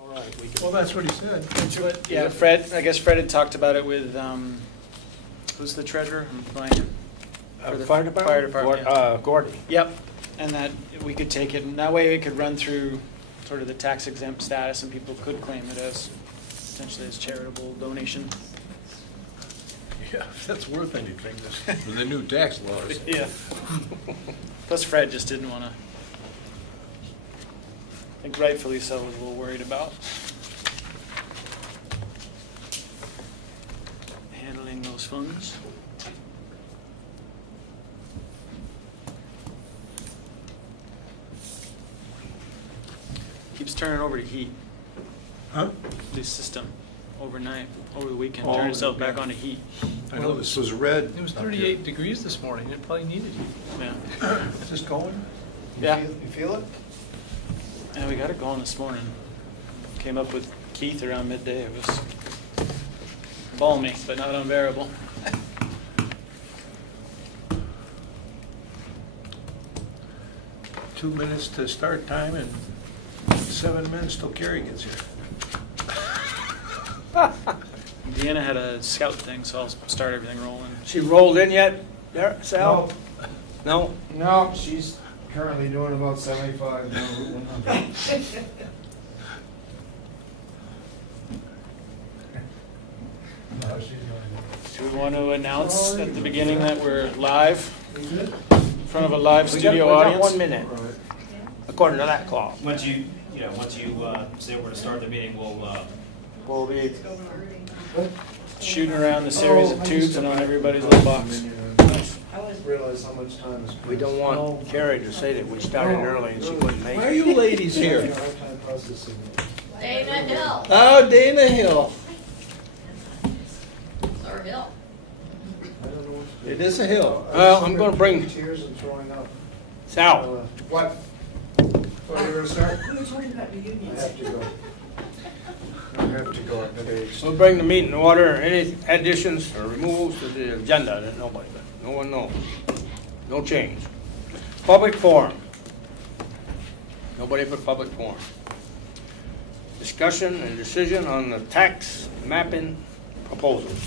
All right, we Well, can, that's what he said. That's what, yeah, Fred, I guess Fred had talked about it with, who's the treasurer? I'm blanking. For the fire department? Fire department, yeah. Gordy. Yep, and that we could take it, and that way it could run through sort of the tax exempt status, and people could claim it as essentially as charitable donation. Yeah, if that's worth anything, this, with the new tax laws. Yeah. Plus Fred just didn't want to, I think rightfully so, was a little worried about handling those funds. Keeps turning over to heat. Huh? This system overnight, over the weekend, Oh, turned itself yeah. back on to heat. I know this was red. It was 38 degrees this morning. It probably needed heat. Yeah. Is this going? Yeah. You feel it? Yeah, we got it going this morning. Came up with Keith around midday. It was balmy, but not unbearable. Two minutes to start time and 7 minutes till Carrie gets here. Deanna had a scout thing, so I'll start everything rolling. She rolled in yet, there, Sal? No? No, she's currently doing about 75 now, Route 100. No, she's doing Do we want to announce at the beginning that we're live in front of a live studio we got audience? 1 minute, it. Right. according to that clock. Once you say we're going to start the meeting, We'll be shooting around the series of tubes and on everybody's little box. I didn't realize how much time is. We don't want Carrie to say that we started early and she couldn't make Why are it. you ladies here? Dana Hill. Oh, Dana Hill. It's our hill. It is a hill. Well, I'm gonna bring- Tears and throwing up. Sal, What? What are you gonna start? We were talking about reunions. I have to go. I have to go at age. we'll bring the meeting to order. Any additions or removals to the agenda that nobody, no one knows. No change. Public forum. Nobody but public forum. Discussion and decision on the tax mapping proposals.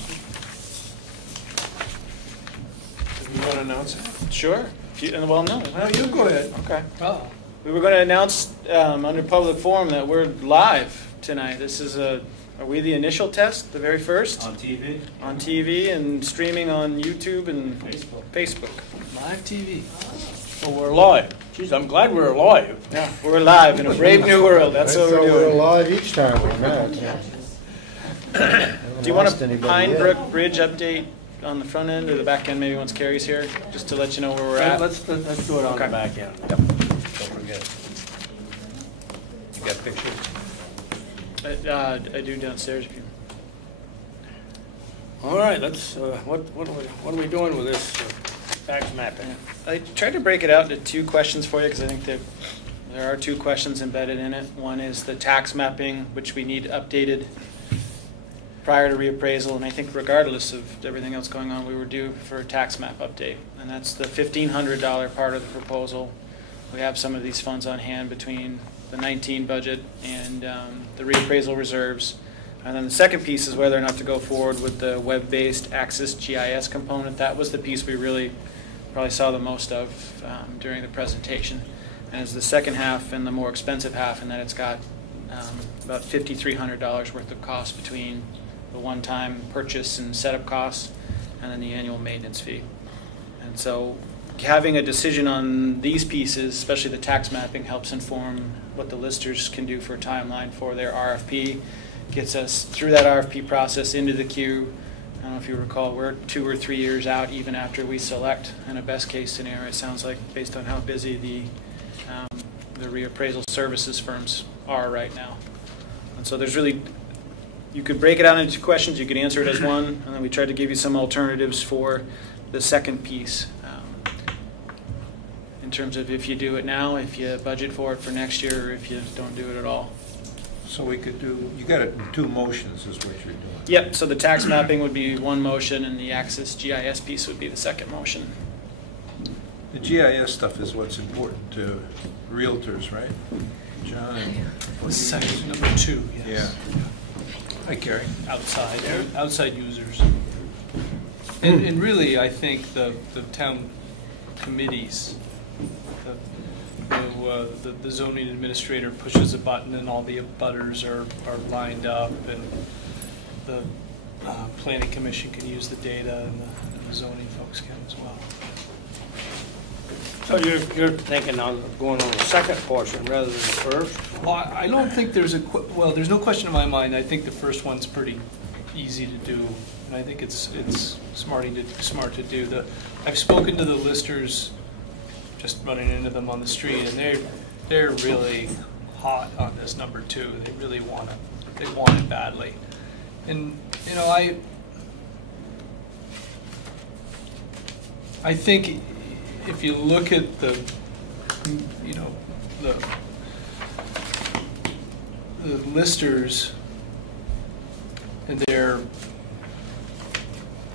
You want to announce it? Sure. Well, no. No, you go ahead. Okay. Oh. We were going to announce under public forum that we're live tonight. This is are we the initial test, the very first? on TV. On TV and streaming on YouTube and Facebook. Live TV. So we're live. Jeez, I'm glad we're live. Yeah, we're live in a brave new world. That's what we're We're doing. live each time we met. Do you want a Pine Brook Bridge update on the front end or the back end, maybe once Carrie's here, just to let you know where we're at? Let's do it on Okay. the back end. Don't forget. You got pictures? I do downstairs if you. All right, let's, what are we doing with this tax mapping? I tried to break it out into two questions for you because I think that there are two questions embedded in it. One is the tax mapping, which we need updated prior to reappraisal, and I think regardless of everything else going on, we were due for a tax map update, and that's the $1,500 part of the proposal. We have some of these funds on hand between the 19 budget and the reappraisal reserves. And then the second piece is whether or not to go forward with the web-based Access GIS component. That was the piece we really probably saw the most of during the presentation. And it's the second half and the more expensive half in that it's got about $5,300 worth of cost between the one-time purchase and setup costs and then the annual maintenance fee. And so having a decision on these pieces, especially the tax mapping, helps inform what the listers can do for a timeline for their RFP. Gets us through that RFP process into the queue. I don't know if you recall, we're 2 or 3 years out even after we select. In a best case scenario, it sounds like based on how busy the reappraisal services firms are right now. And so there's really, you could break it out into questions, you could answer it as one, and then we tried to give you some alternatives for the second piece. In terms of if you do it now, if you budget for it for next year, or if you don't do it at all. So we could do, you got it in two motions is what you're doing. Yep, so the tax mapping would be one motion and the Access GIS piece would be the second motion. The GIS stuff is what's important to realtors, right? John? Section number 2, Yeah. yes. Hi, Gary. Outside users. And really, I think the town committees, the zoning administrator pushes a button and all the abutters are lined up, and the planning commission can use the data, and the zoning folks can as well. So you're thinking of going on the second portion rather than the first? Well, I don't think there's there's no question in my mind. I think the first one's pretty easy to do, and I think it's smart to do. I've spoken to the listers, just running into them on the street, and they're really hot on this number 2. They really want it. They want it badly, and you know, I think if you look at the listers and their,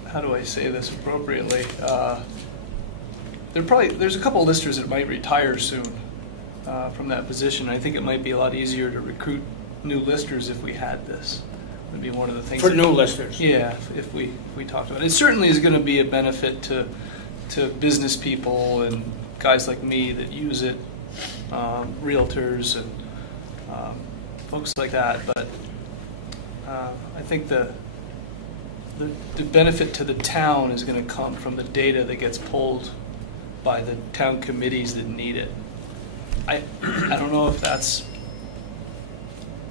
how do I say this appropriately? There's a couple of listers that might retire soon from that position. I think it might be a lot easier to recruit new listers if we had this. Would be one of the things For new listers? Yeah, if we talked about it. It certainly is going to be a benefit to business people and guys like me that use it, realtors and folks like that. But I think the benefit to the town is going to come from the data that gets pulled by the town committees that need it. I don't know if that's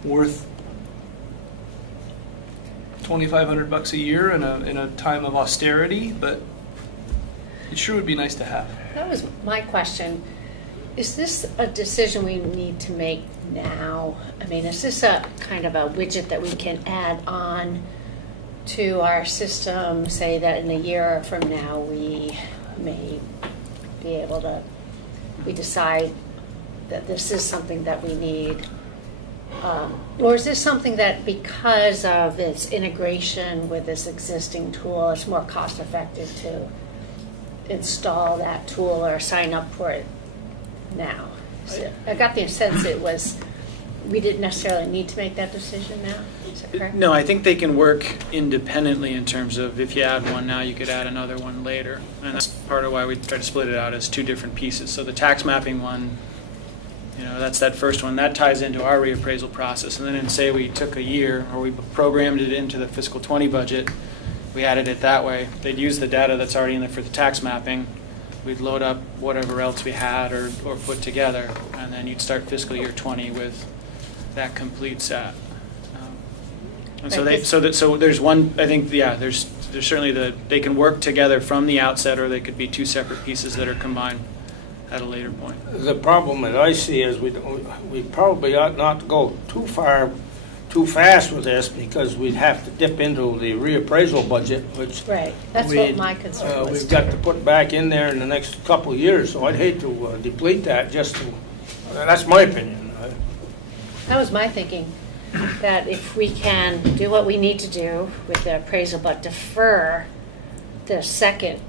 worth $2,500 a year in a time of austerity, but it sure would be nice to have. That was my question. Is this a decision we need to make now? I mean, is this a kind of a widget that we can add on to our system, say that in a year from now we may be able to, we decide that this is something that we need? Or is this something that because of its integration with this existing tool, it's more cost effective to install that tool or sign up for it now? So I got the sense we didn't necessarily need to make that decision now. Is that correct? No, I think they can work independently in terms of if you add one now, you could add another one later. And that's part of why we try to split it out as 2 different pieces. So the tax mapping one, that's that first one. That ties into our reappraisal process. And then say we took a year or we programmed it into the fiscal 20 budget, we added it that way. They'd use the data that's already in there for the tax mapping. We'd load up whatever else we had or put together, and then you'd start fiscal year 20 with that complete set. And so there's one. I think there's certainly they can work together from the outset, or they could be 2 separate pieces that are combined at a later point. The problem that I see is we probably ought not to go too fast with this, because we'd have to dip into the reappraisal budget, which Right. That's what my concern was. we've got to put back in there in the next couple of years. So I'd hate to deplete that that's my opinion. That was my thinking, that if we can do what we need to do with the appraisal, but defer the second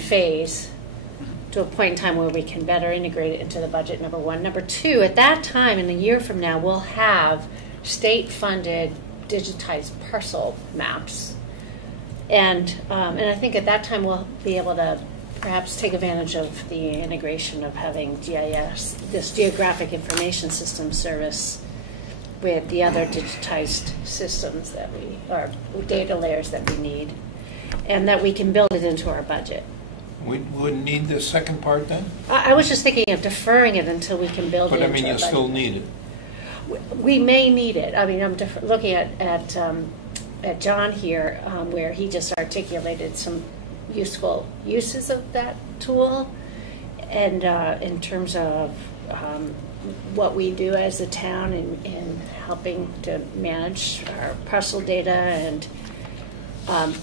phase to a point in time where we can better integrate it into the budget, number 1. Number 2, at that time, in a year from now, we'll have state-funded digitized parcel maps. And I think at that time we'll be able to perhaps take advantage of the integration of having GIS, this Geographic Information System service, with the other digitized systems or data layers that we need, and that we can build it into our budget. We wouldn't need the second part then? I was just thinking of deferring it until we can build it into our budget. But I mean, you still need it. We may need it. I mean, I'm looking at John here, where he just articulated some useful uses of that tool, and in terms of what we do as a town in helping to manage our parcel data. And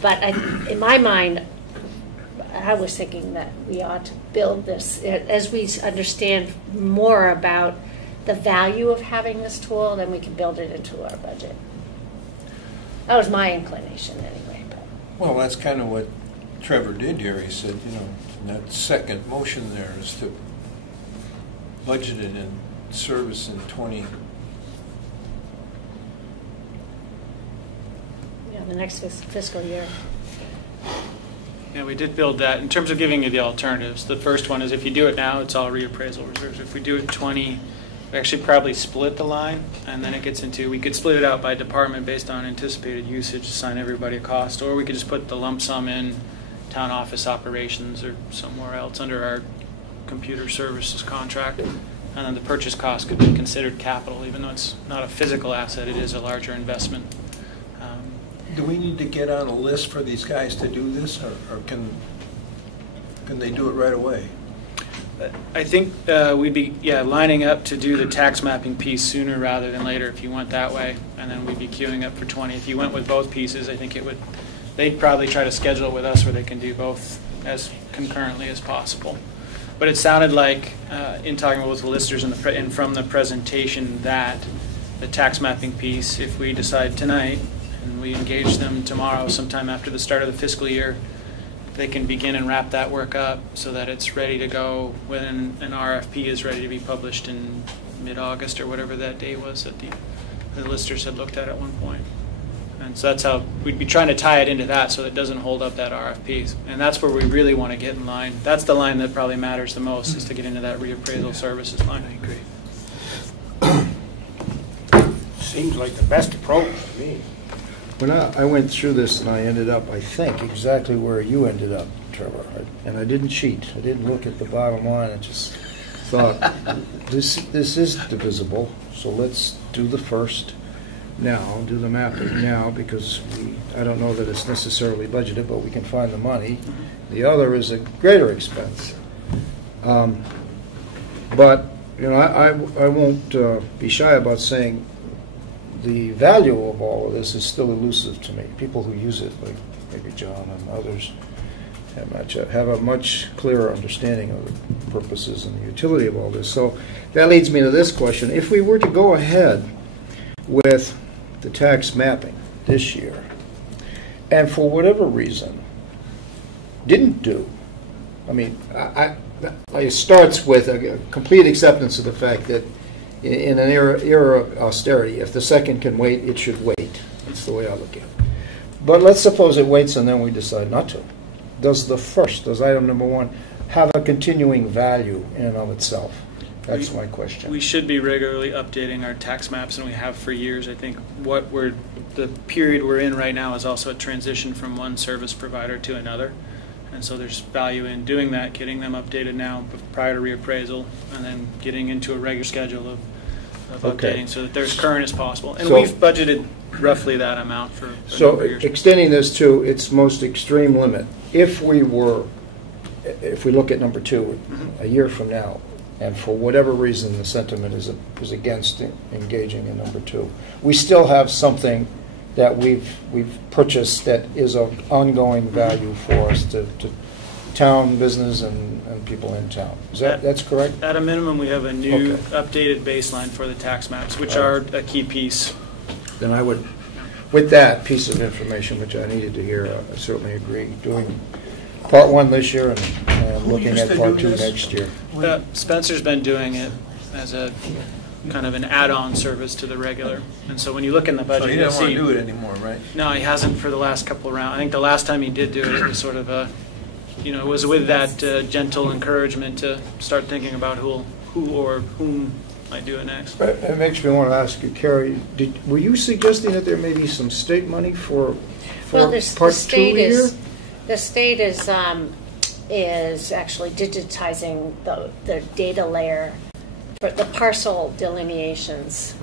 but in my mind, I was thinking that we ought to build this as we understand more about the value of having this tool, then we can build it into our budget. That was my inclination anyway. But. Well, that's kind of what Trevor did here, he said, you know, in that second motion there is to budget it in service in 20. Yeah, the next fiscal year. Yeah, we did build that. In terms of giving you the alternatives, the first one is if you do it now, it's all reappraisal reserves. If we do it 20, we actually probably split the line, and then it gets into, we could split it out by department based on anticipated usage, assign everybody a cost, or we could just put the lump sum in town office operations or somewhere else under our computer services contract. And then the purchase cost could be considered capital, even though it's not a physical asset, it is a larger investment. Do we need to get on a list for these guys to do this, or can they do it right away? I think we'd be lining up to do the tax mapping piece sooner rather than later if you went that way, and then we'd be queuing up for 20. If you went with both pieces, I think they'd probably try to schedule it with us where they can do both as concurrently as possible. But it sounded like in talking with the listers and from the presentation that the tax mapping piece, if we decide tonight and we engage them tomorrow sometime after the start of the fiscal year, they can begin and wrap that work up so that it's ready to go when an RFP is ready to be published in mid-August or whatever that day was that the listers had looked at one point. And so that's how we'd be trying to tie it into that so that it doesn't hold up that RFP. And that's where we really want to get in line. That's the line that probably matters the most, is to get into that reappraisal services line. I agree. Seems like the best approach to me. When I went through this and I ended up, I think, exactly where you ended up, Trevor. And I didn't cheat. I didn't look at the bottom line. I just thought, this is divisible, so let's do the first now, do the mapping now, because I don't know that it's necessarily budgeted, but we can find the money. The other is a greater expense. But, you know, I won't be shy about saying the value of all of this is still elusive to me. People who use it, like maybe John and others, have a much clearer understanding of the purposes and the utility of all this. So that leads me to this question. If we were to go ahead with the tax mapping this year, and for whatever reason didn't do, I mean, it starts with a complete acceptance of the fact that in an era of austerity, if the second can wait, it should wait. That's the way I look at it. But let's suppose it waits and then we decide not to. Does item number one, have a continuing value in and of itself? That's my question. We should be regularly updating our tax maps, and we have for years. I think the period we're in right now is also a transition from one service provider to another. And so there's value in doing that, getting them updated now prior to reappraisal, and then getting into a regular schedule of updating so that they're as current as possible. And we've budgeted roughly that amount for a number of years. Extending this to its most extreme limit, if we look at number two a year from now, and for whatever reason the sentiment is against engaging in number two, we still have something that we've purchased that is of ongoing value for us to town, business, and people in town. That's correct? At a minimum, we have a new updated baseline for the tax maps, which are a key piece. Then I would, with that piece of information, which I needed to hear, I certainly agree. Doing part one this year and looking at part two next year. Spencer's been doing it as a kind of an add-on service to the regular. And so when you look in the budget, so he doesn't want to do it anymore, right? No, he hasn't for the last couple of rounds. I think the last time he did do it, it was sort of it was with that gentle encouragement to start thinking about who or whom might do it next. It makes me want to ask you, Carrie, were you suggesting that there may be some state money for part two here? The state is actually digitizing the data layer for the parcel delineations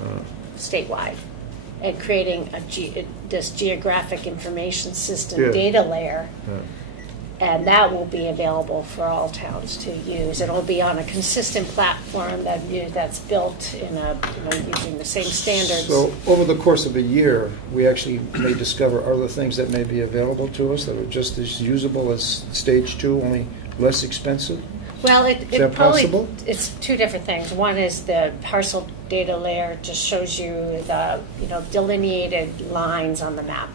statewide, and creating this geographic information system data layer, and that will be available for all towns to use. It'll be on a consistent platform that's built using the same standards. So over the course of a year, we actually may discover other things that may be available to us that are just as usable as stage two, only less expensive. Well, Is that possible? It's two different things. One is the parcel data layer just shows you the delineated lines on the map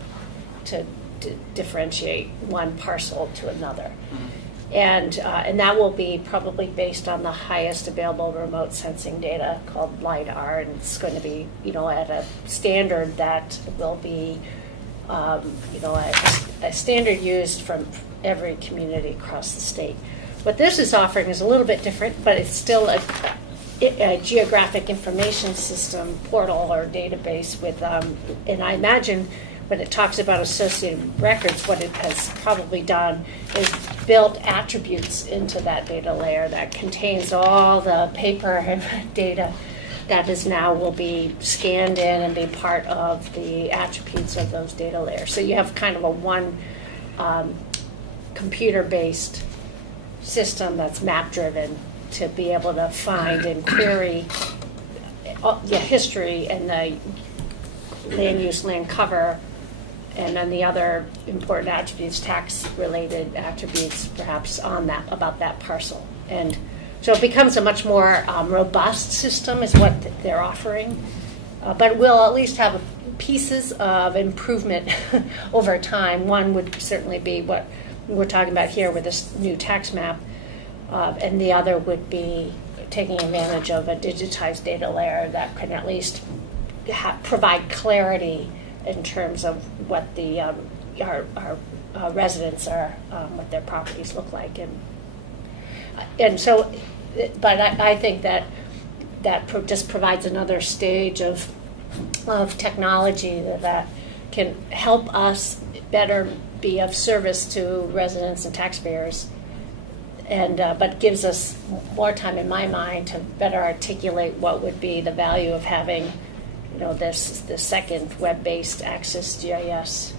to differentiate one parcel to another. And that will be probably based on the highest available remote sensing data called LiDAR, and it's going to be, at a standard that will be, a standard used from every community across the state. What this is offering is a little bit different, but it's still a geographic information system portal or database with, and I imagine when it talks about associated records, what it has probably done is built attributes into that data layer that contains all the paper and data that is now will be scanned in and be part of the attributes of those data layers. So you have kind of a one computer-based system that's map-driven to be able to find and query the history and the land use, land cover, and then the other important attributes, tax-related attributes, perhaps on that, about that parcel. And so it becomes a much more robust system is what they're offering. But we'll at least have pieces of improvement over time. One would certainly be what we're talking about here with this new tax map. And the other would be taking advantage of a digitized data layer that can at least provide clarity in terms of what the our residents are, what their properties look like, and so. But I think that just provides another stage of technology that can help us better be of service to residents and taxpayers, and but gives us more time, in my mind, to better articulate what would be the value of having, this second web-based Access GIS.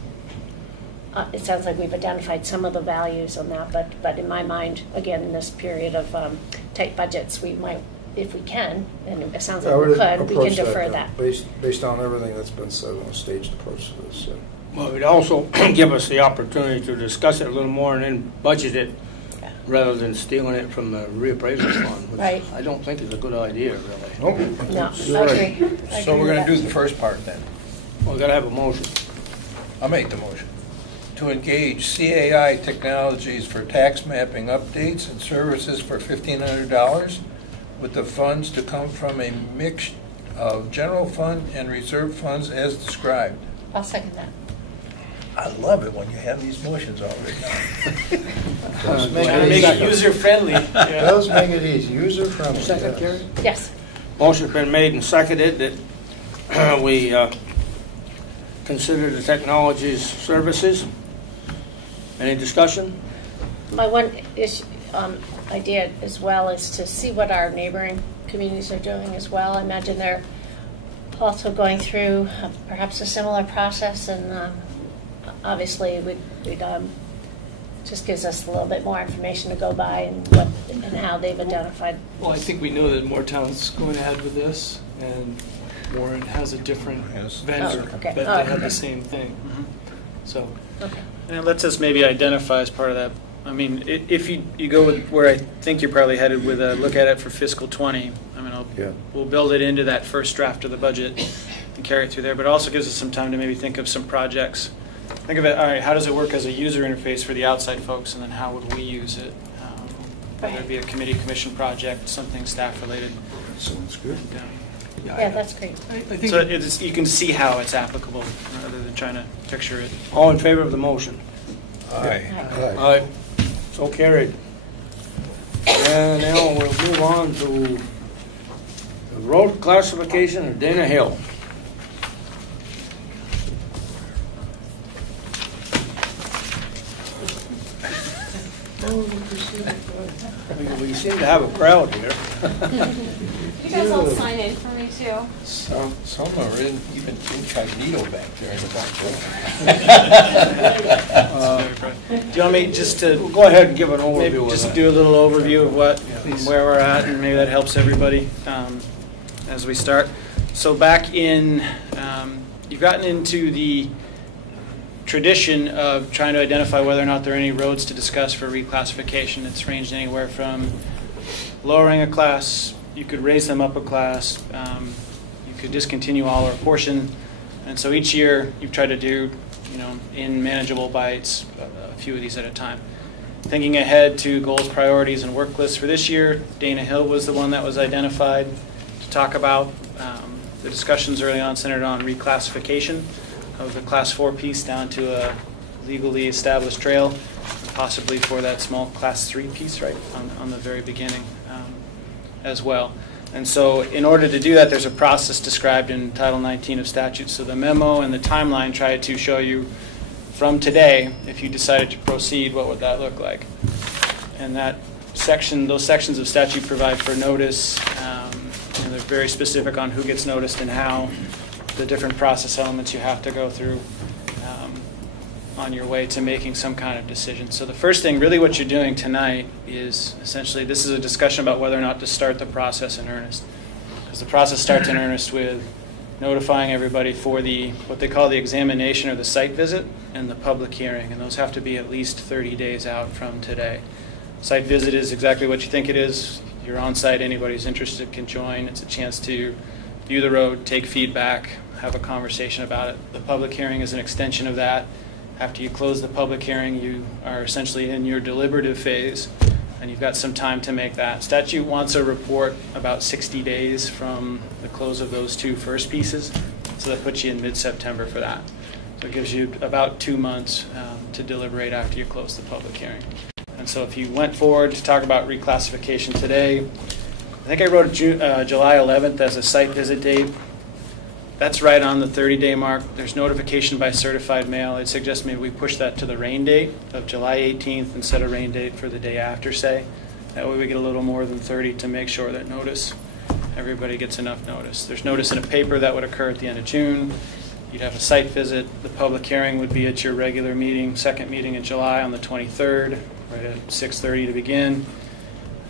It sounds like we've identified some of the values on that, but in my mind, again, in this period of tight budgets, we might, if we can, and it sounds like we can defer that. Based on everything that's been said on a staged approach to this. So. Well, it would also give us the opportunity to discuss it a little more and then budget it rather than stealing it from the reappraisal fund, which right. I don't think is a good idea, really. Nope. No, I Right. agree. So we're going to do the first part then. Well, we got to have a motion. I'll make the motion. To engage CAI Technologies for tax mapping updates and services for $1,500, with the funds to come from a mix of general fund and reserve funds as described. I'll second that. I love it when you have these motions already. Make it user-friendly. Does make it easy, user-friendly. Second, Terry? Yes. Motion's been made and seconded that we consider the technology's services. Any discussion? My one idea as well is to see what our neighboring communities are doing as well. I imagine they're also going through perhaps a similar process, and obviously we'd just gives us a little bit more information to go by and what and how they've identified. Well, I think we know that Moortown's going ahead with this, and Warren has a different vendor, Oh, okay. but Oh, they have okay. the same thing. So, Okay. And it lets us maybe identify as part of that. I mean, if you go with where I think you're probably headed with a look at it for fiscal 20, I mean, we'll build it into that first draft of the budget and carry it through there. But it also gives us some time to maybe think of some projects. Think of it, all right, how does it work as a user interface for the outside folks, and then how would we use it? Whether it be a committee, commission project, something staff related. Sounds good. Yeah, that's great. I think So you can see how it's applicable rather than trying to picture it. All in favor of the motion? Aye. Aye. So carried. And now we'll move on to the road classification of Dana Hill. We seem to have a crowd here. You guys all sign in for me too. Some are even incognito back there in the back. Do you want me just to Go ahead and give an maybe overview of just that. do a little overview of where we're at, and maybe that helps everybody as we start. So back in, you've gotten into the tradition of trying to identify whether or not there are any roads to discuss for reclassification. It's ranged anywhere from lowering a class, you could raise them up a class, you could discontinue all or a portion. And so each year you've tried to do in manageable bites, a few of these at a time. Thinking ahead to goals, priorities, and work lists for this year, Dana Hill was the one that was identified to talk about. The discussions early on centered on reclassification of the Class 4 piece down to a legally established trail, possibly for that small Class 3 piece right on the very beginning as well. And so in order to do that, there's a process described in Title 19 of statutes. So the memo and the timeline try to show you from today, if you decided to proceed, what would that look like? And that section, those sections of statute provide for notice. And they're very specific on who gets noticed and how, the different process elements you have to go through on your way to making some kind of decision. So the first thing, really what you're doing tonight is essentially, this is a discussion about whether or not to start the process in earnest. Because the process starts in earnest with notifying everybody for what they call the examination or the site visit and the public hearing. And those have to be at least 30 days out from today. Site visit is exactly what you think it is. You're on site, anybody who's interested can join. It's a chance to view the road, take feedback, have a conversation about it. The public hearing is an extension of that. After you close the public hearing, you are essentially in your deliberative phase, and you've got some time to make that. Statute wants a report about 60 days from the close of those two first pieces, so that puts you in mid-September for that. So it gives you about 2 months to deliberate after you close the public hearing. And so if you went forward to talk about reclassification today, I think I wrote July 11th as a site visit date. That's right on the 30-day mark. There's notification by certified mail. I'd suggest maybe we push that to the rain date of July 18th instead of rain date for the day after, say. That way we get a little more than 30 to make sure that everybody gets enough notice. There's notice in a paper that would occur at the end of June. You'd have a site visit. The public hearing would be at your regular meeting, second meeting in July on the 23rd, right at 6:30 to begin.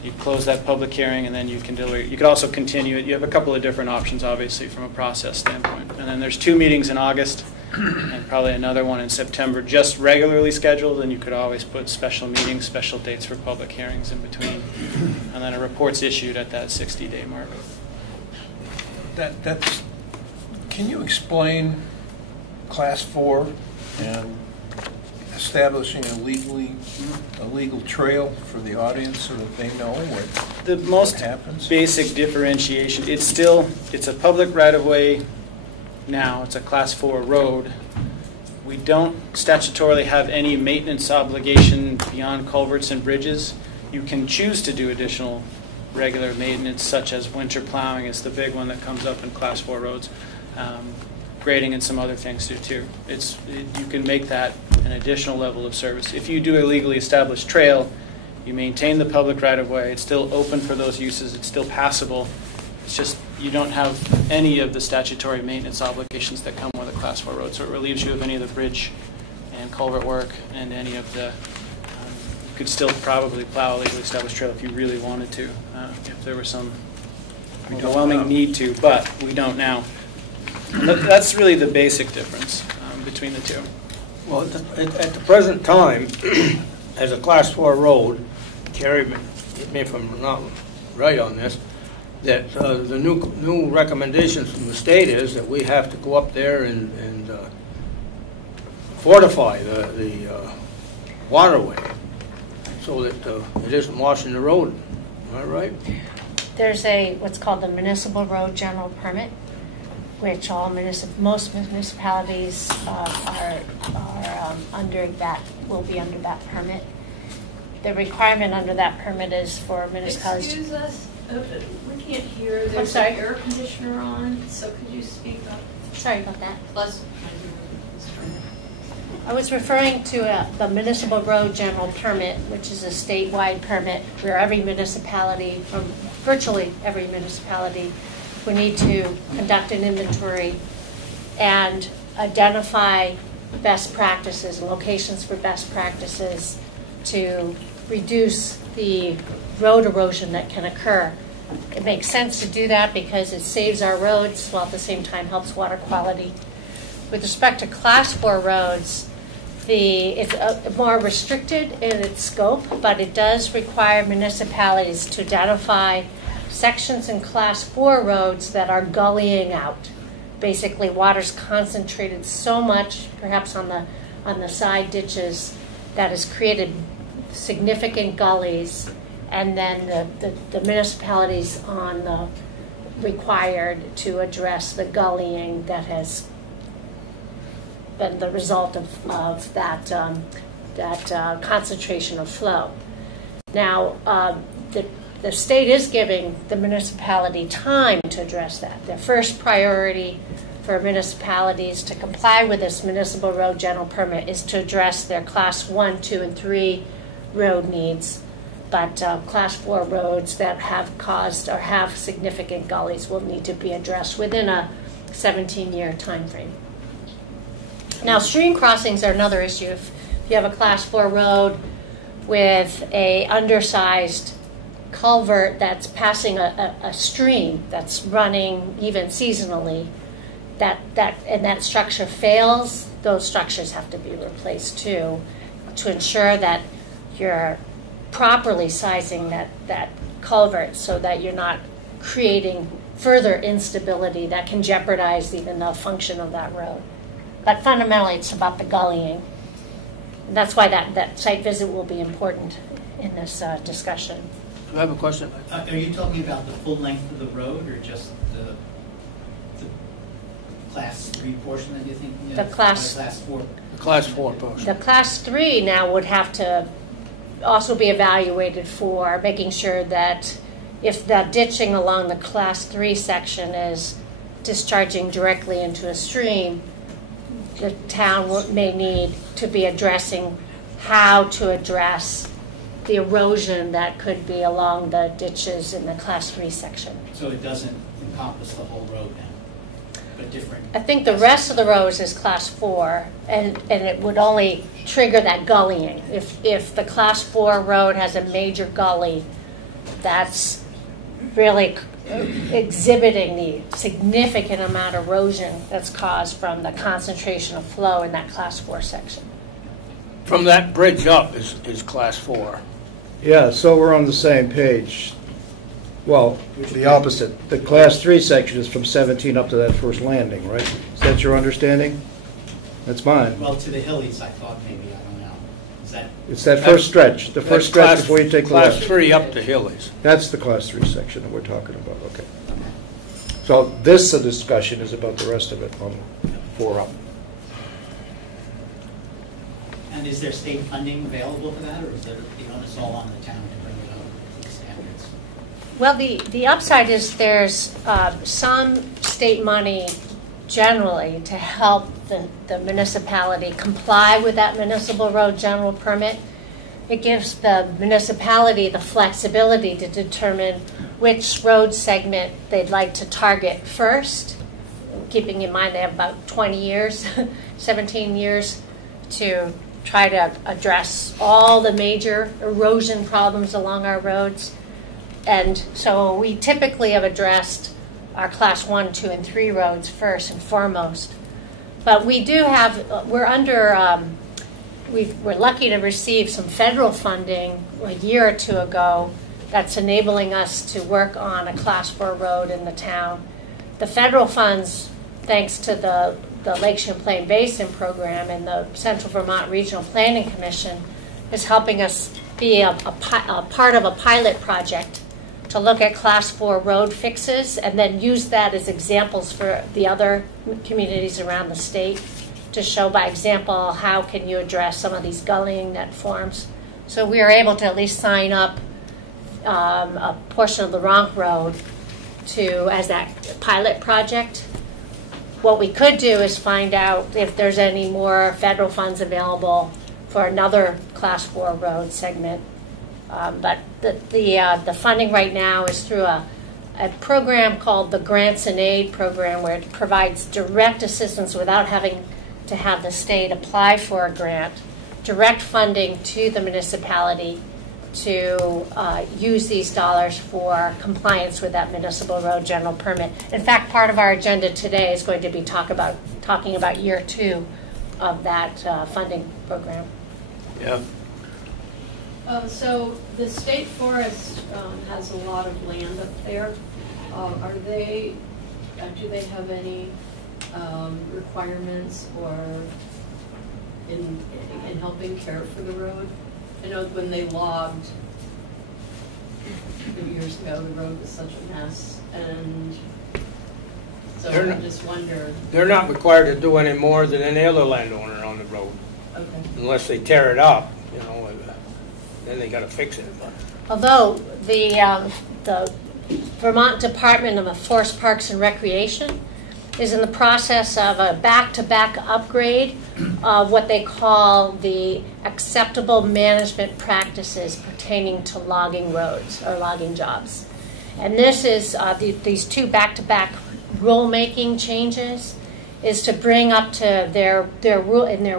You close that public hearing, and then you can deliberate. You could also continue it. You have a couple of different options, obviously, from a process standpoint. And then there's 2 meetings in August and probably another one in September, just regularly scheduled, and you could always put special meetings, special dates for public hearings in between. And then a report's issued at that 60-day mark. Can you explain Class 4 and establishing a legal trail for the audience so that they know what the most happens? Basic differentiation. It's a public right-of-way now. It's a Class 4 road. We don't statutorily have any maintenance obligation beyond culverts and bridges. You can choose to do additional regular maintenance, such as winter plowing is the big one that comes up in Class 4 roads. Grading and some other things too. You can make that an additional level of service. If you do a legally established trail, you maintain the public right-of-way. It's still open for those uses. It's still passable. It's just you don't have any of the statutory maintenance obligations that come with a Class 4 road. So it relieves you of any of the bridge and culvert work and any of the. You could still probably plow a legally established trail if you really wanted to, if there was some overwhelming need to, but we don't now. That's really the basic difference between the two. Well, at the present time, as a Class 4 road, Kerry, get me if I'm not right on this, that the new recommendations from the state is that we have to go up there and fortify the waterway so that it isn't washing the road. Am I right? There's what's called the municipal road general permit, which most municipalities are under that, will be under that permit. The requirement under that permit is for municipalities. Excuse us, we can't hear. I'm There's sorry. an air conditioner on, so could you speak up? Sorry about that. Plus, I was referring to the municipal road general permit, which is a statewide permit where every municipality, or virtually every municipality, we need to conduct an inventory and identify best practices, locations for best practices to reduce the road erosion that can occur. It makes sense to do that because it saves our roads while at the same time helps water quality. With respect to Class 4 roads, it's more restricted in its scope, but it does require municipalities to identify sections in Class 4 roads that are gullying out. basically water's concentrated so much, perhaps on the side ditches, that has created significant gullies, and then the municipalities on the required to address the gullying that has been the result of that concentration of flow. Now, the state is giving the municipality time to address that. Their first priority for municipalities to comply with this municipal road general permit is to address their class 1, 2, and 3 road needs. But class 4 roads that have caused or have significant gullies will need to be addressed within a 17-year time frame. Now, stream crossings are another issue. If you have a class 4 road with a undersized culvert that's passing a stream that's running even seasonally, and that structure fails, those structures have to be replaced too, to ensure that you're properly sizing that culvert so that you're not creating further instability that can jeopardize even the function of that road. But fundamentally, it's about the gullying. And that's why that site visit will be important in this discussion. Do I have a question? Are you talking about the full length of the road, or just the class 3 portion that you're thinking of? The class 4. The class 4 portion. The class 3 now would have to also be evaluated for making sure that if the ditching along the class 3 section is discharging directly into a stream, the town may need to be addressing how to address the erosion that could be along the ditches in the class 3 section. So it doesn't encompass the whole road now, but different? I think the rest of the roads is class 4, and it would only trigger that gullying. If the class 4 road has a major gully that's really exhibiting the significant amount of erosion that's caused from the concentration of flow in that class 4 section. From that bridge up is class 4. Yeah, so we're on the same page. Well, the opposite. The class 3 section is from 17 up to that first landing, right? Is that your understanding? That's mine. Well, to the Hillies, I thought maybe, I don't know. Is that? It's that first stretch, the first stretch before you take the left. Class 3 up to Hillies. That's the class 3 section that we're talking about, okay. So this discussion is about the rest of it on 4 up. And is there state funding available for that, or is there, it's all on the town to bring it up to the standards? Well, the upside is there's some state money generally to help the municipality comply with that municipal road general permit. It gives the municipality the flexibility to determine which road segment they'd like to target first, keeping in mind they have about 20 years, 17 years to try to address all the major erosion problems along our roads. And so we typically have addressed our class 1, 2, and 3 roads first and foremost. But we do have, we're lucky to receive some federal funding a year or two ago that's enabling us to work on a class 4 road in the town. The federal funds, thanks to the Lake Champlain Basin program and the Central Vermont Regional Planning Commission, is helping us be a part of a pilot project to look at class 4 road fixes and then use that as examples for the other communities around the state to show by example how can you address some of these gullying that forms. So we are able to at least sign up a portion of the Ronk Road as that pilot project. What we could do is find out if there's any more federal funds available for another class 4 road segment. But the funding right now is through a program called the Grants and Aid program, where it provides direct assistance without having to have the state apply for a grant, direct funding to the municipality to use these dollars for compliance with that municipal road general permit. In fact, part of our agenda today is going to be talking about year 2 of that funding program. Yeah. So the state forest has a lot of land up there. Do they have any requirements or in helping care for the road? I know when they logged a few years ago, the road was such a mess, and so I just wonder. They're not required to do any more than any other landowner on the road. Okay. Unless they tear it up, you know, then they gotta fix it. But Although the Vermont Department of Forest Parks and Recreation is in the process of a back-to-back upgrade of what they call the acceptable management practices pertaining to logging roads or logging jobs. And this is, these two back-to-back rulemaking changes is to bring up to their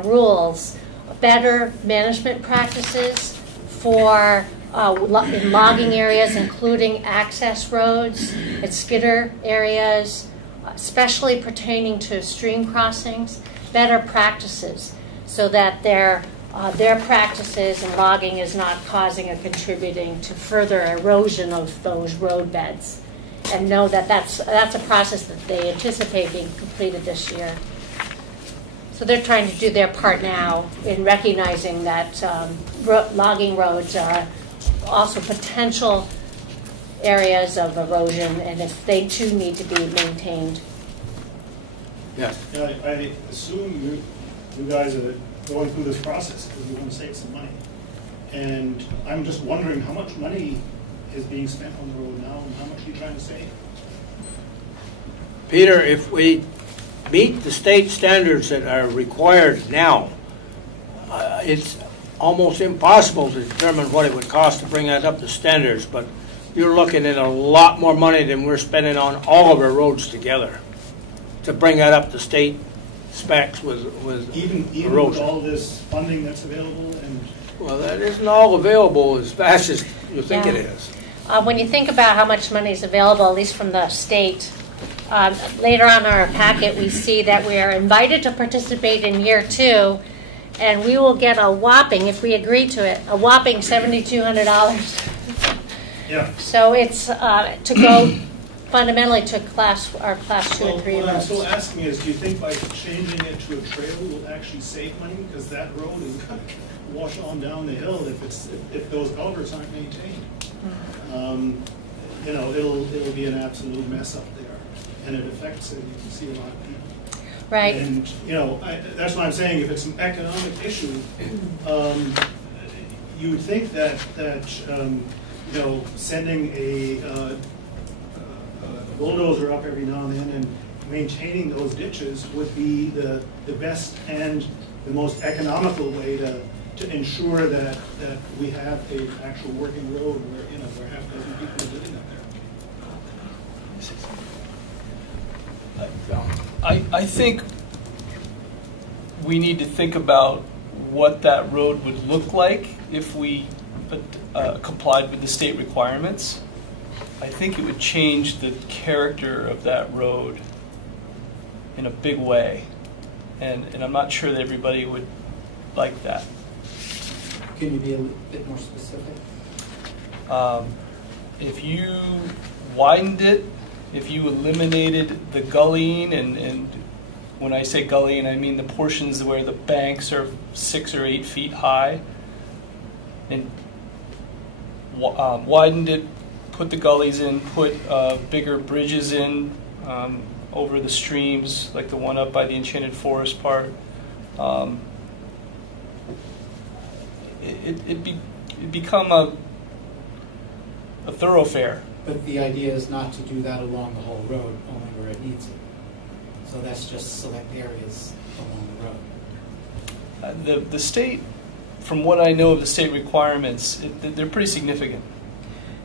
rules better management practices for in logging areas, including access roads and skidder areas, especially pertaining to stream crossings, better practices so that their practices in logging is not causing or contributing to further erosion of those road beds. And know that that's a process that they anticipate being completed this year. So they're trying to do their part now in recognizing that logging roads are also potential areas of erosion, and if they too need to be maintained. yes. Yeah, I assume you guys are going through this process because you want to save some money. And I'm just wondering how much money is being spent on the road now and how much are you trying to save? Peter, if we meet the state standards that are required now, it's almost impossible to determine what it would cost to bring that up to standards, but you're looking at a lot more money than we're spending on all of our roads together to bring that up to state specs with even erosion. With all this funding that's available? And well, that isn't all available as fast as you think it is. When you think about how much money is available, at least from the state, later on in our packet we see that we are invited to participate in year 2, and we will get a whopping, if we agree to it, a whopping $7,200. Yeah. So it's to go fundamentally to our class 2 and 3 What I'm roads. still asking is, do you think by changing it to a trail will actually save money? Because that road is going to wash on down the hill if those culverts aren't maintained. You know, it'll be an absolute mess up there, and it affects it. You can see a lot of people. Right. And you know, that's what I'm saying. If it's an economic issue, you would think that you know, sending a bulldozer up every now and then and maintaining those ditches would be the best and the most economical way to ensure that we have an actual working road where, you know, where half a dozen people are living up there. I think we need to think about what that road would look like if we complied with the state requirements. I think it would change the character of that road in a big way, and I'm not sure that everybody would like that. Can you be a bit more specific? If you widened it, if you eliminated the gullying, and when I say gullying, I mean the portions where the banks are 6 or 8 feet high, and widened it, put the gullies in, put bigger bridges in over the streams, like the one up by the Enchanted Forest part. It'd become a thoroughfare. But the idea is not to do that along the whole road, only where it needs it. So that's just select areas along the road. The state, from what I know of the state requirements, they're pretty significant.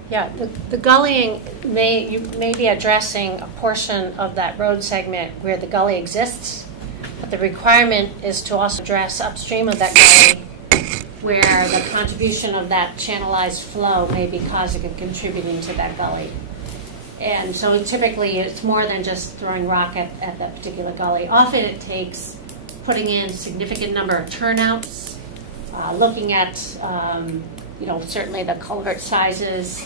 Yeah, the gullying you may be addressing a portion of that road segment where the gully exists, but the requirement is to also address upstream of that gully where the contribution of that channelized flow may be causing and contributing to that gully. And so typically it's more than just throwing rock at that particular gully. Often it takes putting in significant number of turnouts, looking at certainly the culvert sizes,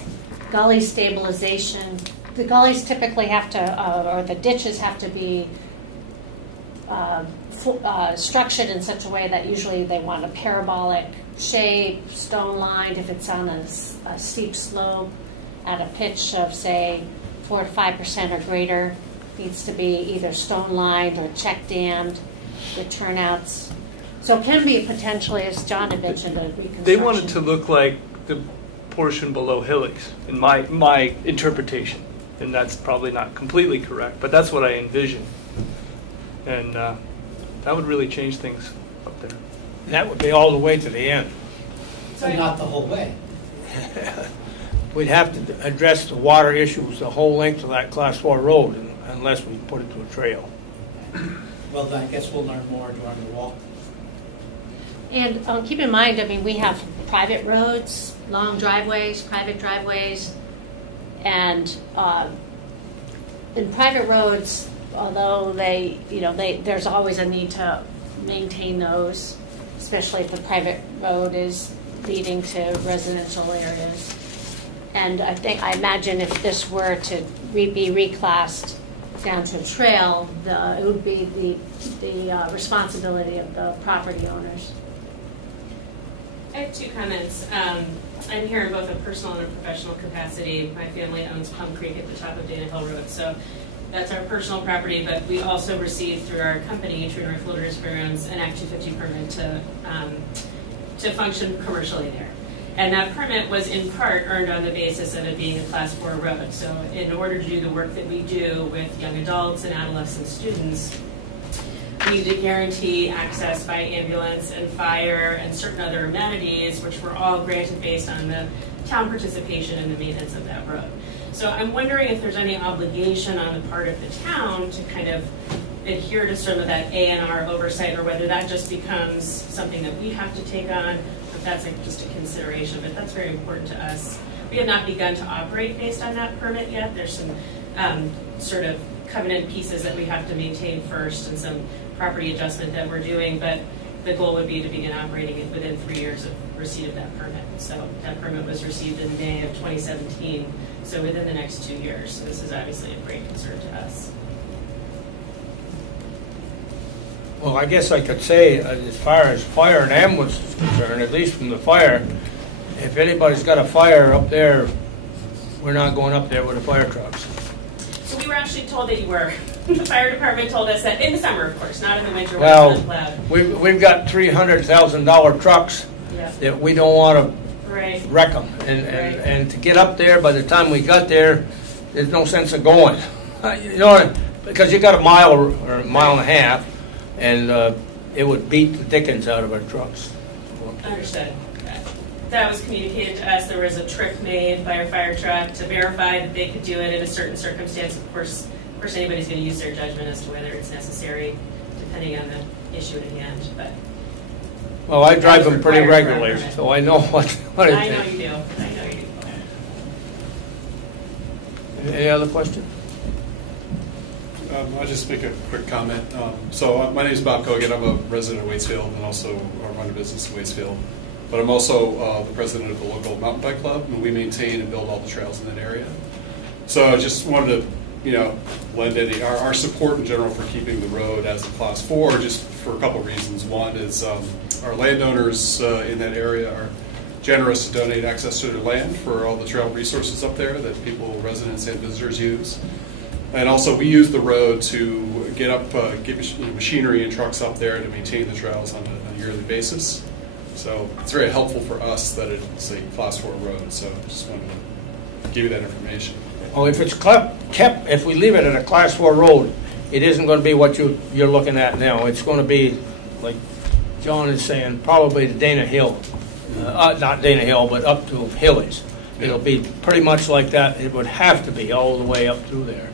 gully stabilization. The gullies typically have to, or the ditches have to be structured in such a way that usually they want a parabolic shape, stone lined. If it's on a steep slope at a pitch of, say, 4 to 5% or greater, needs to be either stone lined or check dammed. The turnouts. So it can be potentially, as John had mentioned, a reconstruction. They want it to look like the portion below Hillings, in my interpretation. And that's probably not completely correct, but that's what I envision. And that would really change things up there. And that would be all the way to the end. But not the whole way. We'd have to address the water issues the whole length of that Class 4 road unless we put it to a trail. Well, then I guess we'll learn more during the walk. And keep in mind, I mean, we have private roads, long driveways, private driveways, and in private roads, although there's always a need to maintain those, especially if the private road is leading to residential areas. And I imagine if this were to be reclassed down to a trail, it would be the responsibility of the property owners. I have two comments. I'm here in both a personal and a professional capacity. My family owns Plum Creek at the top of Dana Hill Road, so that's our personal property, but we also received through our company, True North Wilderness Programs, an Act 250 permit to function commercially there. And that permit was in part earned on the basis of it being a Class 4 road. So in order to do the work that we do with young adults and adolescent students, we need to guarantee access by ambulance and fire and certain other amenities, which were all granted based on the town participation in the maintenance of that road. So I'm wondering if there's any obligation on the part of the town to kind of adhere to some of that A&R oversight, or whether that just becomes something that we have to take on, if that's just a consideration, but that's very important to us. We have not begun to operate based on that permit yet. There's some sort of covenant pieces that we have to maintain first and some property adjustment that we're doing, but the goal would be to begin operating it within 3 years of receipt of that permit. So that permit was received in May of 2017, so within the next 2 years. So this is obviously a great concern to us. Well, I guess I could say, as far as fire and ambulance is concerned, at least from the fire, if anybody's got a fire up there, we're not going up there with the fire trucks. So we were actually told that you were. The fire department told us that in the summer, of course, not in the winter. Well, when it's unplowed. we've got $300,000 trucks that we don't want to wreck them. And to get up there, by the time we got there, there's no sense of going. You know, because you got a mile or a mile and a half, and it would beat the dickens out of our trucks. Understood. That was communicated to us. There was a trip made by our fire truck to verify that they could do it in a certain circumstance. Of course, anybody's going to use their judgment as to whether it's necessary, depending on the issue at hand. But well, I drive them pretty regularly, so I know what it I is. know you do. I know you do. Any other questions? I'll just make a quick comment. So my name is Bob Kogan. I'm a resident of Waitsfield and also run a business in Waitsfield. But I'm also the president of the local mountain bike club, and we maintain and build all the trails in that area. So I just wanted to, lend our support in general for keeping the road as a Class 4, just for a couple of reasons. One is our landowners in that area are generous to donate access to their land for all the trail resources up there that people, residents and visitors use. And also we use the road to get machinery and trucks up there to maintain the trails on a yearly basis. So it's very helpful for us that it's a Class 4 road. So I just wanted to give you that information. Oh, if it's kept, if we leave it at a Class 4 road, it isn't going to be what you're looking at now. It's going to be, like John is saying, probably the Dana Hill. Not Dana Hill, but up to Hillings. It'll be pretty much like that. It would have to be all the way up through there.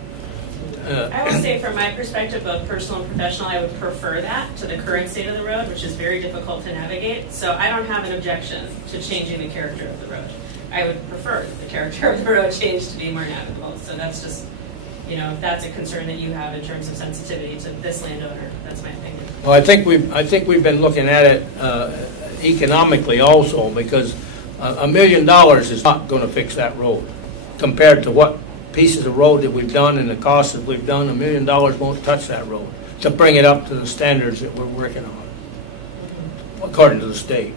I will say from my perspective, both personal and professional, I would prefer that to the current state of the road, which is very difficult to navigate. So I don't have an objection to changing the character of the road. I would prefer the character of the road change to be more navigable. So that's just, if that's a concern that you have in terms of sensitivity to this landowner, that's my opinion. Well, I think we've been looking at it economically also, because $1 million is not going to fix that road compared to what pieces of road that we've done and the costs that we've done. $1 million won't touch that road. to bring it up to the standards that we're working on, according to the state.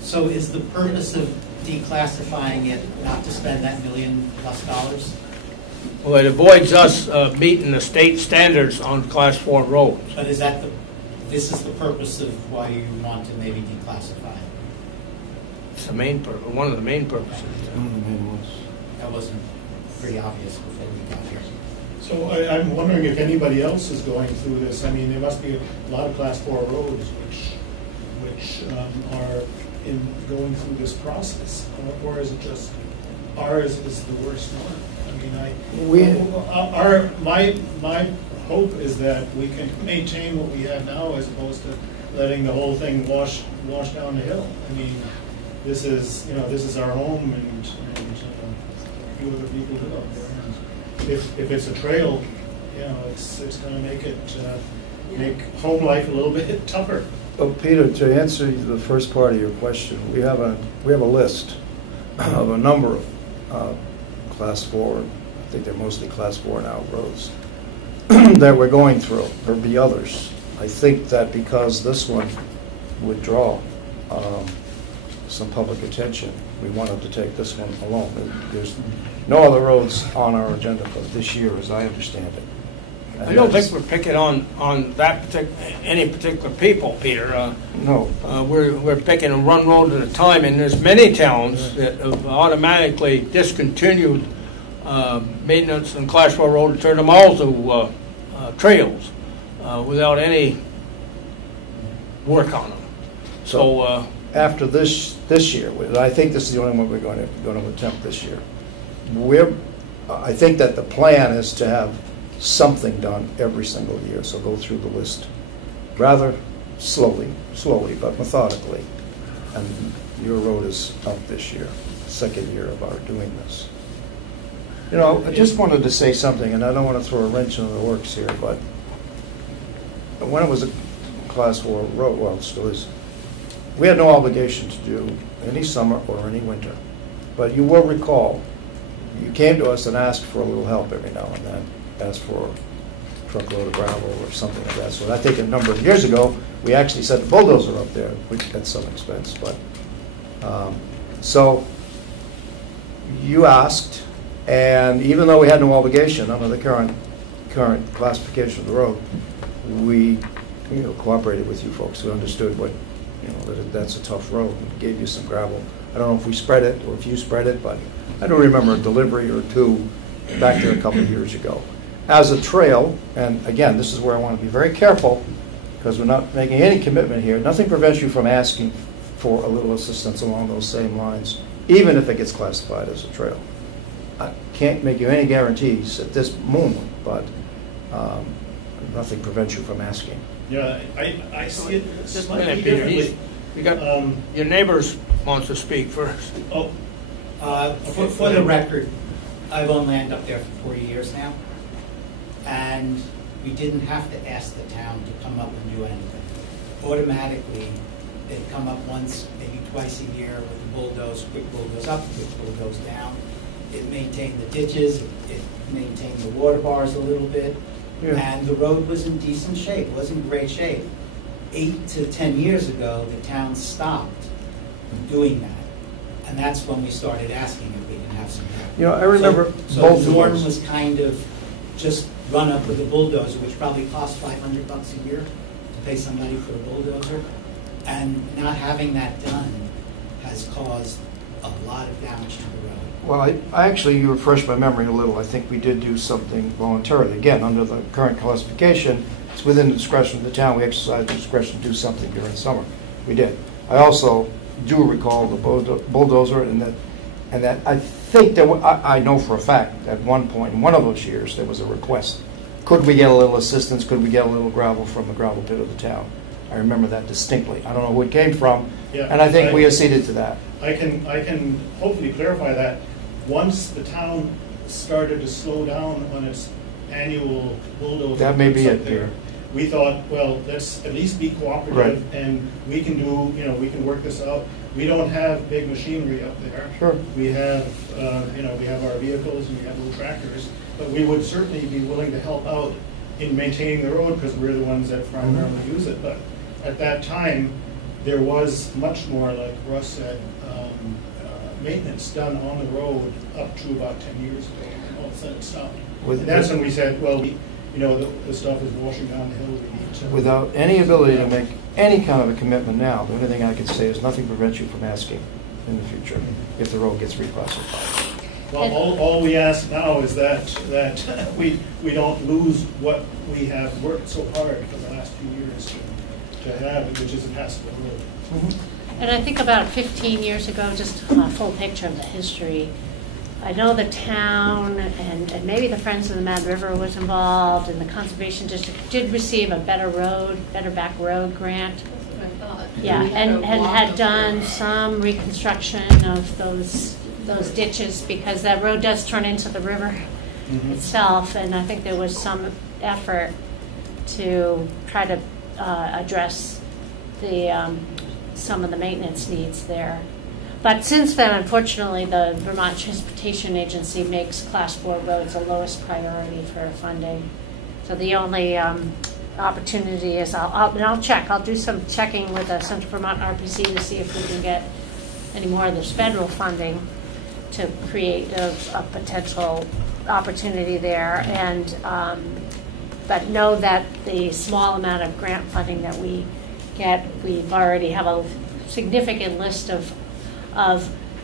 So is the purpose of declassifying it not to spend that $1 million+? Well, it avoids us meeting the state standards on Class 4 roads. But is that this is the purpose of why you want to maybe declassify it? It's the main purpose, one of the main purposes. That wasn't pretty obvious before we got here. So I'm wondering if anybody else is going through this. I mean, there must be a lot of Class 4 roads which are going through this process, or is it just ours is the worst one? I mean, my hope is that we can maintain what we have now as opposed to letting the whole thing wash down the hill. I mean, this is our home, and a few other people live up there. And if it's a trail, it's going to make home life a little bit tougher. Well, Peter, to answer the first part of your question, we have a list of a number of Class 4. I think they're mostly Class 4 and out roads that we're going through. There'll be others. I think that because this one would draw some public attention, we wanted to take this one alone. There's no other roads on our agenda for this year, as I understand it. I don't think we're picking on any particular people, Peter. No. We're picking one road at a time, and there's many towns that have automatically discontinued maintenance on Class 4 road and turned them all to trails without any work on them. So after this year, I think this is the only one we're going to attempt this year. I think that the plan is to have something done every single year, so go through the list rather slowly, but methodically. And your road is up this year, second year of our doing this. I just wanted to say something, and I don't want to throw a wrench into the works here, but when it was a Class 4 road, well, it still is, we had no obligation to do any summer or any winter. But you will recall, you came to us and asked for a little help every now and then, asked for a truckload of gravel or something like that. So I think a number of years ago, we actually sent the bulldozer up there, which at some expense. But so you asked, and even though we had no obligation under the current classification of the road, we cooperated with you folks. We understood that that's a tough road and gave you some gravel. I don't know if we spread it or if you spread it, but I don't remember a delivery or two back there a couple of years ago. As a trail, and again, this is where I want to be very careful because we're not making any commitment here. Nothing prevents you from asking for a little assistance along those same lines, even if it gets classified as a trail. I can't make you any guarantees at this moment, but nothing prevents you from asking. Yeah, I see it just a minute, Peter. You got your neighbors wants to speak first. Oh, for the record, I've owned land up there for 40 years now, and we didn't have to ask the town to come up and do anything. Automatically, they'd come up once, maybe twice a year with a bulldoze, quick bulldoze up, quick bulldoze down. It maintained the ditches, it maintained the water bars a little bit, and the road was in decent shape, it wasn't in great shape. 8 to 10 years ago, the town stopped doing that. And that's when we started asking if we can have some help. I remember so both the norm of those. was kind of just run up with a bulldozer, which probably cost $500 a year to pay somebody for a bulldozer. And not having that done has caused a lot of damage to the road. Well, I actually, you refreshed my memory a little. I think we did do something voluntarily. Again, under the current classification, it's within the discretion of the town. We exercise the discretion to do something during summer. We did. I also do recall the bulldozer, and that I think that I know for a fact at one point in one of those years there was a request. Could we get a little assistance? Could we get a little gravel from the gravel pit of the town? I remember that distinctly. I don't know who it came from, and I think we acceded to that. I can hopefully clarify that. Once the town started to slow down on its annual bulldozer, that may be it there, we thought, well, let's at least be cooperative, and we can do, we can work this out. We don't have big machinery up there. Sure. We have, we have our vehicles and we have little tractors, but we would certainly be willing to help out in maintaining the road because we're the ones that primarily use it. But at that time, there was much more, like Russ said, maintenance done on the road up to about 10 years ago, and all of a sudden it stopped. And that's when we said, well, the stuff is washing down the hill. We need to, without any ability to make any kind of a commitment now, the only thing I could say is nothing prevents you from asking in the future if the road gets reclassified. well, all we ask now is that we don't lose what we have worked so hard for the last few years to have, which is a passable road. Mm-hmm. And I think about 15 years ago, just a full picture of the history, I know the town and maybe the Friends of the Mad River was involved, and the Conservation District did receive a Better Back Road grant. That's what I thought. Yeah, and had done some reconstruction of those ditches, because that road does turn into the river itself, and I think there was some effort to try to address the some of the maintenance needs there. But since then, unfortunately, the Vermont Transportation Agency makes Class 4 roads the lowest priority for funding. So the only opportunity is, I'll check. I'll do some checking with the Central Vermont RPC to see if we can get any more of this federal funding to create a potential opportunity there. And but know that the small amount of grant funding that we get, we've already have a significant list of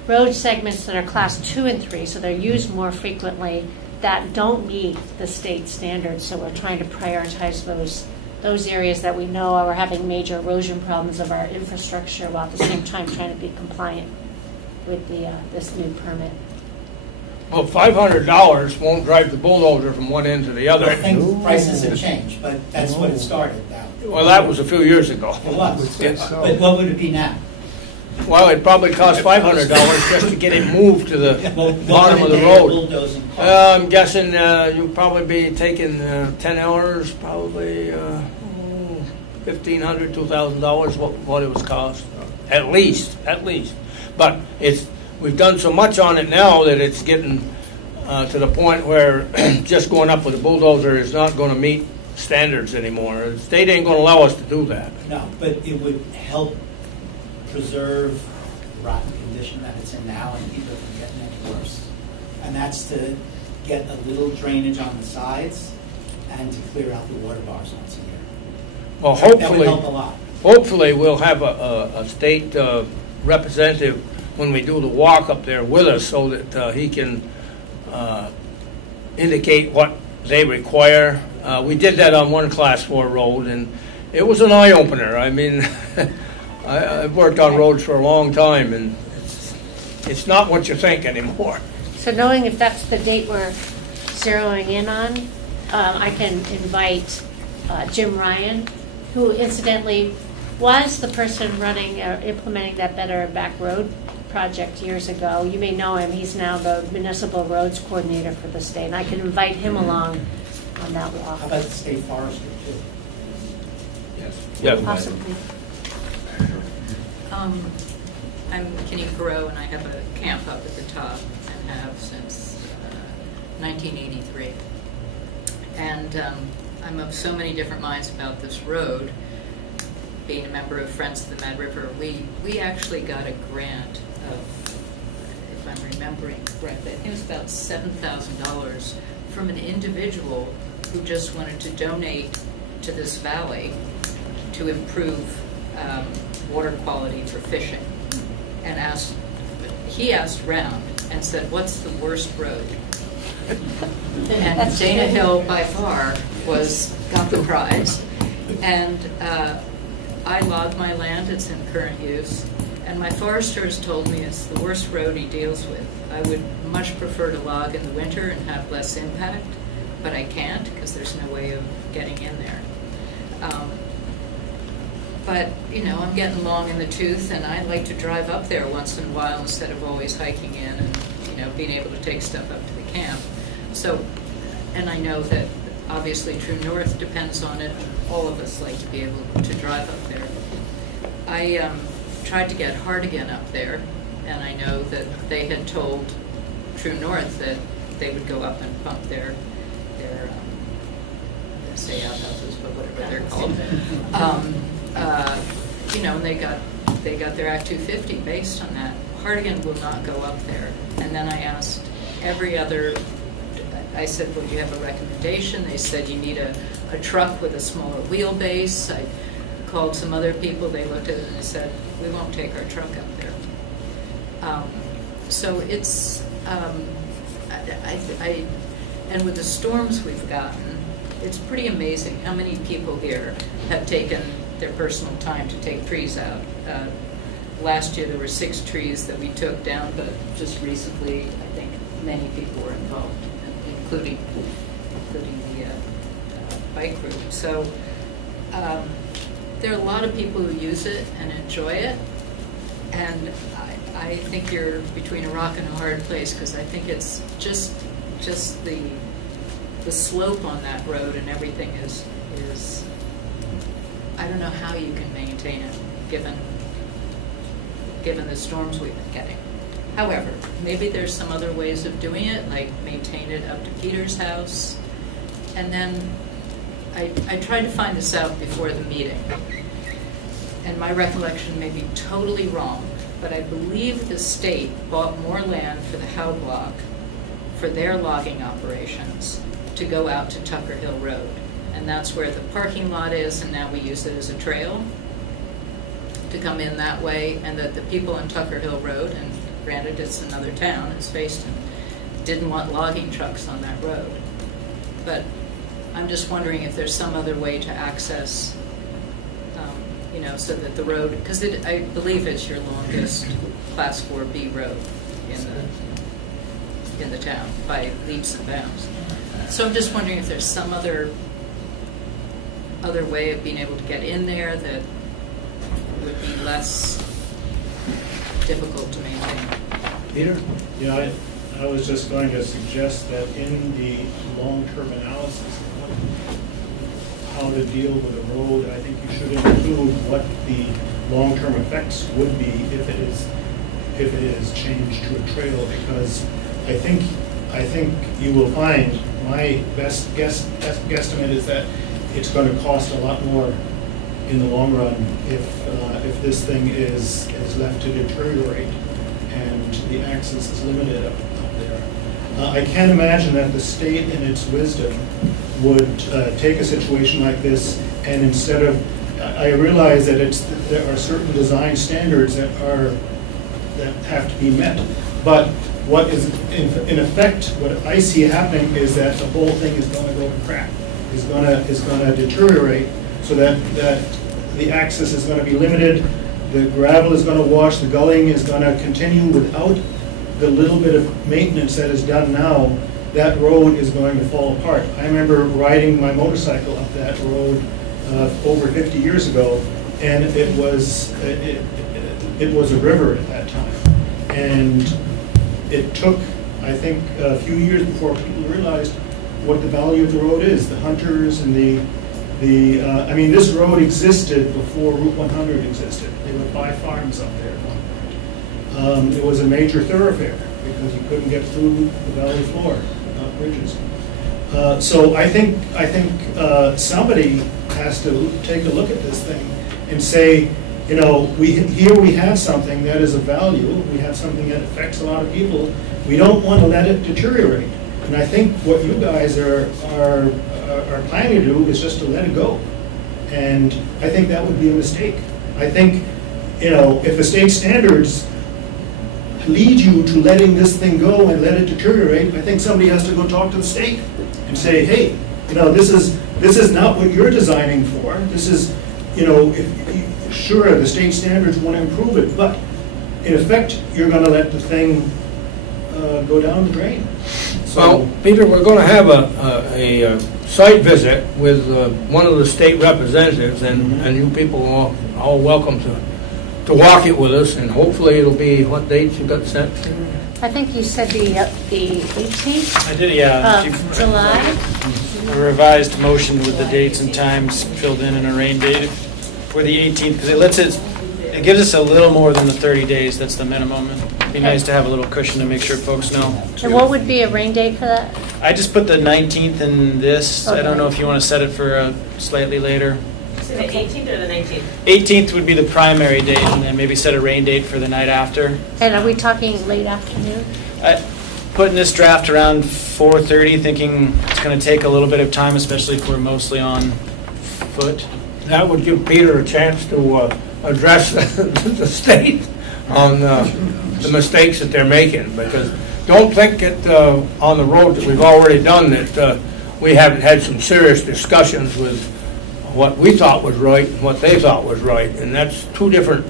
road segments that are Class 2 and 3, so they're used more frequently, that don't meet the state standards. So we're trying to prioritize those areas that we know are having major erosion problems of our infrastructure, while at the same time trying to be compliant with this new permit. Well, $500 won't drive the bulldozer from one end to the other. I think prices have changed, but that's what it started out. Well, that was a few years ago. It was. But what would it be now? Well, it probably cost $500 just to get it moved to the bottom of the road. I'm guessing you'll probably be taking 10 hours, probably $1,500, $2,000, what it was cost, at least. But we've done so much on it now that it's getting to the point where just going up with a bulldozer is not going to meet standards anymore. The state ain't going to allow us to do that. No, but it would help preserve the rotten condition that it's in now and keep it from getting any worse. And that's to get a little drainage on the sides and to clear out the water bars once a year. Well, That would help a lot. Hopefully we'll have a state representative when we do the walk up there with us, so that he can indicate what they require. We did that on one Class 4 road, and it was an eye-opener. I mean, I've worked on roads for a long time, and it's not what you think anymore. So knowing if that's the date we're zeroing in on, I can invite Jim Ryan, who incidentally was the person running, implementing that Better Back Road project years ago. You may know him. He's now the municipal roads coordinator for the state, and I can invite him along on that walk. How about the state forester too? Yes. Yeah. Possibly. I'm Kenny Perot, and I have a camp up at the top, and have since 1983. And I'm of so many different minds about this road. Being a member of Friends of the Mad River, we actually got a grant of, if I'm remembering correctly, I think it was about $7,000 from an individual who just wanted to donate to this valley to improve water quality for fishing. And he asked around and said, what's the worst road? And Dana Hill by far got the prize. And I log my land, it's in current use, and my forester has told me it's the worst road he deals with. I would much prefer to log in the winter and have less impact, but I can't because there's no way of getting in there. But, you know, I'm getting long in the tooth, and I like to drive up there once in a while instead of always hiking in and, you know, being able to take stuff up to the camp. So, and I know that obviously True North depends on it. All of us like to be able to drive up there. I tried to get Hardigan up there, and I know that they had told True North that they would go up and pump their to say outhouses, but whatever they're called. And they got their Act 250 based on that. Hardigan will not go up there. And then I asked every other, I said, well, do you have a recommendation? They said you need a truck with a smaller wheelbase. I called some other people. They looked at it and they said, we won't take our truck up there. So it's, and with the storms we've gotten, it's pretty amazing how many people here have taken their personal time to take trees out. Last year there were 6 trees that we took down, but just recently I think many people were involved, including the bike group. So there are a lot of people who use it and enjoy it, and I think you're between a rock and a hard place, because I think it's just the slope on that road and everything is I don't know how you can maintain it given the storms we've been getting. However, maybe there's some other ways of doing it, like maintain it up to Peter's house. And then I tried to find this out before the meeting, and my recollection may be totally wrong, but I believe the state bought more land for the Howe Block for their logging operations to go out to Tucker Hill Road. And that's where the parking lot is, and now we use it as a trail to come in that way, and that the people on Tucker Hill Road, and granted it's another town, it's Facein, didn't want logging trucks on that road. But I'm just wondering if there's some other way to access, so that the road, because I believe it's your longest Class 4B road in the town by leaps and bounds. So I'm just wondering if there's some other way of being able to get in there that would be less difficult to maintain. Peter? Yeah, I was just going to suggest that in the long-term analysis of how to deal with a road, I think you should include what the long-term effects would be if it is changed to a trail, because I think you will find, my best guesstimate is that it's going to cost a lot more in the long run if this thing is left to deteriorate and the access is limited up there. I can't imagine that the state in its wisdom would take a situation like this, and instead of, I realize that there are certain design standards that have to be met, but what is in effect, what I see happening is that the whole thing is going to go to crap, is going to deteriorate, so that the access is going to be limited, the gravel is going to wash, the gullying is going to continue without the little bit of maintenance that is done now. That road is going to fall apart. I remember riding my motorcycle up that road over 50 years ago, and it was a river at that time. And it took, I think, a few years before people realized what the value of the road is. The hunters and I mean, this road existed before Route 100 existed. There were 5 farms up there at one point. It was a major thoroughfare because you couldn't get through the valley floor without bridges. So I think somebody has to take a look at this thing and say, here we have something that is of value. We have something that affects a lot of people. We don't want to let it deteriorate. And I think what you guys are planning to do is just to let it go. And I think that would be a mistake. I think, if the state standards lead you to letting this thing go and let it deteriorate, I think somebody has to go talk to the state and say, hey, this is not what you're designing for. This is, sure, the state standards want to improve it, but in effect, you're going to let the thing go down the drain. So, well, Peter, we're going to have a site visit with one of the state representatives, and you people are all welcome to walk it with us, and hopefully it'll be, what dates you got set? I think you said the 18th? I did, yeah. July? A revised motion with the dates and times filled in and a rain date for the 18th, because it gives us a little more than the 30 days. That's the minimum. Be nice to have a little cushion to make sure folks know. And what would be a rain date for that? I just put the 19th in this. I don't Okay. know if you want to set it for slightly later. So the 18th or the 19th? 18th would be the primary date, and then maybe set a rain date for the night after. And are we talking late afternoon? Putting this draft around 4:30, thinking it's going to take a little bit of time, especially if we're mostly on foot. That would give Peter a chance to address the state on the mistakes that they're making, because don't think that on the road that we've already done that we haven't had some serious discussions with what we thought was right and what they thought was right, and that's two different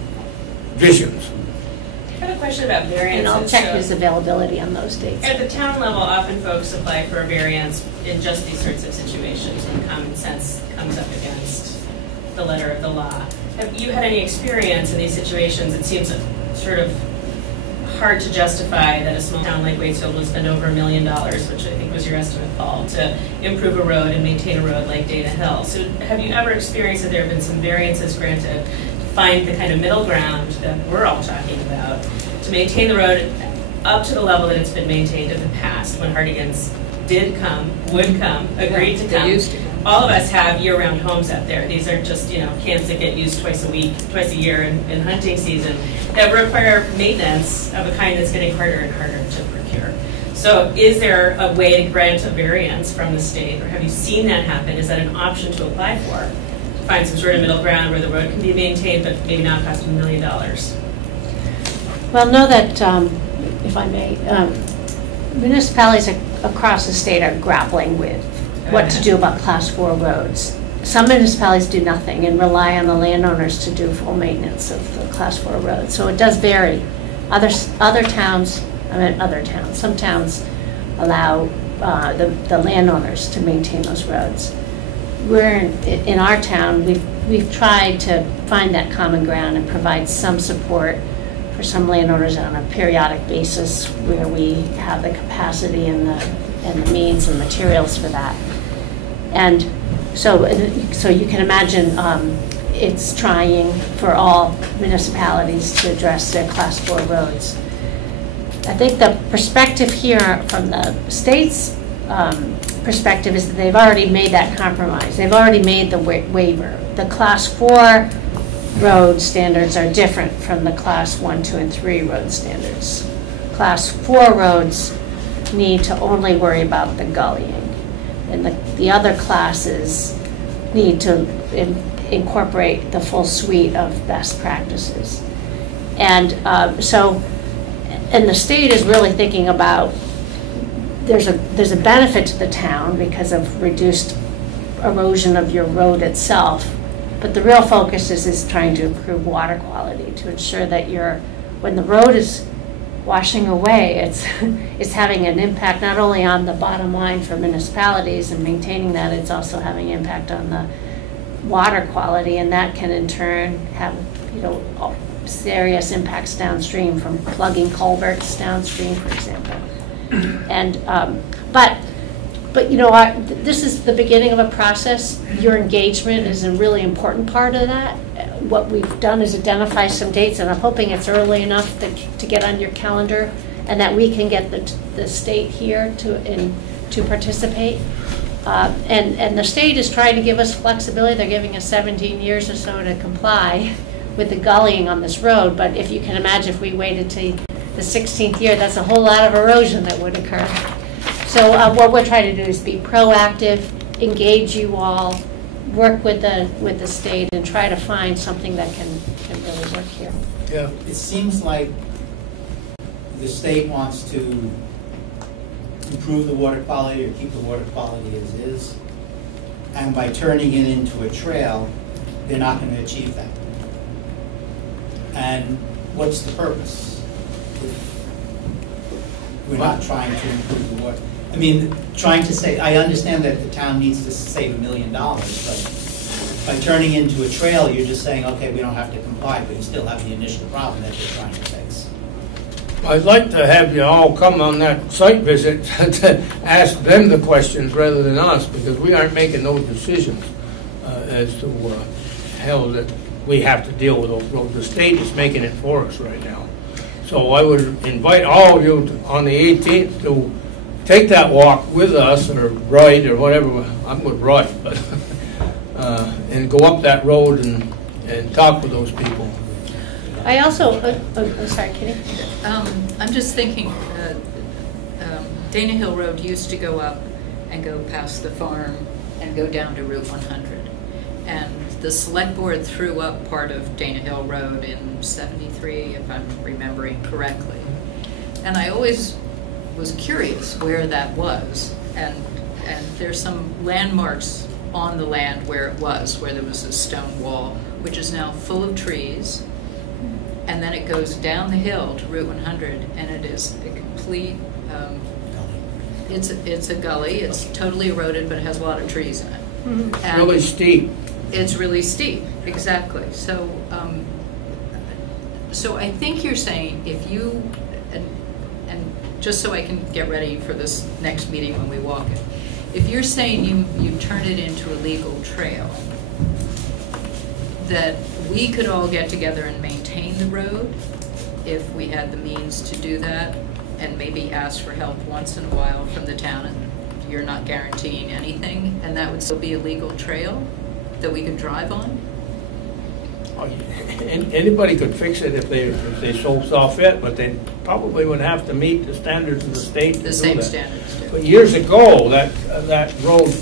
visions. I have a question about variances. And I'll check So his availability on those dates. at the town level, often folks apply for a variance in just these sorts of situations when common sense comes up against the letter of the law. Have you had any experience in these situations? It seems sort of hard to justify that a small town like Waitsfield would spend over $1 million, which I think was your estimate, Paul, to improve a road and maintain a road like Dana Hill. So have you ever experienced that there have been some variances granted to find the kind of middle ground that we're all talking about, to maintain the road up to the level that it's been maintained in the past when Hardigans did come, would come, agreed to come? All of us have year-round homes out there. These are just, camps that get used twice a year in hunting season that require maintenance of a kind that's getting harder and harder to procure. So is there a way to grant a variance from the state, or have you seen that happen? Is that an option to apply for? To find some sort of middle ground where the road can be maintained but maybe not cost $1 million? Well, know that, if I may, municipalities across the state are grappling with what to do about Class 4 roads. Some municipalities do nothing and rely on the landowners to do full maintenance of the Class 4 roads. So it does vary. Some towns allow the landowners to maintain those roads. In our town, we've tried to find that common ground and provide some support for some landowners on a periodic basis where we have the capacity and the means and materials for that. And so you can imagine it's trying for all municipalities to address their Class 4 roads. I think the perspective here from the state's perspective is that they've already made that compromise. They've already made the waiver. The Class 4 road standards are different from the Class 1, 2, and 3 road standards. Class 4 roads need to only worry about the gullying, and the other classes need to incorporate the full suite of best practices. And and the state is really thinking about, there's a benefit to the town because of reduced erosion of your road itself, but the real focus is trying to improve water quality, to ensure that when the road is washing away, it's having an impact not only on the bottom line for municipalities and maintaining that, it's also having an impact on the water quality, and that can in turn have serious impacts downstream from plugging culverts downstream, for example. And but this is the beginning of a process. Your engagement is a really important part of that. What we've done is identify some dates, and I'm hoping it's early enough to get on your calendar, and that we can get the state here to participate. And the state is trying to give us flexibility. They're giving us 17 years or so to comply with the gullying on this road. But if you can imagine, if we waited to the 16th year, that's a whole lot of erosion that would occur. So what we're trying to do is be proactive, engage you all, work with the state, and try to find something that can really work here. Yeah. It seems like the state wants to improve the water quality or keep the water quality as is, and by turning it into a trail, they're not going to achieve that. And what's the purpose? We're not trying to improve the water. I mean, trying to say, I understand that the town needs to save $1 million, but by turning into a trail, you're just saying, okay, we don't have to comply, but you still have the initial problem that you're trying to fix. I'd like to have you all come on that site visit to ask them the questions rather than us, because we aren't making those decisions as to how that we have to deal with those roads. The state is making it for us right now. So I would invite all of you on the 18th to take that walk with us, or ride, or whatever. I'm with ride, but and go up that road and talk with those people. I also, sorry, Kitty. I'm just thinking, Dana Hill Road used to go up and go past the farm and go down to Route 100. And the select board threw up part of Dana Hill Road in '73, if I'm remembering correctly. And I always was curious where that was. And there's some landmarks on the land where it was, where there was a stone wall, which is now full of trees. And then it goes down the hill to Route 100, and it is a complete, it's a gully. It's totally eroded, but it has a lot of trees in it. Mm-hmm. It's really steep. It's really steep, exactly. So, so I think you're saying if you, and just so I can get ready for this next meeting when we walk it, if you're saying you turn it into a legal trail, that we could all get together and maintain the road if we had the means to do that, and maybe ask for help once in a while from the town, and you're not guaranteeing anything, and that would still be a legal trail that we could drive on? Anybody could fix it if they so saw fit, but they probably would have to meet the standards of the state. The same standards too. But years ago, that road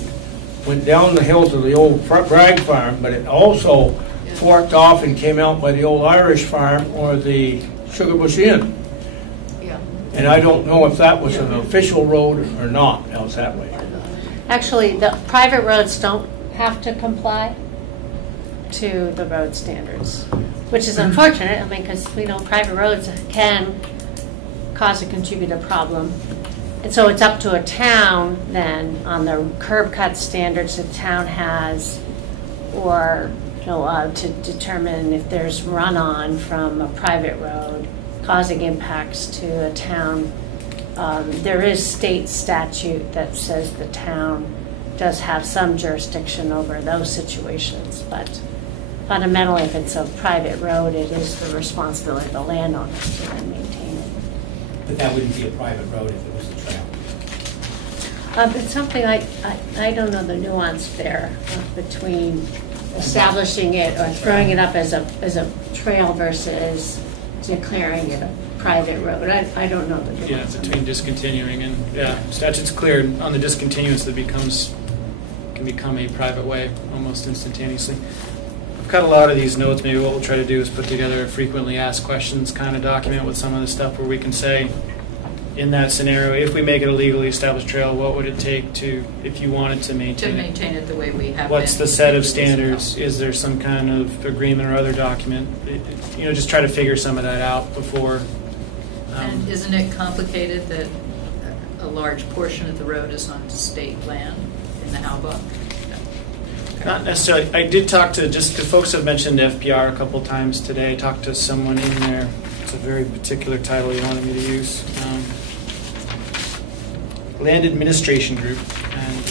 went down the hill to the old Bragg farm, but it also forked off and came out by the old Irish farm or the Sugar Bush Inn. Yeah. And I don't know if that was an official road or not, else that way. Actually, the private roads don't have to comply to the road standards, which is unfortunate. I mean, because we know private roads can cause a contributor problem. And so it's up to a town then on the curb cut standards the town has, or to determine if there's run-on from a private road causing impacts to a town. There is state statute that says the town does have some jurisdiction over those situations, but fundamentally, if it's a private road, it is the responsibility of the landowner to then maintain it. But that wouldn't be a private road if it was a trail. It's something I don't know the nuance there between establishing it or throwing it up as a trail versus declaring it a private road. I don't know the nuance. Yeah, between discontinuing and, statute's clear on the discontinuance that can become a private way almost instantaneously. I've cut a lot of these notes. Maybe what we'll try to do is put together a frequently asked questions kind of document with some of the stuff where we can say, in that scenario, if we make it a legally established trail, what would it take to, if you wanted to maintain it? To maintain it the way we have. What's the set of standards? Is there some kind of agreement or other document? Just try to figure some of that out before. And isn't it complicated that a large portion of the road is on state land in the Halbach? Not necessarily. I did talk to, just because folks have mentioned FPR a couple times today, I talked to someone in there. It's a very particular title he wanted me to use. Land Administration Group. And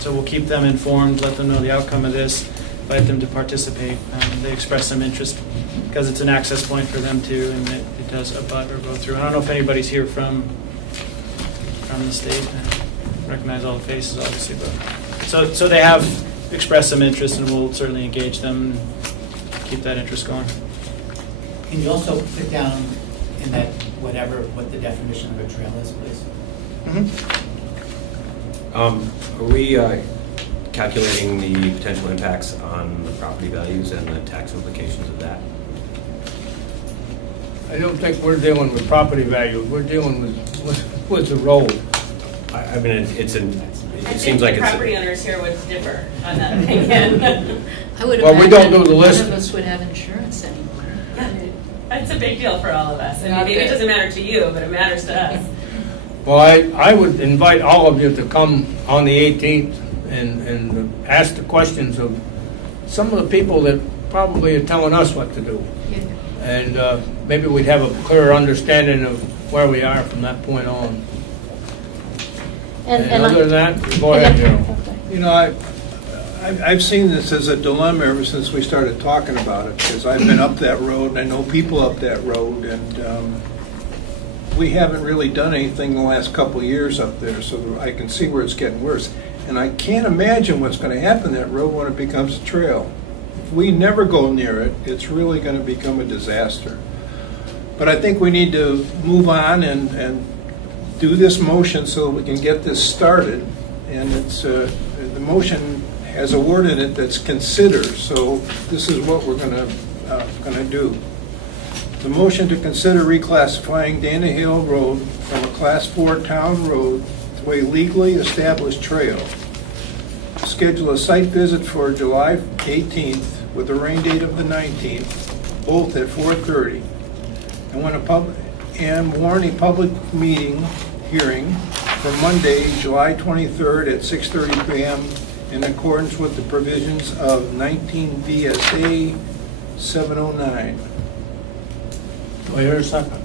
so we'll keep them informed, let them know the outcome of this, invite them to participate. They express some interest because it's an access point for them too, and it does abut or go through. I don't know if anybody's here from the state. I recognize all the faces, obviously, but so they have expressed some interest, and we'll certainly engage them and keep that interest going. Can you also put down in that what the definition of a trail is, please? Mm-hmm. Are we calculating the potential impacts on the property values and the tax implications of that? I don't think we're dealing with property value. We're dealing with the road. I mean, it seems like the property owners here would differ on that opinion. I would we don't do the list. None of us would have insurance anymore. That's a big deal for all of us. And maybe it doesn't matter to you, but it matters to us. Well, I would invite all of you to come on the 18th and ask the questions of some of the people that probably are telling us what to do. Yeah. And maybe we'd have a clearer understanding of where we are from that point on. And other than that, go ahead, Joe. I've seen this as a dilemma ever since we started talking about it, because I've been up that road and I know people up that road, and we haven't really done anything the last couple of years up there, so I can see where it's getting worse. And I can't imagine what's going to happen to that road when it becomes a trail. If we never go near it, it's really going to become a disaster. But I think we need to move on and do this motion so we can get this started. And it's the motion has a word in it that's consider. So this is what we're going to do. The motion to consider reclassifying Dana Hill Road from a Class 4 town road to a legally established trail. Schedule a site visit for July 18th with a rain date of the 19th, both at 4:30, and warn a public hearing for Monday, July 23rd at 6:30 p.m. in accordance with the provisions of 19 VSA 709. Do I hear a second?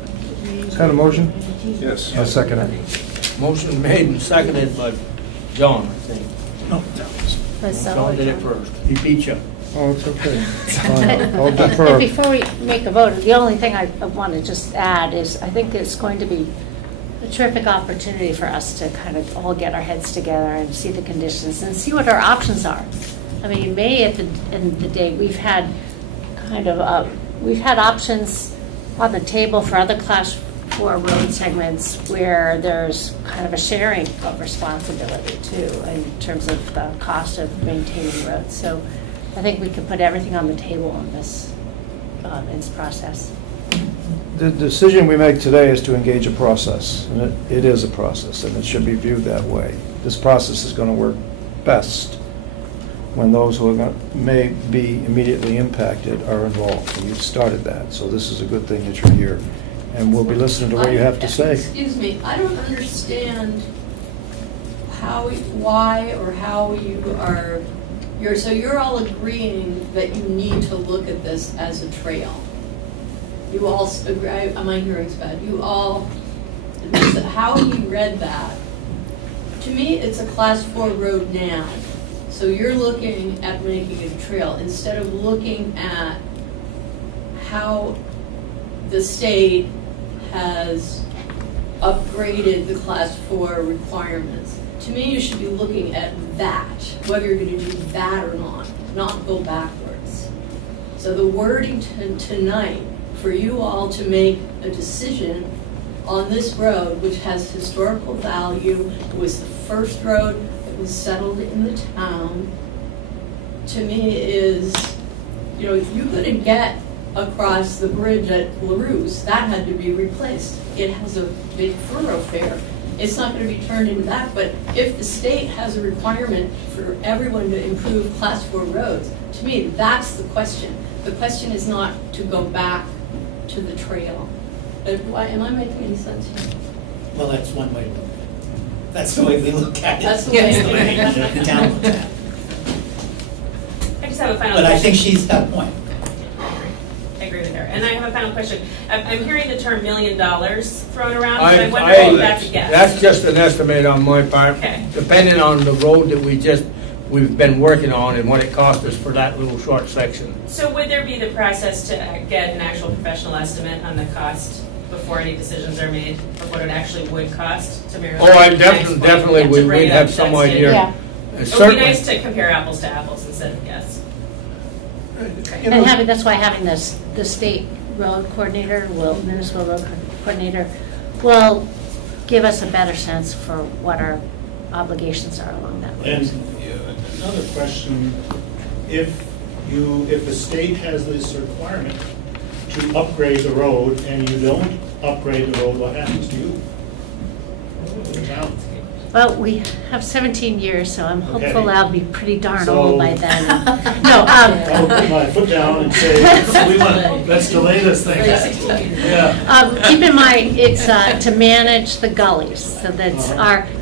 Kind of motion? Yes. I'll second it. Motion made and seconded by John, I think. No, John did it first. He beat you. Oh, it's okay. Fine, I'll defer. And before we make a vote, the only thing I want to just add is I think it's going to be a terrific opportunity for us to kind of all get our heads together and see the conditions and see what our options are. I mean, May at the end of the day, we've had options on the table for other Class 4 road segments where there's kind of a sharing of responsibility too in terms of the cost of maintaining roads. So I think we can put everything on the table in this process. The decision we make today is to engage a process, and it is a process, and it should be viewed that way. This process is going to work best when those who may be immediately impacted are involved. And you've started that, so this is a good thing that you're here. And we'll be listening to what you have to say. Excuse me, I don't understand why or how you are, so you're all agreeing that you need to look at this as a trail. You all agree, my hearing's bad, you all, how you read that, to me it's a Class 4 road now. So you're looking at making it a trail instead of looking at how the state has upgraded the Class 4 requirements. To me, you should be looking at that, whether you're going to do that or not go backwards. So the wording tonight for you all to make a decision on this road, which has historical value, it was the first road that was settled in the town, to me is, if you couldn't get across the bridge at LaRue's, that had to be replaced. It has a big thoroughfare. It's not going to be turned into that, but if the state has a requirement for everyone to improve Class 4 roads, to me, that's the question. The question is not to go back to the trail. Am I making any sense here? Well, that's one way to look at it. That's the way we look at it. That's the way the town looks at it. I just have a final But question. I think she's got a point. I agree with her. And I have a final question. I'm hearing the term $1 million thrown around, I and I wonder if that's a guess. That's just an estimate on my part, Okay. depending on the road that we've been working on and what it cost us for that little short section. So would there be the process to get an actual professional estimate on the cost before any decisions are made of what it actually would cost to Maryland? Oh, I definitely we'd have some idea. Yeah. It would be nice to compare apples to apples instead of guess. And that's why having the state road coordinator, municipal road coordinator, will give us a better sense for what our obligations are along that road. And another question, if the state has this requirement to upgrade the road and you don't upgrade the road, what happens to you? The town? Well, we have 17 years, so I'm hopeful Okay. I'll be pretty darn So- old by then. I would put my foot down and say, let's delay this thing. Yeah. Keep in mind, it's to manage the gullies, so that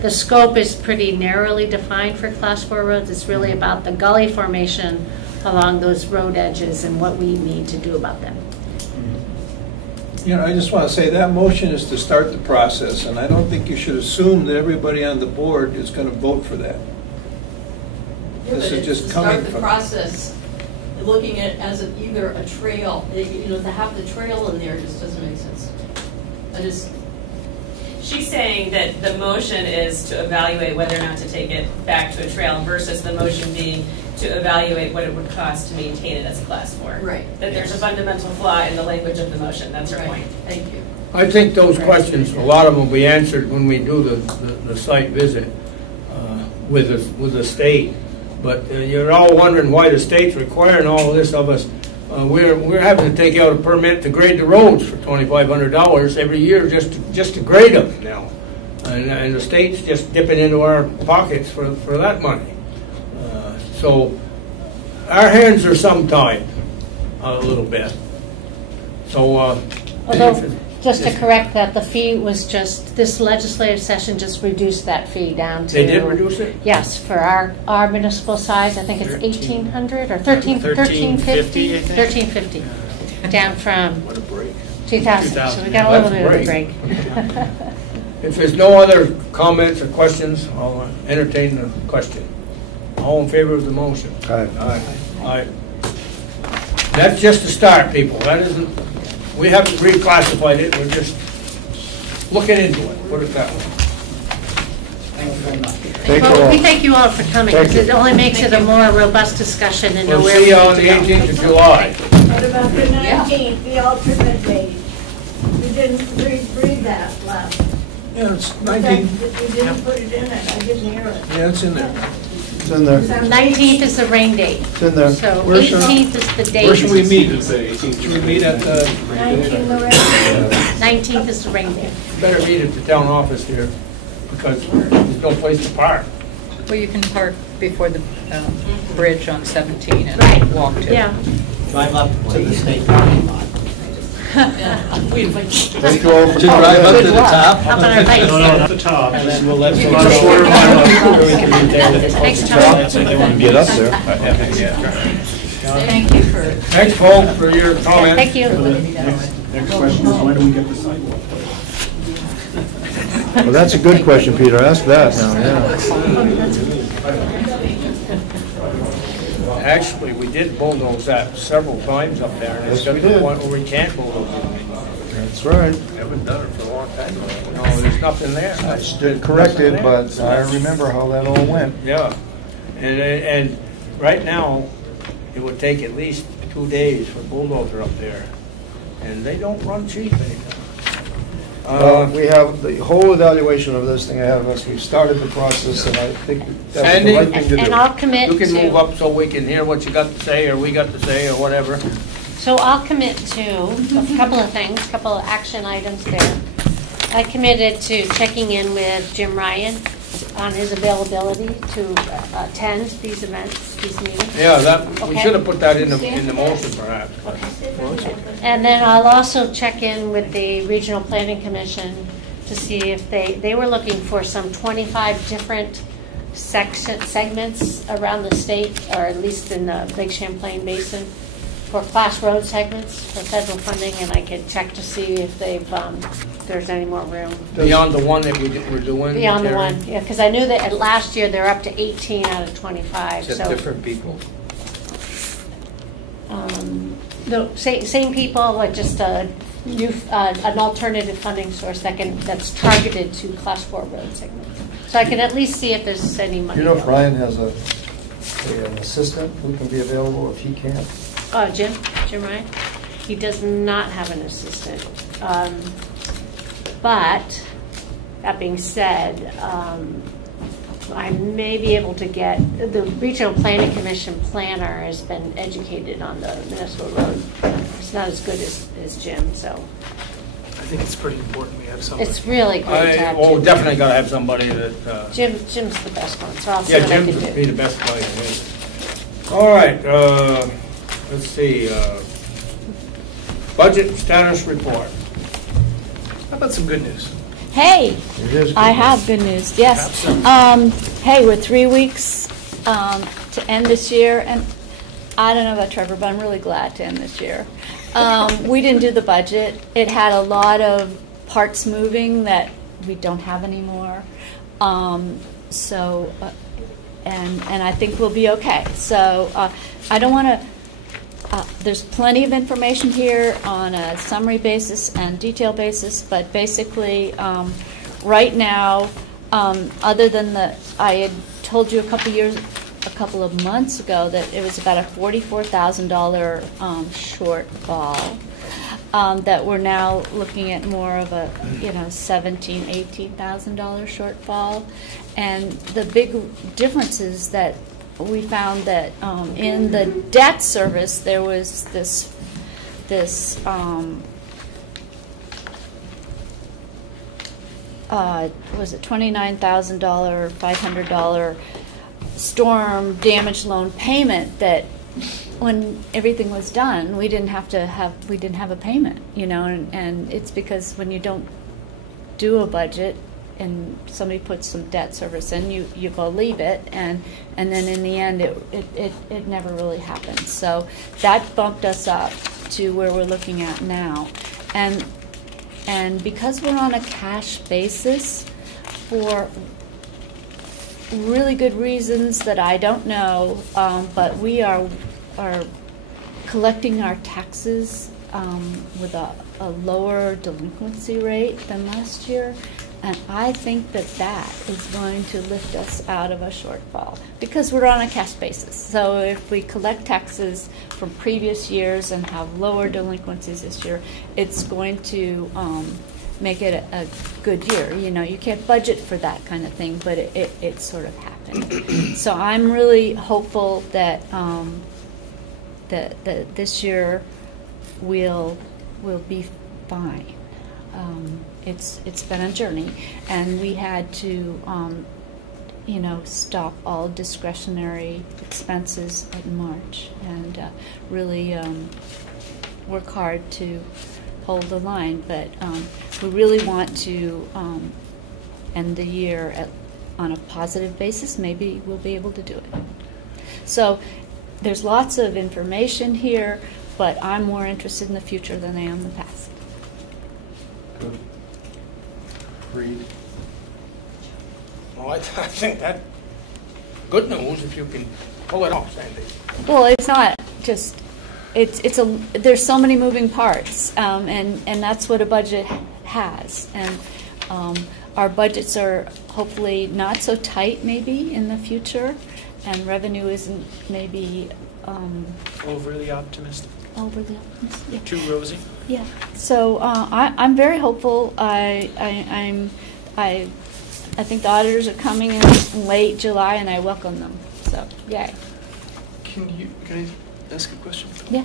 the scope is pretty narrowly defined for Class 4 roads. It's really about the gully formation along those road edges and what we need to do about them. I just want to say that motion is to start the process, and I don't think you should assume that everybody on the board is going to vote for that. This is just coming Start the from... process, looking at it as either a trail, to have the trail in there just doesn't make sense. She's saying that the motion is to evaluate whether or not to take it back to a trail versus the motion being to evaluate what it would cost to maintain it as a Class 4. Right. That there's a fundamental flaw in the language of the motion. That's her point. Thank you. I think those questions, a lot of them will be answered when we do the site visit with the state. But you're all wondering why the state's requiring all of this of us. We're having to take out a permit to grade the roads for $2,500 every year just to grade them now, and the state's just dipping into our pockets for that money. So our hands are some tied a little bit. So although, just to correct that, the fee was just, this legislative session just reduced that fee down to... They did reduce it? Yes, for our municipal size, I think it's 1,800 or 1350? 1350, down from what a break. 2,000. So we got a little bit of a break. If there's no other comments or questions, I'll entertain the question. All in favor of the motion? Aye. Aye. That's just a start, people. That isn't... We haven't reclassified it, we're just looking into it, put it that way. Thank you very much. Thank you Well, all. we thank you all for coming, Thank because you. it only makes it a more robust discussion and know We'll where see we you need on to the go. 18th of July. What about the 19th, the alternate date? You didn't read that last. Yeah, it's You 19. didn't put it in it, I didn't hear it. Yeah, it's in there. It's in there. 19th is the rain date. It's in there. So Where should- 18th is the date. Where should we meet? Should we meet at the... 19 the rest. 19th is the rain date. Better meet at the town office here, because there's no place to park. Well, you can park before the bridge on 17 and Right. walk to. Yeah. Drive up to the state parking lot. We invite you. Thank you all for To drive coming. up to the top? How about our bikes? Not the top. And then we'll let You folks can know shorter where we can meet there. Thanks, Tom. Get up there. Thank you for. Thanks, Paul, for your comments. Thank you. Next question is, when do we get the sidewalk? Well, that's a good question, Peter. Ask that now, Actually, we did bulldoze that several times up there, and it's Yes, got we to the did. point where we can't bulldoze it anymore. That's right. Haven't done it for a long time. No, there's nothing there. It's corrected, but I remember how that all went. Yeah, and right now, it would take at least 2 days for bulldozer up there, and they don't run cheap anymore. We have the whole evaluation of this thing ahead of us. We've started the process, and I think that's Sandy? the right thing to do. And I'll commit You can to... move up so we can hear what you got to say, or we got to say, or whatever. So I'll commit to a couple of things, a couple of action items there. I committed to checking in with Jim Ryan on his availability to attend these events, these meetings. Yeah, we Okay. should have put that in the motion, perhaps. And then I'll also check in with the Regional Planning Commission to see if they were looking for some 25 different segments around the state, or at least in the Lake Champlain Basin, for class road segments for federal funding, and I could check to see if there's any more room. Beyond the one that we're doing? Beyond the Terry? one, yeah, because I knew that last year they're up to 18 out of 25. Is that So different people? the same people, like just an alternative funding source that's targeted to class 4 road segments. So I can at least see if there's any money. You know if Ryan has an assistant who can be available if he can't? Jim Ryan? He does not have an assistant. But, that being said, I may be able to get, the Regional Planning Commission planner has been educated on the municipal road. It's not as good as Jim, so. I think it's pretty important we have somebody. It's really great to have Jim. Definitely got to have somebody that... Jim's the best one, so I'll see Yeah, what I Jim can would be do. the best guy to me. All right, let's see. Budget status report. How about some good news? Hey, It is good I news. have good news, yes. Hey, we're 3 weeks to end this year, and I don't know about Trevor, but I'm really glad to end this year. We didn't do the budget. It had a lot of parts moving that we don't have anymore. And I think we'll be okay. So I don't want to, there's plenty of information here on a summary basis and detail basis, but basically right now, other than I had told you a couple of months ago that it was about a $44,000 shortfall. That we're now looking at more of a $17,000, $18,000 shortfall, and the big difference is that we found that in the debt service there was this was it $29,000, $500 storm damage loan payment that when everything was done we didn't have a payment, and it's because when you don't do a budget and somebody puts some debt service in, you go leave it, and then in the end it never really happens. So that bumped us up to where we're looking at now, and because we're on a cash basis for really good reasons that I don't know, but we are collecting our taxes with a lower delinquency rate than last year, and I think that is going to lift us out of a shortfall because we're on a cash basis. So if we collect taxes from previous years and have lower delinquencies this year, it's going to make it a good year. You can't budget for that kind of thing, but it sort of happened. So I'm really hopeful that that this year we'll be fine. It's been a journey, and we had to stop all discretionary expenses in March and really work hard to hold the line. But we really want to end the year on a positive basis. Maybe we'll be able to do it. So there's lots of information here, but I'm more interested in the future than I am the past. Good. Reed. Well, I think that good news if you can pull it off, Sandy. Well, it's not just. There's so many moving parts, and that's what a budget has. And our budgets are hopefully not so tight, maybe in the future, and revenue isn't maybe overly optimistic. Overly optimistic. Yeah. Too rosy. Yeah. So I'm very hopeful. I think the auditors are coming in late July, and I welcome them. So yay. Can I ask a question? Yeah.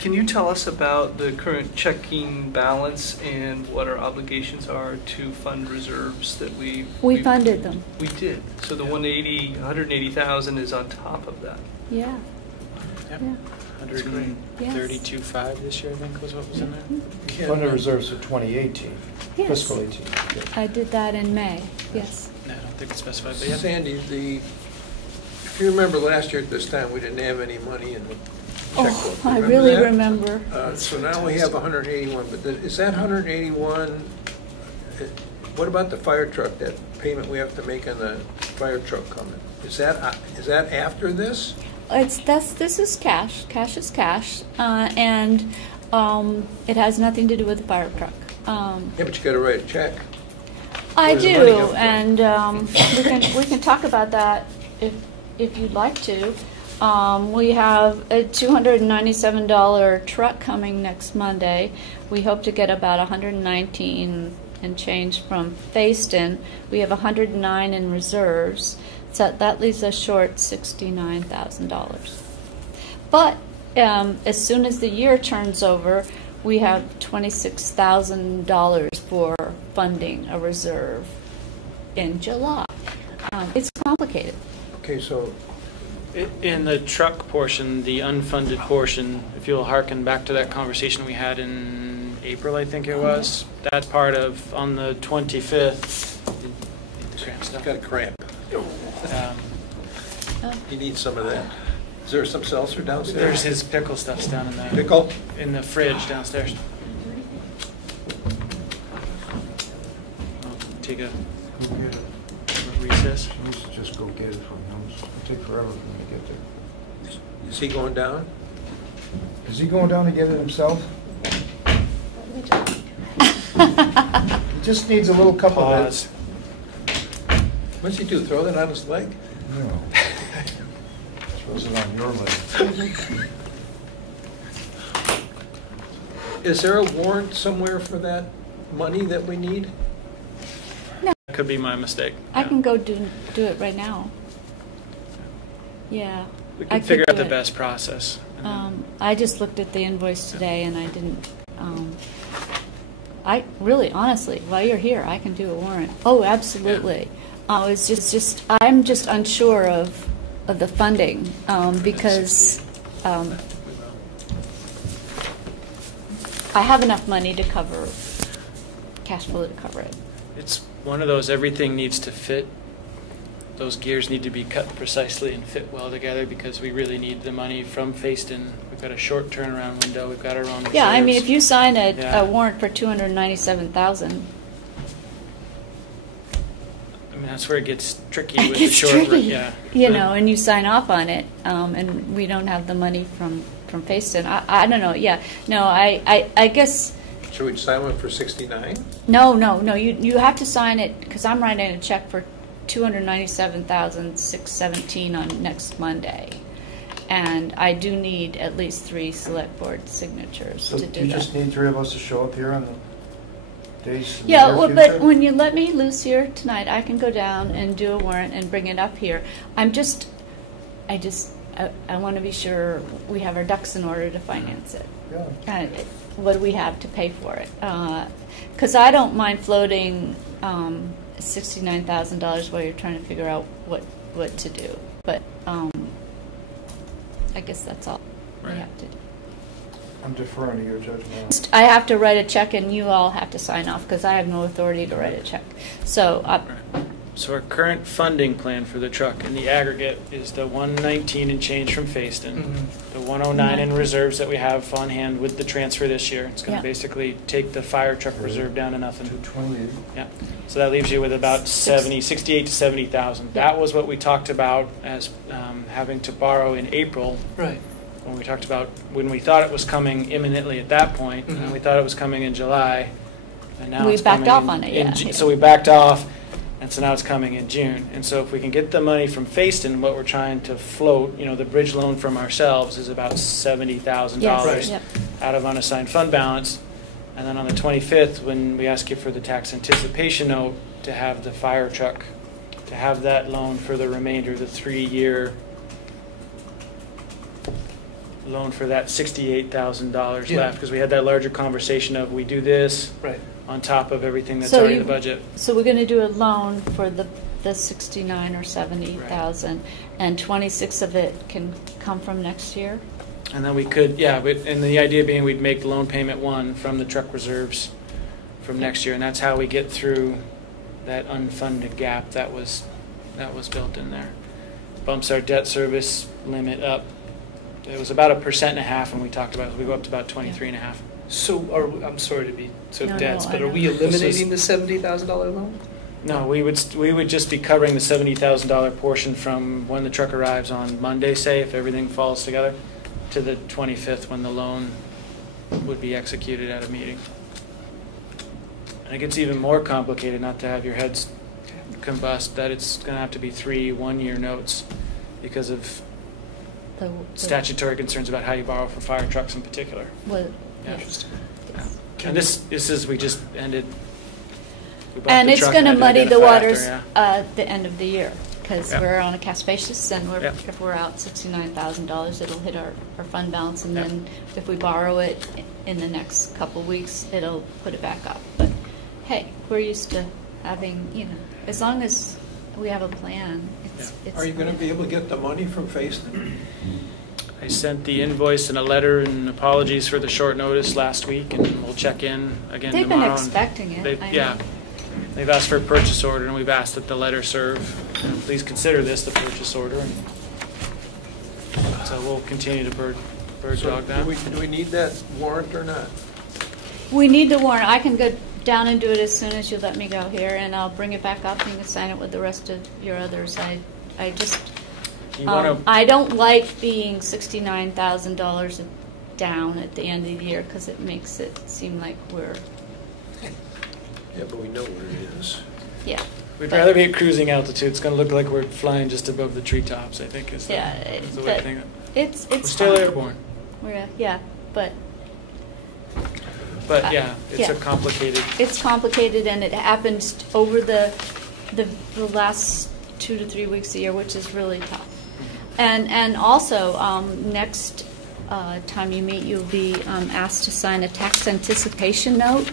Can you tell us about the current checking balance and what our obligations are to fund reserves that we funded them? We did. So the 180,000 is on top of that. Yeah. Yep. Yeah. 132.5 this year, I think, was what was in there. Funded reserves for 2018, yes. Fiscal 18. Yeah. I did that in May. Yes. No, I don't think it's specified. But yeah. Sandy, if you remember last year at this time, we didn't have any money in the checkbook. I really remember. So now we have 181, but is that 181, what about the fire truck, that payment we have to make on the fire truck coming? Is that after this? This is cash. Cash is cash, and it has nothing to do with the fire truck. Yeah, but you got to write a check. I do, and we can talk about that if you'd like to. We have a $297 truck coming next Monday. We hope to get about $119 and change from Fayston. We have $109 in reserves, so that leaves us short $69,000. But as soon as the year turns over, we have $26,000 for funding a reserve in July. It's complicated. Okay, so in the truck portion, the unfunded portion, if you'll hearken back to that conversation we had in April, I think it was, that part of on the 25th. Got a cramp. You need some of that. Is there some seltzer downstairs? There's his pickle stuff's down in the pickle in the fridge downstairs. I'll take a recess. Let's just go get it from him. It'll take forever for me to get there. Is he going down? Is he going down to get it himself? just needs a little couple of Pause. What's he do, throw that on his leg? No. Throws it on your leg. Is there a warrant somewhere for that money that we need? That could be my mistake. I Yeah. can go do it right now. Yeah. We I can could figure out do the it. best process. And then- I just looked at the invoice today and I didn't, I really, honestly, while you're here, I can do a warrant. Oh, absolutely. It's just, I'm just unsure of the funding, because, I have enough money to cover, cash flow to cover it. It's one of those, everything needs to fit. Those gears need to be cut precisely and fit well together because we really need the money from Facein. We've got a short turnaround window. We've got our own reserves. Yeah, I mean, if you sign Yeah. a warrant for 297,000, I mean, that's where it gets tricky it with gets the short tricky, yeah. you know, and you sign off on it, and we don't have the money from Facein. I don't know. Yeah, no, I guess. Should we sign one for 69? No. You have to sign it because I'm writing a check for $297,617 on next Monday, and I do need at least 3 select board signatures So to do you that. just need 3 of us to show up here on the days in the Yeah, near well, future? but when you let me loose here tonight, I can go down and do a warrant and bring it up here. I want to be sure we have our ducks in order to finance it. Yeah. What do we have to pay for it? Because I don't mind floating $69,000 while you're trying to figure out what to do. But I guess that's all we have to do. I'm deferring to your judgment. I have to write a check, and you all have to sign off because I have no authority to write a check. So, So our current funding plan for the truck in the aggregate is the 119 and change from Facein, the 109 in reserves that we have on hand with the transfer this year. It's going to basically take the fire truck reserve down to nothing. 228. Yeah. So that leaves you with about 68 to 70,000. That was what we talked about as having to borrow in April. Right. When we talked about when we thought it was coming imminently at that point, and we thought it was coming in July, and now We it's backed coming off on it, yeah. So we backed off, and so now it's coming in June. And so if we can get the money from Facein, what we're trying to float, the bridge loan from ourselves is about $70,000 out of unassigned fund balance. And then on the 25th, when we ask you for the tax anticipation note to have the fire truck, to have that loan for the remainder of the 3-year loan for that $68,000 left, because we had that larger conversation of we do this on top of everything that's already in the budget. So we're going to do a loan for the 69 or 70,000, and 26 of it can come from next year. And then we could, and the idea being we'd make the loan payment 1 from the truck reserves from next year, and that's how we get through that unfunded gap that was built in there. Bumps our debt service limit up. It was about 1.5% when we talked about it. We go up to about 23.5. So I'm sorry to be so dense, but I are we know. eliminating the $70,000 loan? No, we would just be covering the $70,000 portion from when the truck arrives on Monday, say, if everything falls together, to the 25th when the loan would be executed at a meeting. And it gets even more complicated, not to have your heads combust, that it's going to have to be 3 one-year notes because of statutory concerns about how you borrow for fire trucks in particular. Well, Interesting. Yeah. And this is, we just ended. We bought and the it's truck going to and muddy the identify waters after, the end of the year, because we're on a cash basis, and if we're out $69,000, it'll hit our fund balance, and then if we borrow it in the next couple of weeks, it'll put it back up. But hey, we're used to having, as long as we have a plan. It's Are you going to be able to get the money from Facein? I sent the invoice and a letter and apologies for the short notice last week, and we'll check in again They've tomorrow. been expecting it. They've asked for a purchase order, and we've asked that the letter serve. Please consider this the purchase order. So we'll continue to bird dog that. Do we need that warrant or not? We need the warrant. I can go down and do it as soon as you let me go here, and I'll bring it back up and you can sign it with the rest of your others. I just, I don't like being $69,000 down at the end of the year because it makes it seem like we're Yeah, but we know what it is. Yeah. We'd rather be at cruising altitude. It's going to look like we're flying just above the treetops, I think, is the, Yeah, is the way to think of it. It's We're still fine. airborne. Yeah, but But yeah, it's yeah. a complicated. It's complicated, and it happens over the last 2 to 3 weeks a year, which is really tough. And also next time you meet, you'll be asked to sign a tax anticipation note,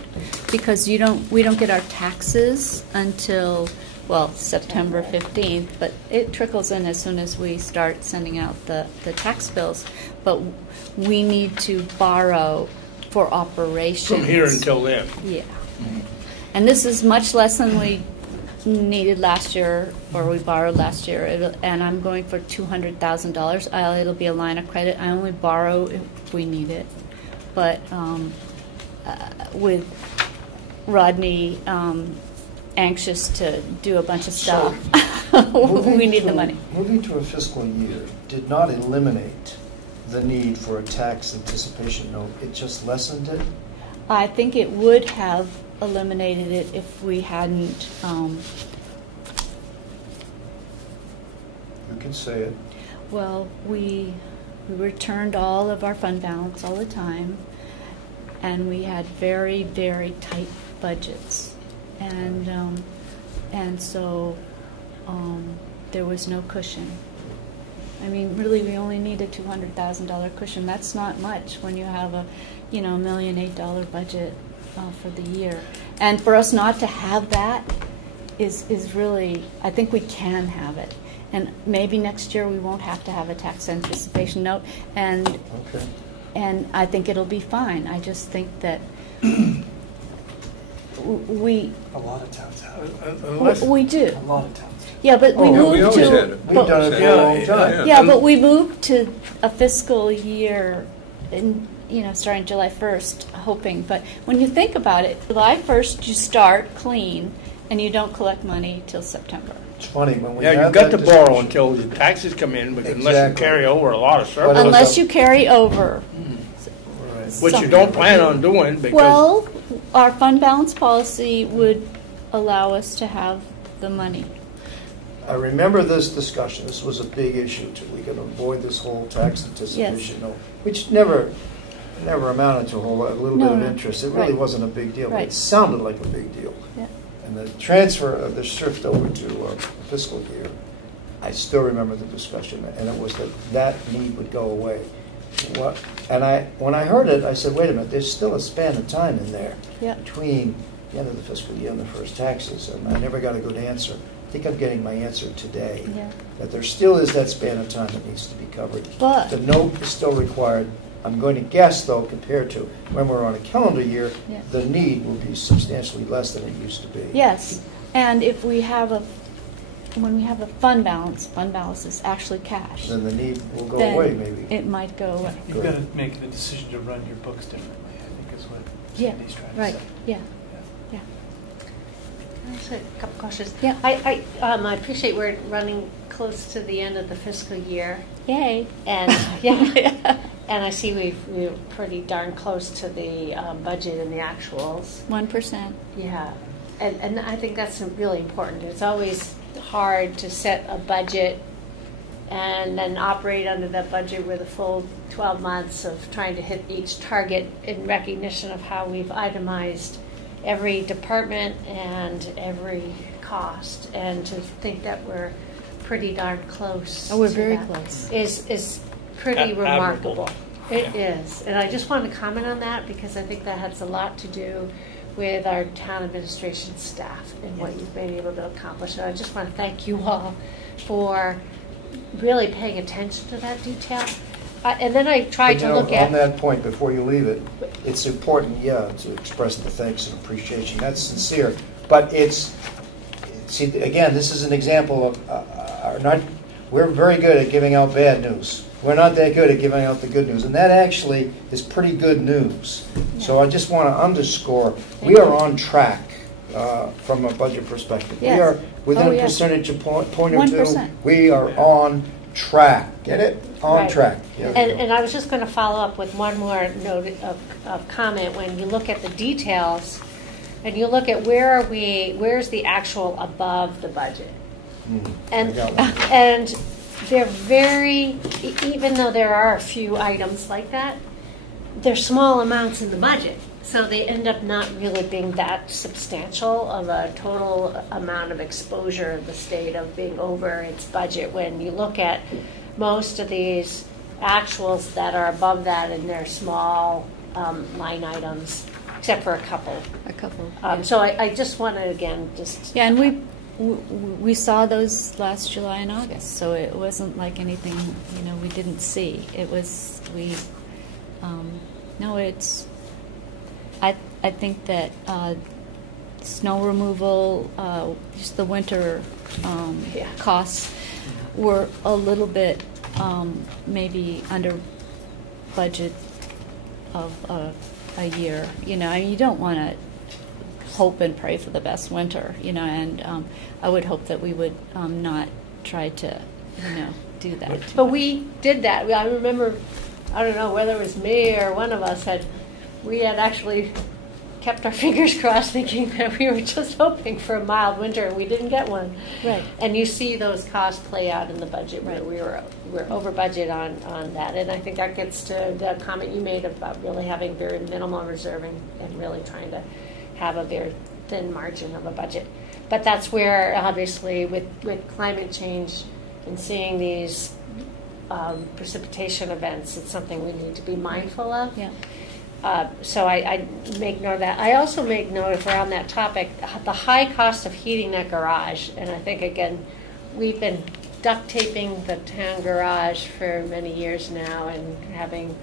because we don't get our taxes until September 15th, but it trickles in as soon as we start sending out the tax bills. But we need to borrow for operations. From here until then. Yeah. And this is much less than we needed last year, or we borrowed last year, and I'm going for $200,000. It'll be a line of credit. I only borrow if we need it. But with Rodney anxious to do a bunch of stuff, we need the money. Moving to a fiscal year did not eliminate the need for a tax anticipation note. It just lessened it? I think it would have eliminated it if we hadn't. You can say it. Well, we returned all of our fund balance all the time, and we had very, very tight budgets, and so there was no cushion. I mean, really, we only need a $200,000 cushion. That's not much when you have a, $1.8 million budget for the year. And for us not to have that is really, I think we can have it. And maybe next year we won't have to have a tax anticipation note. And I think it'll be fine. I just think that we. A lot of towns have it. We do. A lot of towns. Yeah, but we moved we always to. had it. We've done it for a long time. Yeah, but we moved to a fiscal year, starting July 1st, hoping. But when you think about it, July 1st you start clean, and you don't collect money till September. It's funny when we you've got to borrow until the taxes come in, but unless you carry over a lot of surplus. Unless you carry over. Which you don't plan on doing. Because well, our fund balance policy would allow us to have the money. I remember this discussion. This was a big issue too. We could avoid this whole tax anticipation note, which never amounted to a whole lot, a little bit of interest. It really wasn't a big deal, but it sounded like a big deal. Yeah. And the transfer of the shift over to fiscal year, I still remember the discussion, and it was that need would go away. When I heard it, I said, wait a minute, there's still a span of time in there between the end of the fiscal year and the first taxes, and I never got a good answer. I think I'm getting my answer today, that there still is that span of time that needs to be covered. But the note is still required. I'm going to guess, though, compared to when we're on a calendar year, the need will be substantially less than it used to be. Yes, and if we have when we have a fund balance is actually cash. Then the need will go away, maybe. It might go away. You've got to make the decision to run your books differently, I think is what Sandy's trying to say. Yeah. Can I ask a couple questions? Yeah. I appreciate we're running close to the end of the fiscal year. Yay. And and I see we're pretty darn close to the budget and the actuals. 1%. Yeah. And I think that's really important. It's always hard to set a budget and then operate under that budget with a full 12 months of trying to hit each target in recognition of how we've itemized every department and every cost, and to think that we're pretty darn close. Oh, we're to very that close. Is pretty remarkable. It is, and I just wanted to comment on that because I think that has a lot to do with our town administration staff and what you've been able to accomplish. And I just want to thank you all for really paying attention to that detail. And then I tried to look at... On that point, before you leave it, it's important, to express the thanks and appreciation. That's sincere. But see, again, this is an example of, we're very good at giving out bad news. We're not that good at giving out the good news. And that actually is pretty good news. Yeah. So I just want to underscore, we are on track from a budget perspective. Yes. We are within a percentage point or 1%. two. We are on track. Get it? On track. Yeah. And I was just going to follow up with one more note of comment. When you look at the details, and you look at where's the actual above the budget. And they're very, even though there are a few items like that, they're small amounts in the budget. So they end up not really being that substantial of a total amount of exposure of the state of being over its budget when you look at most of these actuals that are above that and they're small line items, except for a couple. So I just wanted, again, just... Yeah, and we saw those last July and August, so it wasn't like anything, we didn't see. It was, I think that snow removal, just the winter costs were a little bit maybe under budget of a year. You don't want to hope and pray for the best winter, and I would hope that we would not try to, do that. But we did that. I remember, I don't know whether it was me or one of us we had actually kept our fingers crossed thinking that we were just hoping for a mild winter and we didn't get one. Right. And you see those costs play out in the budget where we're over budget on that. And I think that gets to the comment you made about really having very minimal reserving and really trying to have a very thin margin of a budget. But that's where, obviously, with climate change and seeing these precipitation events, it's something we need to be mindful of. Yeah. So I make note of that. I also make note, if we're on that topic, the high cost of heating that garage. And I think, again, we've been duct taping the town garage for many years now and having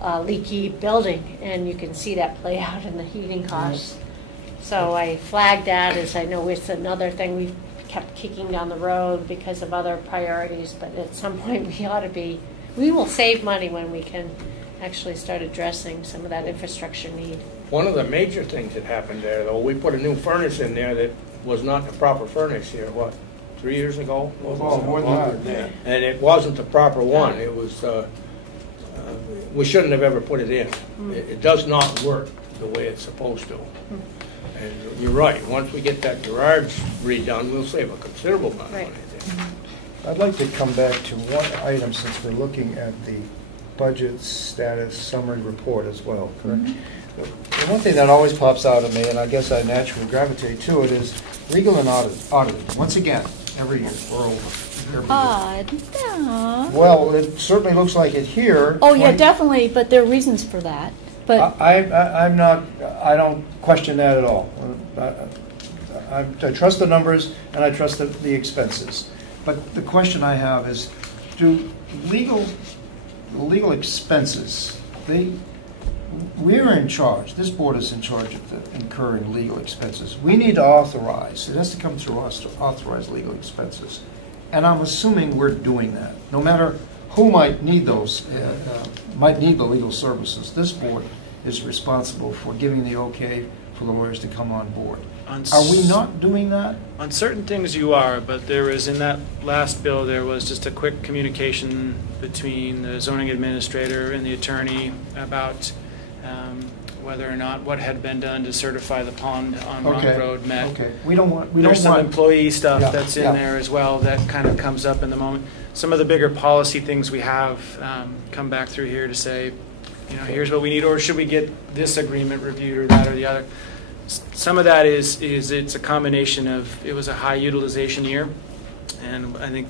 a leaky building. And you can see that play out in the heating costs. So I flagged that as I know it's another thing we've kept kicking down the road because of other priorities. But at some point we will save money when we can actually start addressing some of that infrastructure need. One of the major things that happened there, though, we put a new furnace in there that was not the proper furnace here, 3 years ago? More than that. And it wasn't the proper one. It was, we shouldn't have ever put it in. It does not work the way it's supposed to. And you're right, once we get that garage redone, we'll save a considerable amount of money there. I'd like to come back to one item since we're looking at the budget status summary report as well, correct? The one thing that always pops out at me, and I guess I naturally gravitate to it, is legal and auditing. Once again, every year, we're over. Odd. No. Well, it certainly looks like it here. Oh, yeah, definitely, but there are reasons for that. But I'm not, I don't question that at all. I trust the numbers and I trust the expenses. But the question I have is, do legal expenses, we're in charge, this board is in charge of incurring legal expenses. We need to authorize, it has to come through us to authorize legal expenses. And I'm assuming we're doing that. No matter who might need those, might need the legal services, this board is responsible for giving the okay for the lawyers to come on board. Are we not doing that? On certain things you are, but there was, in that last bill, there was just a quick communication between the zoning administrator and the attorney about whether or not what had been done to certify the pond on Rock Road met. Okay. There's some employee stuff that's in there as well that kind of comes up in the moment. Some of the bigger policy things we have come back through here to say, here's what we need, or should we get this agreement reviewed or that or the other. Some of that is it's a combination of, it was a high utilization year, and I think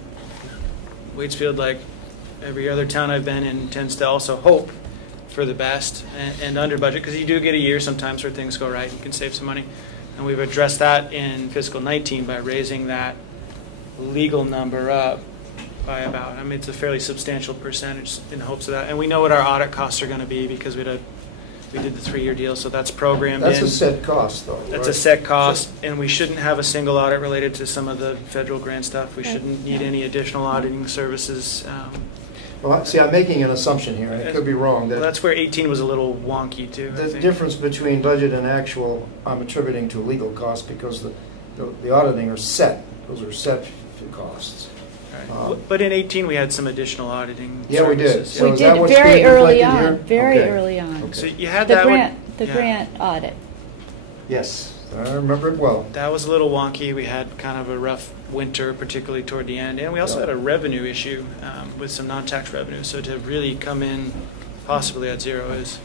Waitsfield, like every other town I've been in, tends to also hope for the best and under budget, because you do get a year sometimes where things go right, you can save some money. And we've addressed that in fiscal 19 by raising that legal number up by about, it's a fairly substantial percentage in hopes of that. And we know what our audit costs are going to be because we did the 3-year deal, so that's programmed in. That's a set cost, though. That's a set cost, and we shouldn't have a single audit related to some of the federal grant stuff. We shouldn't need any additional auditing services. Well, see, I'm making an assumption here. I could be wrong. Well, that's where 18 was a little wonky, too. The difference between budget and actual, I'm attributing to legal costs because the auditing are set. Those are set costs. Right. But in 18, we had some additional auditing services. We did. So we did very early on. Very early on. Okay. So you had the grant audit. Yes. I remember it well. That was a little wonky. We had kind of a rough winter, particularly toward the end. And we also had a revenue issue with some non-tax revenue. So to really come in possibly at zero is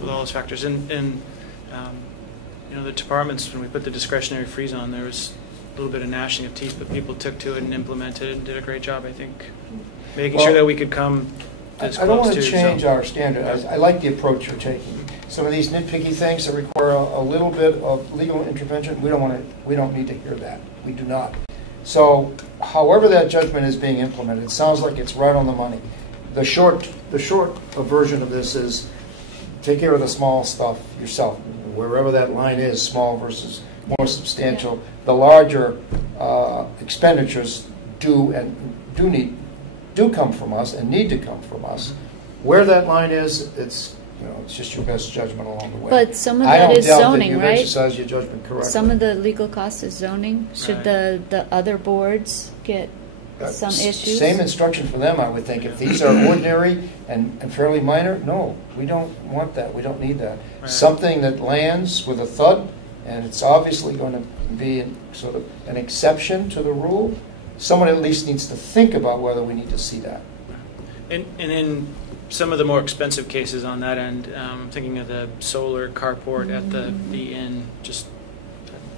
with all those factors. And you know, the departments, when we put the discretionary freeze on, there was a little bit of gnashing of teeth, but people took to it and implemented it and did a great job, I think, making sure that we could come this close. I don't want to to change some, our standard. I like the approach you're taking. Some of these nitpicky things that require a little bit of legal intervention, we don't need to hear that. We do not. So, however that judgment is being implemented, it sounds like it's right on the money. The short version of this is take care of the small stuff yourself, wherever that line is, small versus more substantial. Yeah. The larger expenditures do come from us and need to come from us. Where that line is, it's just your best judgment along the way. But some of that is zoning, right? Exercise your judgment correctly. Some of the legal cost is zoning. Should the other boards get some issues? Same instruction for them, I would think. If these are ordinary and fairly minor, no, we don't want that. We don't need that. Right. Something that lands with a thud, and it's obviously going to be sort of an exception to the rule. Someone at least needs to think about whether we need to see that. And in some of the more expensive cases on that end, thinking of the solar carport at the inn, just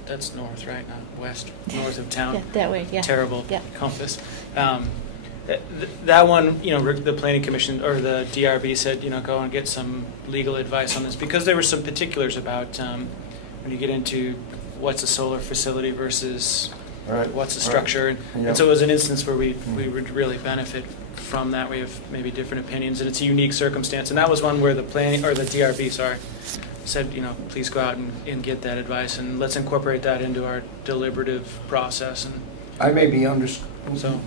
that's north, right? Not west, north of town. Yeah, that way, yeah. Terrible compass. That one, the Planning Commission or the DRB said, go and get some legal advice on this, because there were some particulars about when you get into what's a solar facility versus what's a structure. And so it was an instance where we would really benefit from that. We have maybe different opinions, and it's a unique circumstance. And that was one where the DRB, said, please go out and get that advice, and let's incorporate that into our deliberative process. And I may be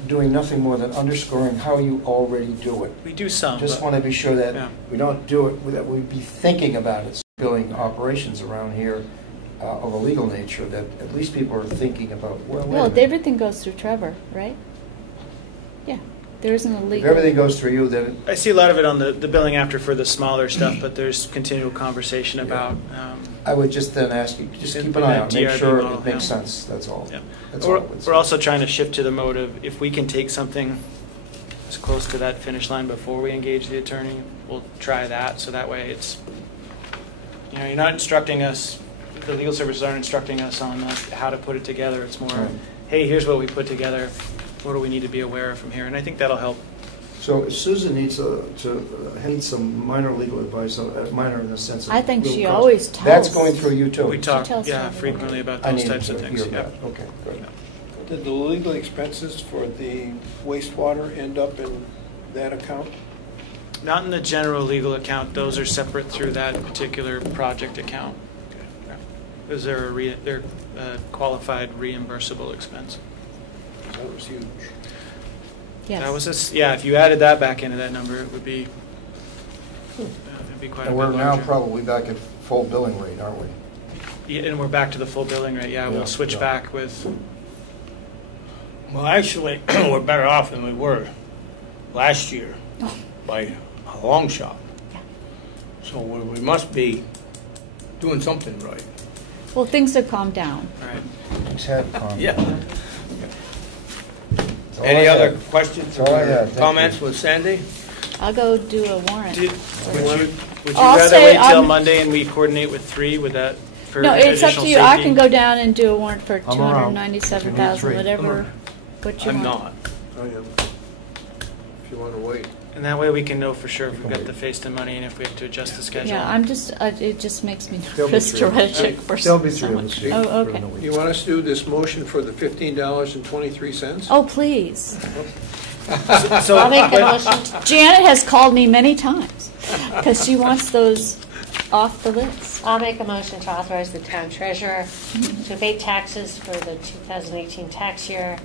doing nothing more than underscoring how you already do it. We do some. Just want to be sure that we don't do it, that we be thinking about it. Building operations around here of a legal nature, that at least people are thinking about, well, everything goes through Trevor, right? Yeah. There isn't a legal... If everything goes through you, then... I see a lot of it on the billing after for the smaller stuff, but there's continual conversation about... I would just then ask you, just keep an eye on, make sure it makes sense, that's all. Yeah. That's we're also trying to shift to the mode of, if we can take something as close to that finish line before we engage the attorney, we'll try that, so that way it's... you're not instructing us, the legal services aren't instructing us on how to put it together. It's more, hey, here's what we put together. What do we need to be aware of from here? And I think that'll help. So if Susan needs need some minor legal advice, minor in the sense of... I think she always tells. That's going through you too. We talk frequently about those types of things. Yep. Okay, good. Did the legal expenses for the wastewater end up in that account? Not in the general legal account. Those are separate through that particular project account. Because they're a qualified reimbursable expense. That was huge. Yes. That was if you added that back into that number, it would be it'd be quite and a bit we're now larger. probably back at full billing rate, aren't we? Yeah, and we're back to the full billing rate. Yeah, we'll switch back with... Well, actually, we're better off than we were last year by a long shot. So we must be doing something right. Well, things have calmed down. Right. Things have calmed down. Any other questions or comments with Sandy? I'll go do a warrant. Would you rather wait till Monday and we coordinate with 3? Would that... No, it's up to you. I can go down and do a warrant for $297,000, whatever. What you want. I'm not. I am. If you want to wait. And that way we can know for sure if we've got the face to money and if we have to adjust the schedule. Yeah, it just makes me nervous to write a check for someone. Oh, okay. You want us to do this motion for the $15.23? Oh, please. So I'll make a motion. Janet has called me many times because she wants those off the list. I'll make a motion to authorize the town treasurer to abate taxes for the 2018 tax year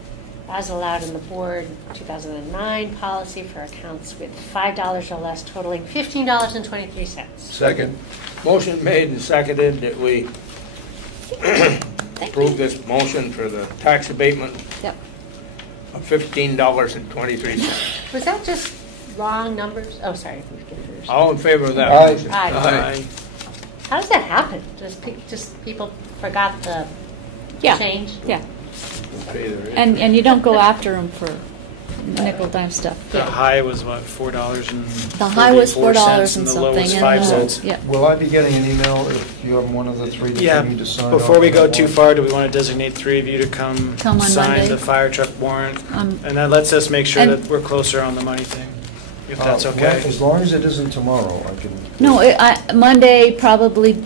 as allowed in the board 2009 policy for accounts with $5 or less totaling $15.23. Second. Motion made and seconded that we approve this motion for the tax abatement of $15.23. Was that just wrong numbers? Oh, sorry. All in favor of that motion? Aye. How does that happen? Just people forgot the Yeah. change. Yeah. Pay their And you don't go after them for nickel dime stuff. The high was what, $4 and The high was $4 and and the low was something, 5 and cents. yeah. Will I be getting an email if you have one of the three that Yeah, you need to sign? before off we on go that too one? far, do we want to designate 3 of you to come Come on sign Monday? the fire truck warrant? Um, And that lets us make sure and- that we're closer on the money thing, if that's Well, okay. as long as it isn't tomorrow, I can. No, Monday probably,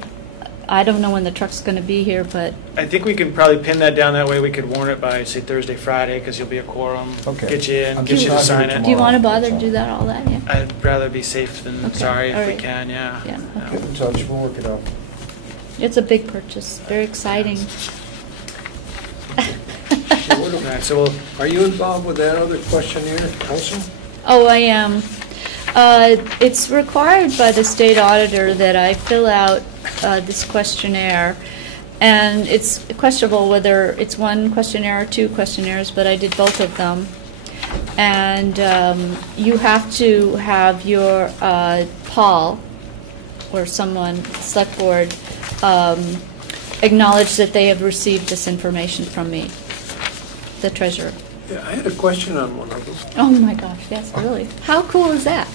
I don't know when the truck's going to be here, but I think we can probably pin that down, that way we could warn it by, say, Thursday, Friday, because you'll be a quorum. Okay. Get you in, I'm get just you to not here sign it. tomorrow. do you want to bother to That's do that, all that? Yeah. I'd rather be safe than Okay, sorry if all we right. can, yeah. Yeah, Get in touch, we'll work it out. It's a big purchase, very exciting. Alright, so we'll, Are you involved with that other questionnaire also? Oh, I am. It's required by the state auditor that I fill out this questionnaire, and it's questionable whether it's one questionnaire or 2 questionnaires, but I did both of them. And you have to have your Paul or someone, select board, acknowledge that they have received this information from me, the treasurer. Yeah, I had a question on one of them. Oh my gosh, yes, really. How cool is that?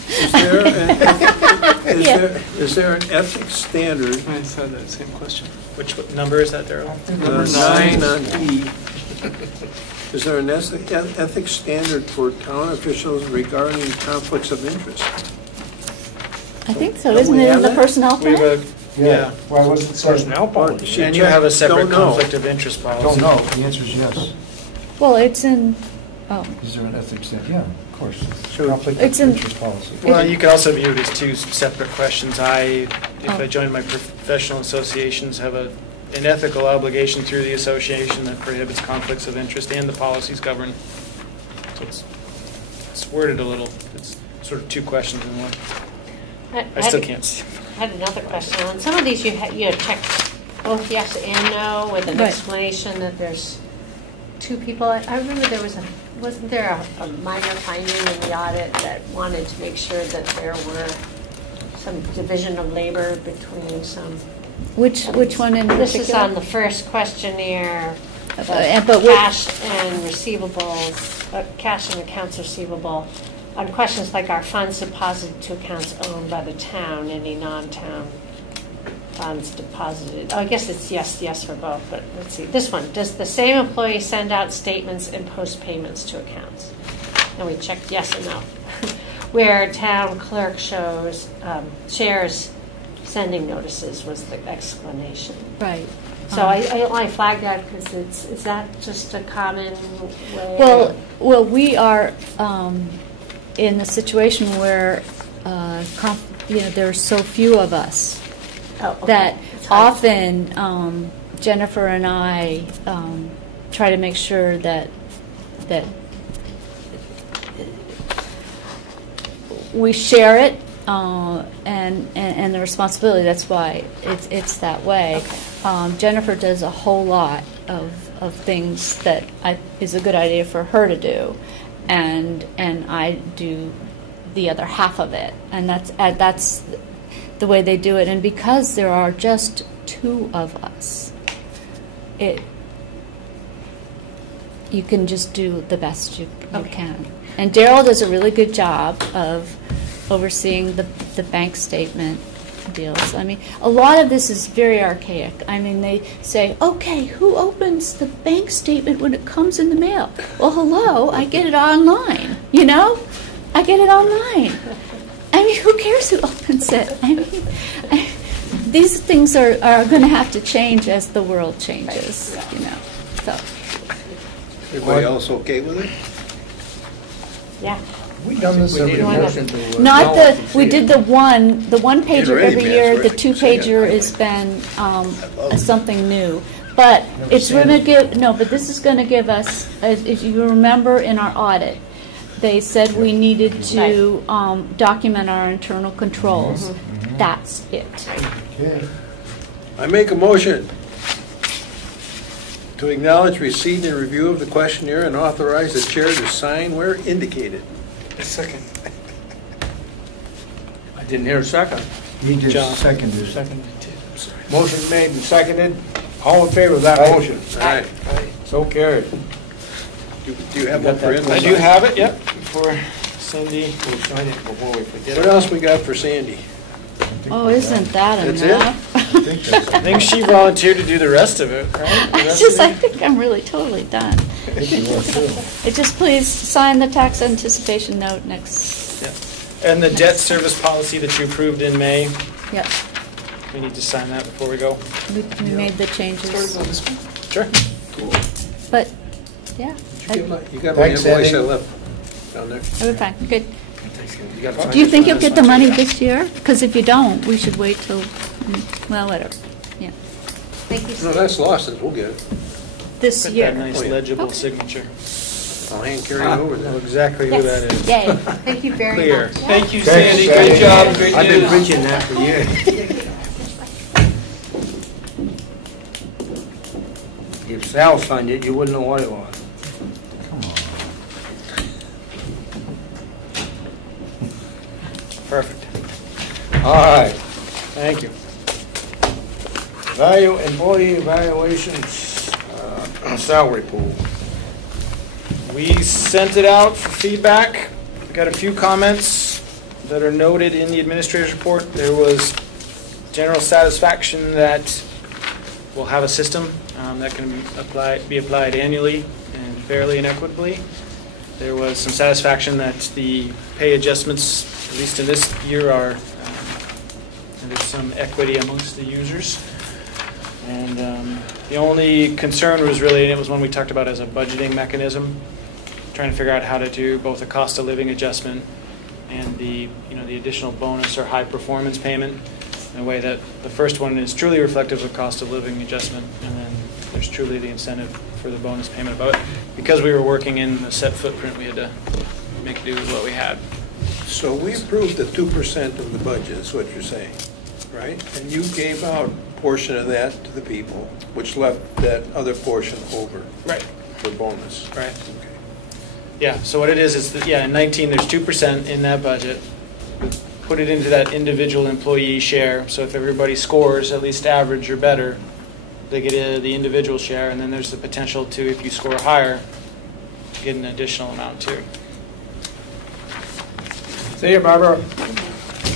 Is there an ethics standard? I said that same question. which number is that, Darrell? Number 9 on E. Is there an ethics standard for town officials regarding conflicts of interest? I think so. Don't Isn't we it in have the that? personnel We have plan? a, yeah. Why wasn't it personnel policy? And you have a separate Don't know. conflict of interest policy. Don't know, the answer is yes. Well, it's in, oh, Is there an ethics standard? Yeah, of course. Sure. Conflict It's of in- interest policy. Well, you could also view it as 2 separate questions. If Oh. I join my professional associations, have an ethical obligation through the association that prohibits conflicts of interest, and the policies govern. So it's worded a little, it's sort of 2 questions in one. I still can't see. I had another question. On some of these, you had checked both yes and no with an Right. explanation that there's 2 people. I remember wasn't there a minor finding in the audit that wanted to make sure that there were some division of labor between some. which one in This is particular? on the first questionnaire. but Cash and receivables, cash and accounts receivable. On questions like are funds deposited to accounts owned by the town, any non-town funds deposited. Oh, I guess it's yes for both, but let's see. This one, does the same employee send out statements and post payments to accounts? And we checked yes and no. Where town clerk shares sending notices was the explanation. Right. So I flagged that because is that just a common way? Well, we are in a situation where there are so few of us that often Jennifer and I try to make sure that we share it and the responsibility. That's why it's that way. Jennifer does a whole lot of things that is a good idea for her to do, and I do the other half of it, and that's the way they do it. And because there are just 2 of us, you can just do the best you can. And Daryl does a really good job of overseeing the bank statement deals. I mean, a lot of this is very archaic. I mean, they say, okay, who opens the bank statement when it comes in the mail? Well, hello, I get it online, I get it online. I mean, who cares who opens it? I mean, these things are going to have to change as the world changes, So. Everybody else okay with it? Yeah. We done this We need every a motion. Not we did the one pager You're ready, every man, year. it's The ready. 2-pager has been something new, but it's going to give but this is going to give us, if you remember in our audit, they said we needed to document our internal controls. That's it. Okay. I make a motion to acknowledge receipt and review of the questionnaire and authorize the chair to sign where indicated. A second. I didn't hear a second. He just John. seconded it. Motion made and seconded. All in favor of that motion? Aye. So carried. Do you have one for him? I do have it, yep, for Cindy. We'll sign it before we forget What it. else we got for Sandy? Oh, isn't that That's it? enough? I think she volunteered to do the rest of it, right? I think I'm really totally done. Just please sign the tax anticipation note next. Yeah. And the debt service policy that you approved in May, Yep, we need to sign that before we go. we made the changes. Sure. But, yeah, You got my Thanks, invoice I Sandy. left down there. we're fine, good. You gotta sign Do you this think one, you'll this get the one. money this year? Because if you don't, we should wait till, well, whatever, yeah. Thank you. No, that's losses, we'll get it. This Put year. that nice Oh, yeah. legible Okay. signature. I'll hand carry it over Know there. exactly who that is. Yay, thank you very Clear. much. Thank you, Thanks, Sandy. Great job. Great I've been news. preaching that for years. If Sal signed it, you wouldn't know what it was. Perfect. All right. Thank you. Employee evaluations, salary pool. We sent it out for feedback. We got a few comments that are noted in the administrator's report. There was general satisfaction that we'll have a system that can be applied annually and fairly and equitably. There was some satisfaction that the pay adjustments, at least in this year, are and there's some equity amongst the users. And the only concern was really, and it was one we talked about as a budgeting mechanism, trying to figure out how to do both a cost of living adjustment and the additional bonus or high performance payment in a way that the first one is truly reflective of cost of living adjustment, and then there's truly the incentive for the bonus payment above it. Because we were working in a set footprint, we had to make do with what we had. So we approved the 2% of the budget, is what you're saying, right? And you gave out a portion of that to the people, which left that other portion over. Right. For bonus. Right. Okay. Yeah, so what it is that, in 19, there's 2% in that budget. We put it into that individual employee share, so if everybody scores at least average or better, they get the individual share, and then there's the potential to, if you score higher, get an additional amount too. See you, Barbara.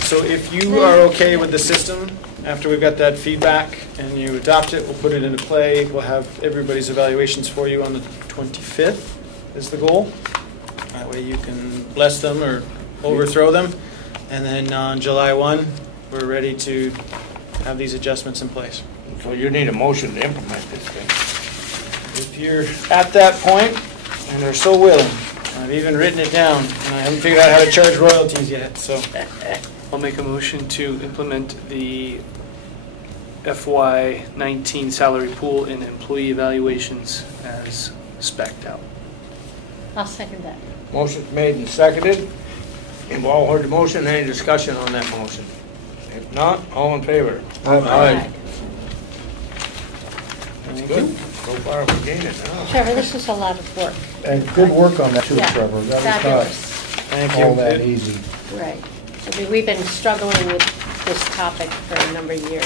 So if you are okay with the system, after we've got that feedback and you adopt it, we'll put it into play. We'll have everybody's evaluations for you on the 25th is the goal. That way you can bless them or overthrow them. And then on July 1, we're ready to have these adjustments in place. So you need a motion to implement this thing. If you're at that point and are so willing, I've even written it down, and I haven't figured out how to charge royalties yet, so. I'll make a motion to implement the FY19 salary pool and employee evaluations as spec'd out. I'll second that. Motion's made and seconded. You've all heard the motion. Any discussion on that motion? If not, all in favor? Aye. That's good. So far, we're gaining now. Trevor, this was a lot of work. And good work on that too, Yeah, Trevor. That fabulous. Thank was you. not all that easy. Right. We've been struggling with this topic for a number of years,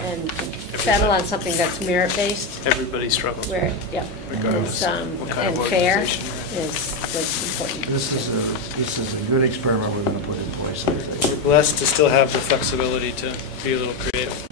and to settle on something that's merit-based, Everybody struggles. where, yeah, Regardless and what kind of fair organization you're in. is important. This is a good experiment we're going to put in place, I think. We're blessed to still have the flexibility to be a little creative.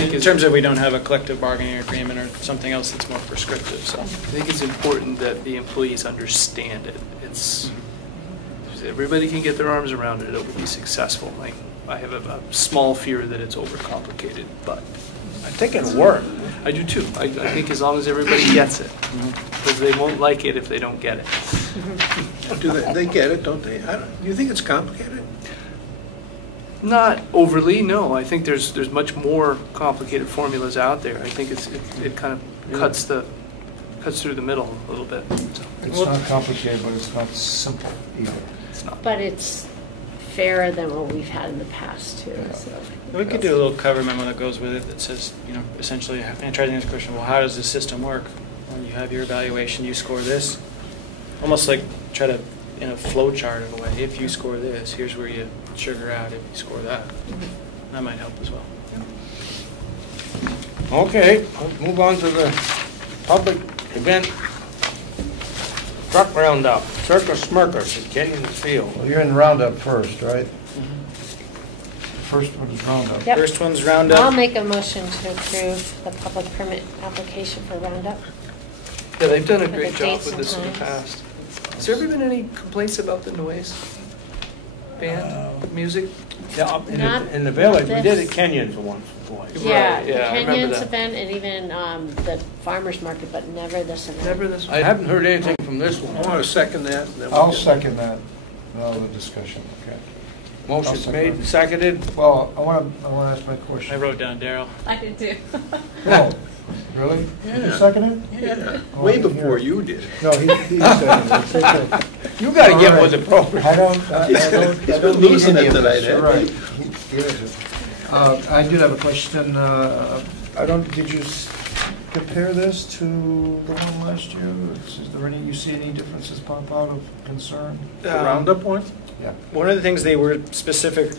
In terms of we don't have a collective bargaining agreement or something else that's more prescriptive, so. I think it's important that the employees understand it. If everybody can get their arms around it, it will be successful. Like, I have a small fear that it's overcomplicated, but I think it'll work. I do too. I think as long as everybody gets it, because they won't like it if they don't get it. Do they get it, don't they? Do you think it's complicated? Not overly, no. I think there's much more complicated formulas out there. I think it kind of cuts through the middle a little bit. So. It's not complicated, but it's not simple either. It's not. But it's fairer than what we've had in the past, too. So. We could do a little cover memo that goes with it that says, essentially, and try to answer the question, well, how does the system work? When you have your evaluation, you score this. Almost like try to, in a flow chart of a way, if you score this, here's where you sugar out if you score that. That might help as well. Okay, let's move on to the public event truck roundup, Circus Smirkers at Kenyon Field. Well, you're in Roundup first, right? First one is Roundup. Yep. First one's Roundup. I'll make a motion to approve the public permit application for Roundup. Yeah, they've done a For great the job dates with and this in the times. past. Has there ever been any complaints about the noise? Band, music? Yeah, Not in the village, we did this. at Kenyon's once or twice. Yeah, Right, the yeah, I remember Kenyon's that. event and even the farmer's market, but never this event. Never this one? I haven't heard anything from this I one. want to second that. and then we'll I'll get- second that. No, the discussion, okay. Motion's made and seconded. Well, I want to ask my question. I wrote down Daryl. I did too. Oh, really? Did you Yeah. second it? Yeah, Oh, way I didn't before hear. you did. No, he seconded it. It's okay. You gotta All get right. with the program. I don't He's been need losing any it of tonight, this. eh? You're right. He is it. I did have a question. Did you compare this to the one last year? Is there any, you see any differences pop out of concern? The Roundup one? Yeah. One of the things they were specific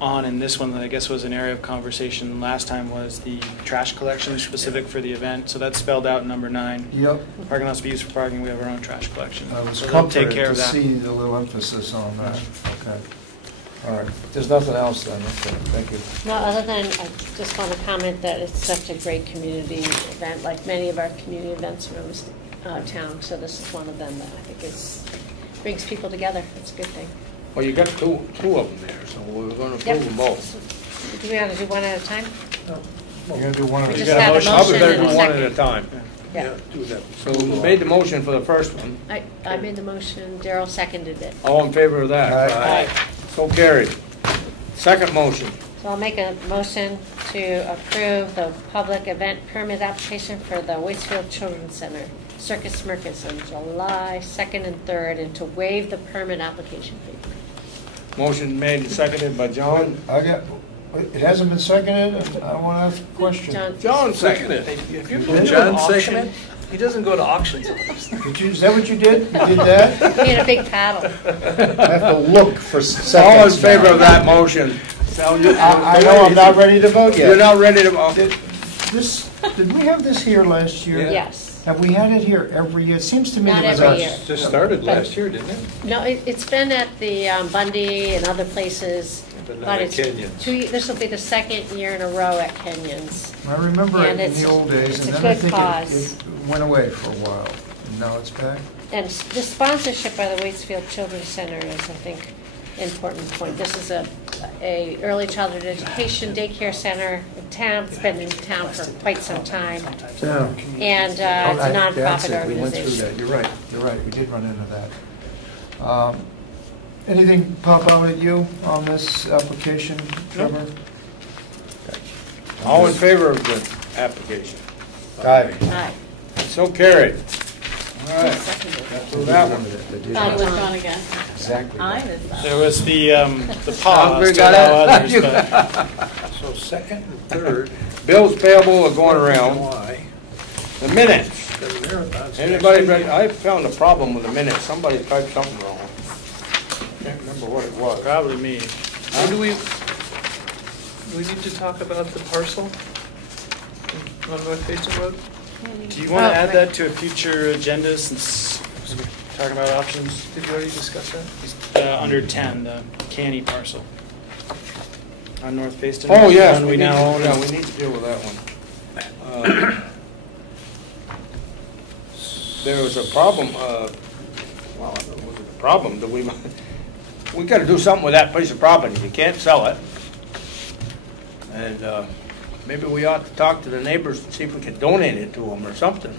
on in this one that I guess was an area of conversation last time was the trash collection specific for the event. So that's spelled out in number 9. Yep. Parking lots to be used for parking. We have our own trash collection. I was So they'll comforted take care to of that. see the little emphasis on that. Okay. All right. There's nothing else then. Okay. Thank you. No, other than, I just want to comment that it's such a great community event, like many of our community events around this town. So this is one of them that I think brings people together. It's a good thing. Well, you got two of them there, so we're gonna approve them both. Do we want to do one at a time? You're going to do one of We the just had a Probably motion better and do a one at a second. time. Yeah. Do that. So we made the motion for the first one. I made the motion, Daryl seconded it. All in favor of that? Aye. So carried. Second motion. So I'll make a motion to approve the public event permit application for the Waitsfield Children's Center, Circus Murchison, on July 2nd and 3rd, and to waive the permit application fee. Motion made and seconded by John. It hasn't been seconded, and I want to ask a question. John seconded. If you Did go to John an auction, second it? he doesn't go to auctions. Is that what you did? You did that? He had a big paddle. I have to look for seconds. All in favor now. of that motion? I know I'm not ready to vote yet. You're not ready to vote? Did we have this here last year? Yes. Have we had it here every year? It seems to me Not it was every our- year. Just started last year, didn't it? No, it's been at the Bundy and other places. But not at it's Kenyon's. this will be the second year in a row at Kenyon's. I remember it And in it's- the old days, it's and a then I good think cause. it went away for a while, and now it's back. And the sponsorship by the Waitsfield Children's Center is, I think, an important point. This is a early childhood education daycare center in town. It's been in town for quite some time. Yeah. And it's a That's nonprofit it. We went through organization. that. You're right. We did run into that. Anything pop out at you on this application, Trevor? All in favor of the application? Aye. Aye. So carried. All right. Got through that one. Todd was gone again. Exactly. I did that. There was the pause We to got allow it. others, but So second and third, Bills payable are going around. July. The minutes. The marathon's Anybody next ready? week. I found a problem with the minutes. Somebody typed something wrong. Can't remember what it was. probably me. When do we need to talk about the parcel on North Basin Road? Do you want to add that to a future agenda since we're talking about options? Did you already discuss that? Under 10, the Canny parcel on North Basin. Oh, yes, One we now own. we need to deal with that one. There was a problem, well, it was a problem that we got to do something with that piece of property. You can't sell it. And maybe we ought to talk to the neighbors and see if we can donate it to them or something.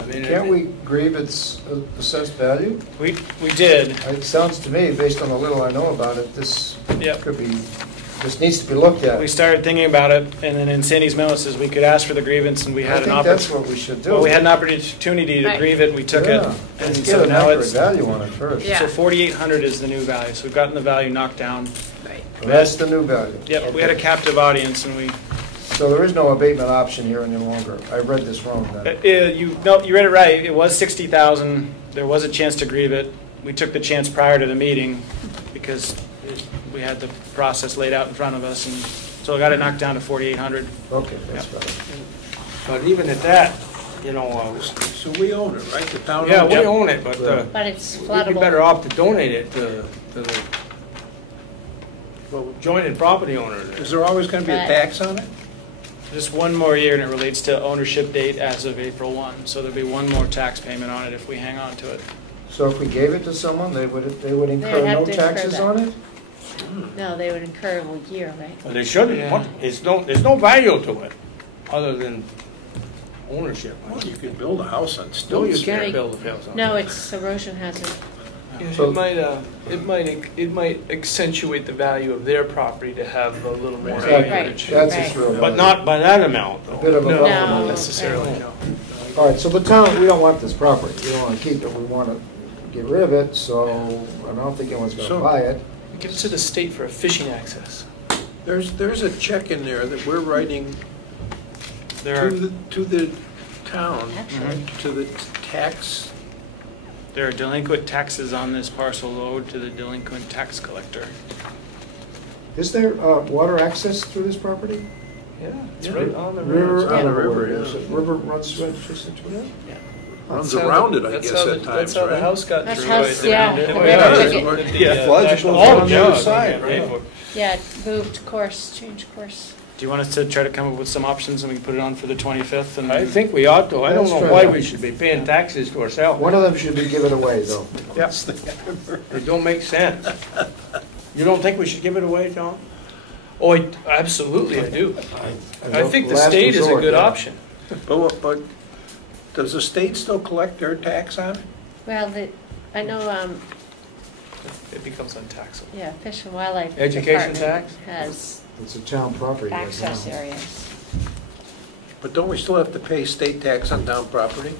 I mean, Can't we grieve its assessed value? We did. It sounds to me, based on the little I know about it, this Yep. could be, this needs to be looked at. We started thinking about it, and then in Sandy's memo it says we could ask for the grievance, and we I had an think that's opportunity. what we should do. Well, we had an opportunity to Right. grieve it, we took it, Yeah. and Let's so get an now accurate it's value on it first. Yeah. so 4,800 is the new value. So we've gotten the value knocked down. That's the new value. Yep, we had a captive audience, and we. So there is no abatement option here any longer. I read this wrong then. You read it right. It was 60,000. There was a chance to grieve it. We took the chance prior to the meeting because we had the process laid out in front of us, and So I got it knocked down to 4,800. Okay, that's better. But even at that, you know, So we own it, right? The town yeah, owns we it? own it, but But it's we'd be floodable. better off to donate it to the jointed property owner. Is there always going to be a Right. tax on it? Just one more year, and it relates to ownership date as of April 1. So there'll be one more tax payment on it if we hang on to it. So if we gave it to someone, they would incur They'd have no to incur taxes that. on it? No, they would incur a year, right? Well, they shouldn't. Yeah. What- there's no value to it, other than ownership. Well, you can build a house on No, stilts. you can't Right. build a house on it. No, it's erosion hazard. So- It might accentuate the value of their property to have a little more Exactly. acreage. That's Right. its real value. But not by that amount, A though. bit of a No, buffer. not No. necessarily, no. All right, so the town, we don't want this property. We don't want to keep it. We want to get rid of it, so I don't think anyone's going to So- buy it. Give it to the state for a fishing access. There's a check in there that we're writing There to the town, Actually. to the tax. are delinquent taxes on this parcel owed to the delinquent tax collector. Is there water access through this property? Yeah, it's Yeah. right on the River, river. I don't know river, where it yeah. is. River runs right just into it? Runs That's how around the- it, I that's guess, how at the- times, That's how the right? house got That's destroyed. how, yeah, around it. the Oh, river yeah. took it. Yeah, floods that's go the on whole the other jug, side, yeah, right? Yeah, it moved course, changed course. Do you want us to try to come up with some options and we can put it on for the 25th? And I think we ought to. I don't Let's know try why that. we should be paying taxes to ourselves. One of them should be given away, though. It don't make sense. You don't think we should give it away, John? Oh, absolutely, I do. I think the Last state is a resort, good yeah. option. But does the state still collect their tax on it? Well, I know, It becomes untaxable. yeah, Fish and Wildlife Education Department tax? has It's a town property right access now. areas. But don't we still have to pay state tax on town property?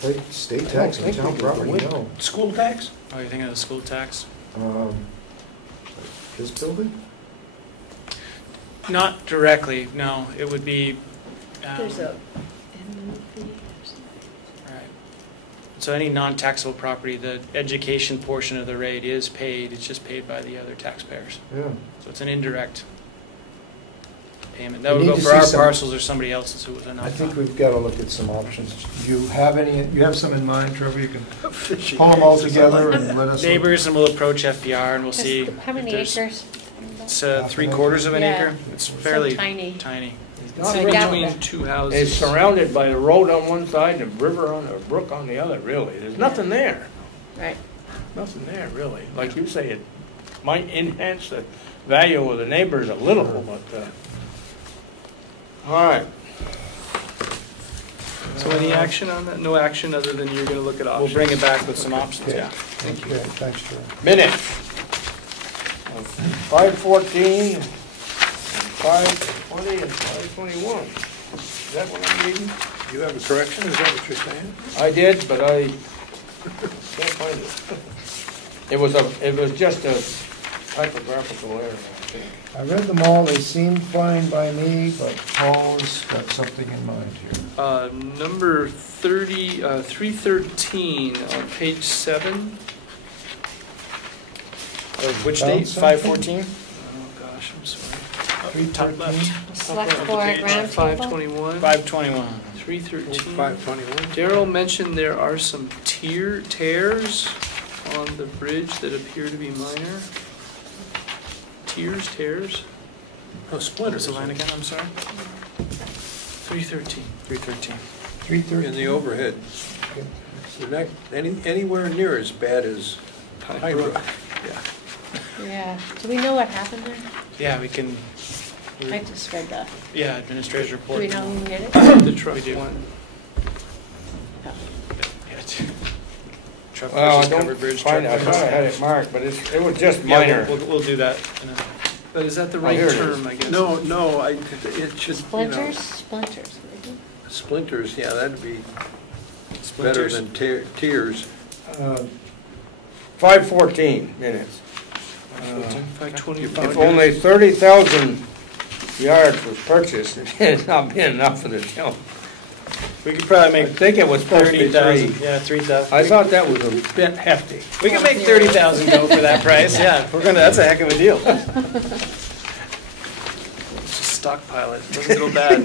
Pay State tax on think town we do. property, no. School tax? Oh, you thinking of the school tax? This building? Not directly, no. It would be. There's a inland fee or something. Right. So any non-taxable property, the education portion of the rate is paid, it's just paid by the other taxpayers. Yeah. So it's an indirect payment. We That would need go to for see our some- parcels or somebody else's who was a I think non-tax. we've got to look at some options. Do you have any, you have some in mind, Trevor? You can Fishing pull them all taxes, together I like and let us. Neighbors, and we'll approach FBR and we'll see. How many if there's- acres? It's Half an 3/4 of an Yeah. acre. It's So fairly tiny. tiny. Not So really. down Between there. two It's houses. surrounded by the road on one side and a river on, a brook on the other, really. There's nothing there. Right. Nothing there, really. Like you say, it might enhance the value of the neighbors a little, but, all right. So any action on that? No action other than you're going to look at We'll options? bring it back with some options, Okay. yeah. Thank you. Thanks, Trevor. Minutes. 5:14, 5:20, and 5:21. Is that what I'm reading? You have a correction, is that what you're saying? I did, but I can't find it. It was just a typographical error, I think. I read them all. They seemed fine by me, but Paul's got something in mind here. Number 313 on page 7. Which Found date? something? 5/14? Oh, gosh, I'm sorry. 313. Select board roundtable? 521. 5/21. 313. 521? Daryl mentioned there are some tears on the bridge that appear to be minor. Tears? Oh, splinters. What's the line again, I'm sorry? 313. 313. 313. In the overhead. You're not anywhere near as bad as Pine Brook. Yeah. Yeah. Do we know what happened there? Yeah, we can, I just read that. yeah, administrator's Do report. we know who did it? The truck We do. one. Yeah, Truck Well, I versus don't covered bridge. find it. I truck thought I had versus- it marked, but it was just Yeah, minor. we'll do that. in a- But is that the Oh, right here it is. term, I guess? No, it should, Splinters? Splinters. splinters, yeah, that'd be better Splinters. than tears. 5:14 minutes. 520. If only 30,000 yards was purchased, it's not been enough for the town. We could probably I make think it was supposed to be 30,000. 3. Yeah, 3,000. I thought that was a bit hefty. We can make 30,000 go for that price, yeah. That's a heck of a deal. stockpile it. It doesn't go bad.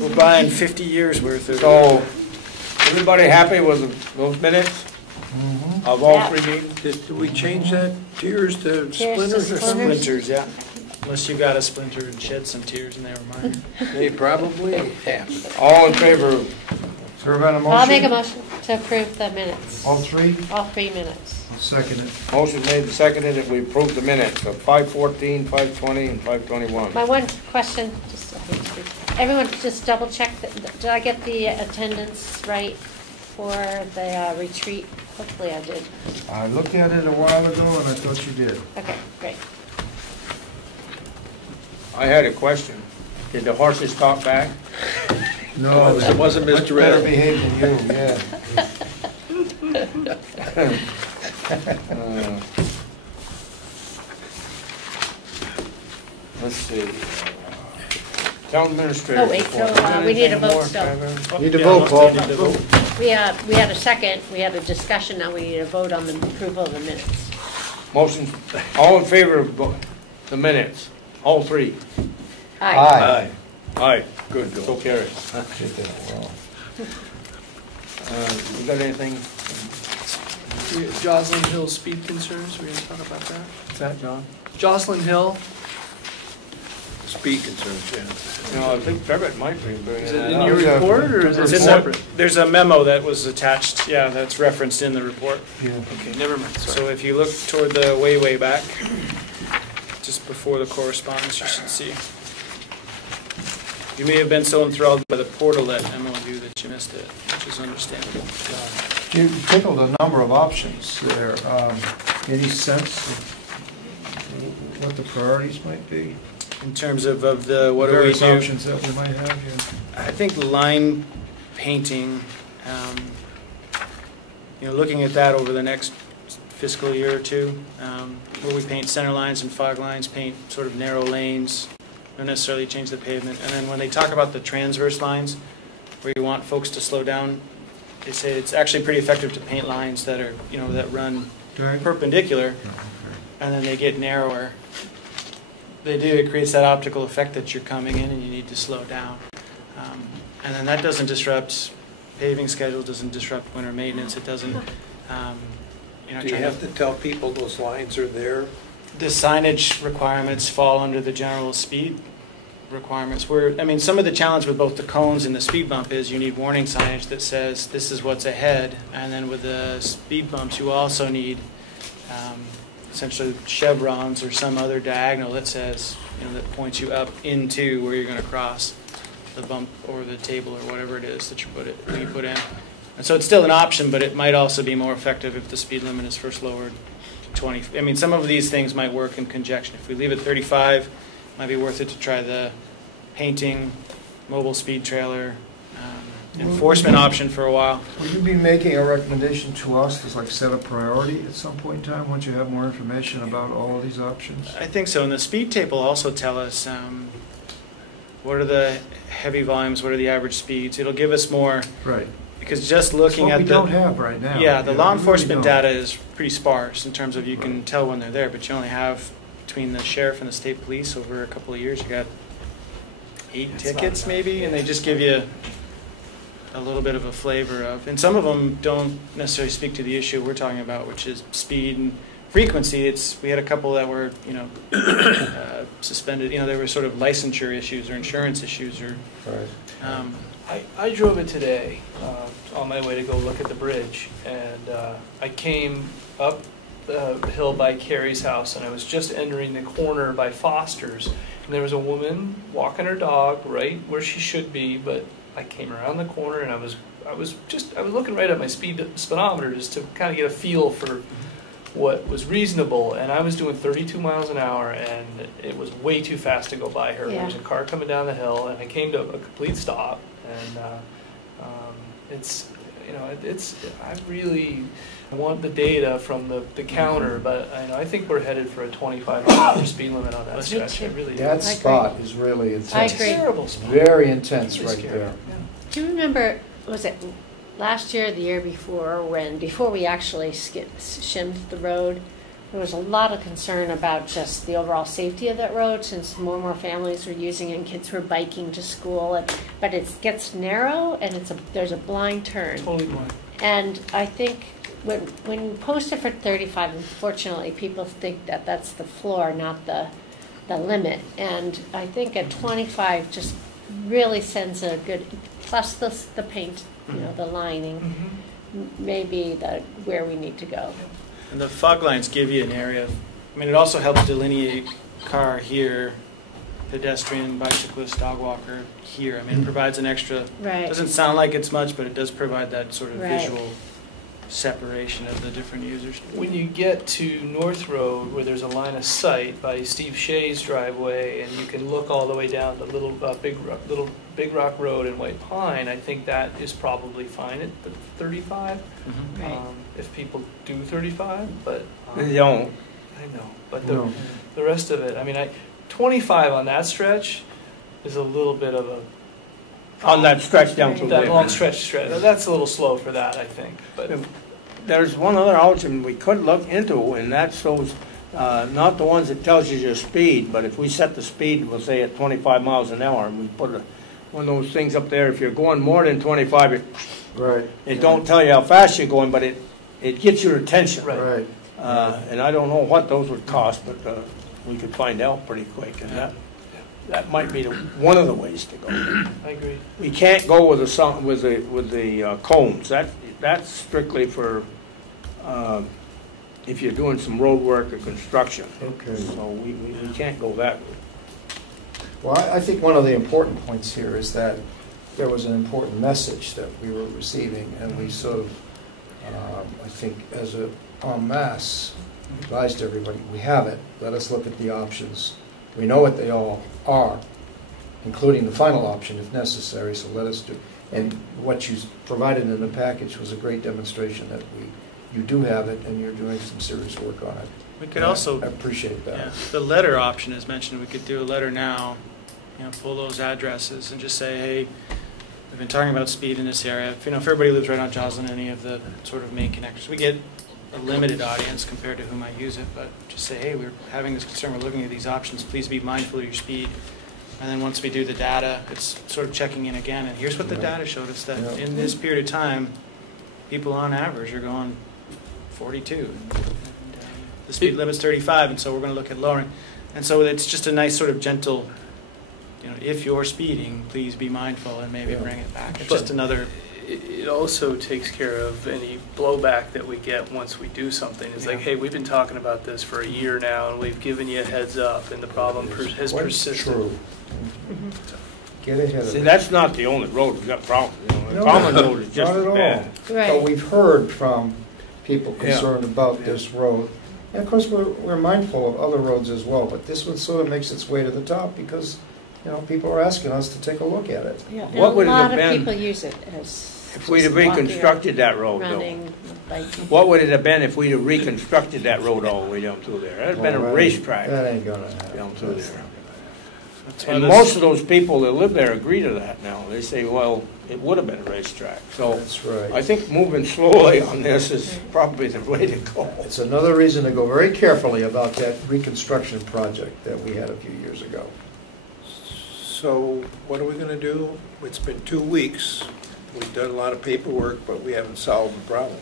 We're buying 50 years worth of. So, everybody happy with those minutes of all three meetings? Did we change that tiers to splinters or something? Splinters, yeah. Unless you got a splinter and shed some tears and they were mine. They probably have. All in favor of, Serve on a motion? I'll make a motion to approve the minutes. All three? All 3 minutes. I'll second it. motion made and seconded that we approve the minutes of 5:14, 5:20, and 5:21. My one question, just everyone just double check, did I get the attendance right for the retreat? Hopefully I did. I looked at it a while ago and I thought you did. Okay, great. I had a question. Did the horses talk back? No, It wasn't much Mr. better Red. behaved than you, yeah. Let's see. Town administrator. Oh, wait, report. so, we need a Anything vote more, still. Trevor? Need to vote, Paul. We had a second, we had a discussion, now we need a vote on the approval of the minutes. Motion, all in favor of the minutes? All three? Aye. Aye, good, so carried. Did that well. You got anything? Jocelyn Hill speed concerns, we didn't talk about that. What's that, John? Jocelyn Hill, Speed concerns, yeah. No, I think Trevor might be bringing is that it in up. your report or is it It's in separate? there's a memo that was attached, yeah, that's referenced in the report. Yeah. Okay, never mind, sorry. So if you look toward the way back, just before the correspondence, you should see. You may have been so enthralled by the portal that MOU that you missed it, which is understandable. You tickled a number of options there. Any sense of what the priorities might be? In terms of the, what do we Various do? options that we might have, yeah. I think line painting, looking at that over the next fiscal year or two, where we paint center lines and fog lines, paint sort of narrow lanes, don't necessarily change the pavement. And then when they talk about the transverse lines, where you want folks to slow down, they say it's actually pretty effective to paint lines that are, that run perpendicular, and then they get narrower. They do, it creates that optical effect that you're coming in and you need to slow down. And then that doesn't disrupt paving schedule, doesn't disrupt winter maintenance, it doesn't, Do you have to tell people those lines are there? The signage requirements fall under the general speed requirements. Some of the challenge with both the cones and the speed bump is you need warning signage that says this is what's ahead, and then with the speed bumps you also need essentially chevrons or some other diagonal that says, that points you up into where you're going to cross the bump or the table or whatever it is that you put in. And so it's still an option, but it might also be more effective if the speed limit is first lowered to 20. Some of these things might work in conjunction. If we leave it 35, it might be worth it to try the painting, mobile speed trailer, enforcement option for a while. Will you be making a recommendation to us to set a priority at some point in time once you have more information about all of these options? I think so. And the speed tape will also tell us what are the heavy volumes, what are the average speeds. It'll give us more. Right. Because just looking at we don't have right now. Yeah, the law enforcement really data is pretty sparse in terms of you can tell when they're there, but you only have, between the sheriff and the state police over a couple of years, you got 8 tickets maybe, and they just give you a little bit of a flavor of, and some of them don't necessarily speak to the issue we're talking about, which is speed and frequency. We had a couple that were, suspended. There were sort of licensure issues or insurance issues, or. Right. I drove it today on my way to go look at the bridge, and I came up the hill by Carrie's house, and I was just entering the corner by Foster's, and there was a woman walking her dog right where she should be, but I came around the corner and I was looking right at my speedometer just to kind of get a feel for what was reasonable, and I was doing 32 miles an hour, and it was way too fast to go by her. Yeah. There was a car coming down the hill, and I came to a complete stop, and I really want the data from the counter, but I think we're headed for a 25 speed limit on that stretch. I really do. That spot is really intense. I agree. Terrible spot. Very intense Really right scary. there. Yeah. Do you remember, was it last year or the year before we actually shimmed the road, there was a lot of concern about just the overall safety of that road, since more and more families were using it and kids were biking to school. But it gets narrow and there's a blind turn. Totally blind. And I think when you post it for 35, unfortunately, people think that that's the floor, not the limit. And I think at 25 just really sends a good, plus the paint, the lining, maybe where we need to go. And the fog lines give you an area. I mean, it also helps delineate car here, pedestrian, bicyclist, dog walker here. I mean, it provides an extra. Right. Doesn't sound like it's much, but it does provide that sort of Right. visual separation of the different users. When you get to North Road, where there's a line of sight by Steve Shea's driveway, and you can look all the way down to Little Big Rock Road and White Pine, I think that is probably fine at the 35. Right. If people do 35, but They don't. I know, but No. the rest of it, I mean, 25 on that stretch is a little bit of a On that stretch down through that there. long stretch. That's a little slow for that, I think. But There's one other option we could look into, and that's those, not the ones that tells you your speed, but if we set the speed, we'll say at 25 miles an hour, and we put one of those things up there, if you're going more than 25, it don't tell you how fast you're going, but it gets your attention. Right. And I don't know what those would cost, but we could find out pretty quick, and that might be one of the ways to go. I agree. We can't go with the cones. That's strictly for if you're doing some road work or construction. Okay. So we can't go that way. Well, I think one of the important points here is that there was an important message that we were receiving, and we sort of, I think, as a en masse, advised everybody, we have it. Let us look at the options. We know what they all are, including the final option if necessary, so let us do. And what you provided in the package was a great demonstration that you do have it and you're doing some serious work on it. We could also I appreciate that. Yeah, the letter option is mentioned. We could do a letter now, pull those addresses and just say, hey, we've been talking about speed in this area. If everybody lives right on Joslin, any of the sort of main connectors, we get a limited audience compared to who might use it, but just say, hey, we're having this concern, we're looking at these options, please be mindful of your speed. And then once we do the data, it's sort of checking in again, and here's what the data showed us, that in this period of time, people on average are going 42. And the speed limit's 35, and so we're going to look at lowering. And so it's just a nice sort of gentle, if you're speeding, please be mindful and maybe bring it back. It's just another... It also takes care of any blowback that we get once we do something. It's like, hey, we've been talking about this for a year now, and we've given you a heads up, and the problem has persisted. True. Get ahead of it. See, that's not the only road we've got problems. The No, common road is just not as at all. bad. Right. But we've heard from people concerned about this road. And of course, we're mindful of other roads as well, but this one sort of makes its way to the top because, people are asking us to take a look at it. Yeah, What would a it lot have of been people use it as if we'd have just walking reconstructed that road, running, biking. What would it have been if we'd have reconstructed that road all the way down through there? That'd have been a racetrack That ain't gonna happen. down through there. That's And why most of those people that live there agree to that now. They say, well, it would have been a racetrack. So That's right. I think moving slowly on this is probably the way to go. It's another reason to go very carefully about that reconstruction project that we had a few years ago. So what are we going to do? It's been 2 weeks. We've done a lot of paperwork, but we haven't solved the problem.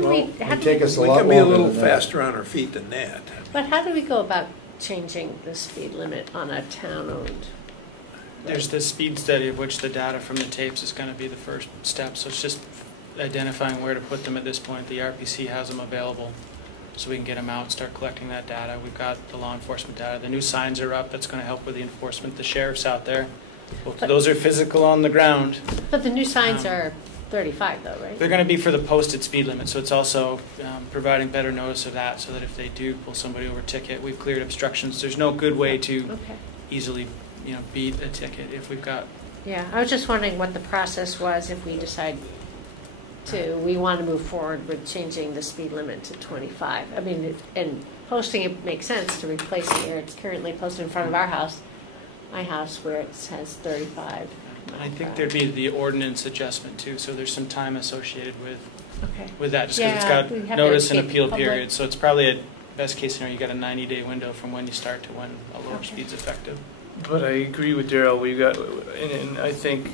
do Well, how it'd do take us a We lot can be a longer little than that. faster on our feet than that. But how do we go about changing the speed limit on a town-owned? There's the speed study of which the data from the tapes is going to be the first step. So it's just identifying where to put them at this point. The RPC has them available, so we can get them out and start collecting that data. We've got the law enforcement data. The new signs are up. That's going to help with the enforcement. The sheriff's out there. Both of those are physical on the ground. But the new signs are 35 though, right? They're going to be for the posted speed limit, so it's also providing better notice of that, so that if they do pull somebody over ticket, we've cleared obstructions. There's no good way to easily, beat a ticket if we've got. Yeah, I was just wondering what the process was if we decide we want to move forward with changing the speed limit to 25. I mean, and posting it makes sense to replace it where it's currently posted in front of our house, my house, where it says 35. And I think there'd be the ordinance adjustment too, so there's some time associated with that, just because it's got notice and appeal period. So it's probably a best case scenario, you got a 90-day window from when you start to when a lower speed's effective. But I agree with Daryl. And I think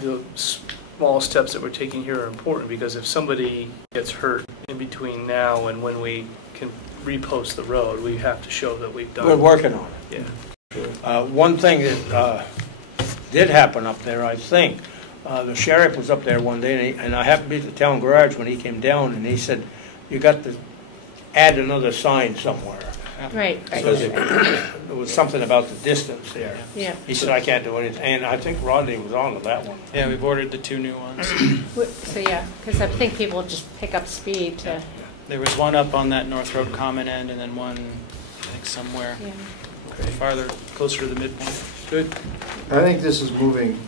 the small steps that we're taking here are important, because if somebody gets hurt in between now and when we can repost the road, we have to show that we've done. We're working on it. Yeah. One thing that did happen up there, I think, the sheriff was up there one day, and I happened to be at the town garage when he came down, and he said, "You got to add another sign somewhere." Right. So there was something about the distance there. Yeah. He said, "I can't do anything," and I think Rodney was on to that one. Yeah, we've ordered the 2 new ones. So yeah, because I think people just pick up speed to. There was one up on that North Road common end, and then one, I think, somewhere farther, closer to the midpoint. Good. I think this is moving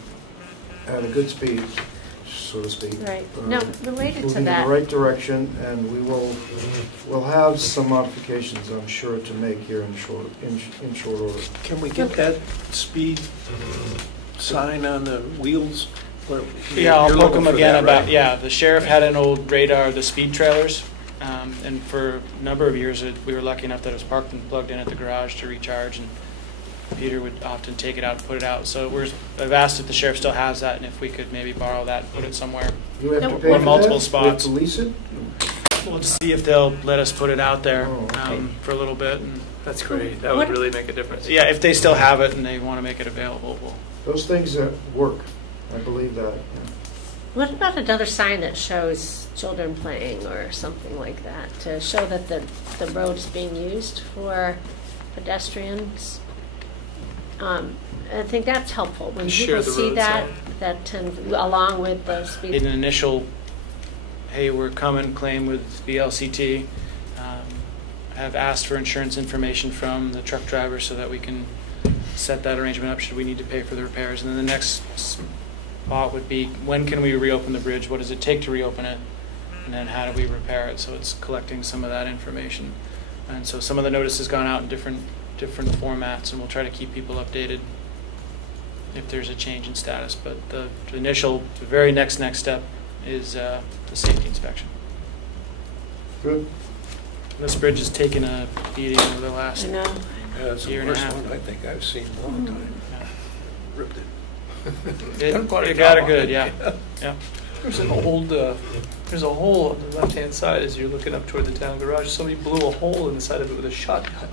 at a good speed, so to speak. Right. Now, related to moving that, in the right direction, and we'll have some modifications, I'm sure, to make here in short order. Can we get that speed sign on the wheels? Yeah, I'll poke them again about, the sheriff had an old radar, the speed trailers, and for a number of years we were lucky enough that it was parked and plugged in at the garage to recharge, and Peter would often take it out and put it out. So I've asked if the sheriff still has that, and if we could maybe borrow that and put it somewhere. You have to pay or for multiple that? spots. You have to lease it? We'll just see if they'll let us put it out there for a little bit. And that's great. That would really make a difference. Yeah, if they still have it and they want to make it available, Those things work. I believe that. Yeah. what about another sign that shows children playing or something like that to show that the road is being used for pedestrians? I think that's helpful when people see that along with the speed. an initial, hey, we're coming claim with BLCT. Have asked for insurance information from the truck driver so that we can set that arrangement up should we need to pay for the repairs. And then the next spot would be, when can we reopen the bridge? What does it take to reopen it? And then how do we repair it? So it's collecting some of that information. And so some of the notice has gone out in different formats, and we'll try to keep people updated if there's a change in status. But the very next step is the safety inspection. Good. This bridge has taken a beating over the last Yeah, that's year the and a worst half. one I think I've seen in a long time. Ripped it. It got it good, yeah. There's a hole on the left-hand side as you're looking up toward the town garage. Somebody blew a hole in the side of it with a shotgun.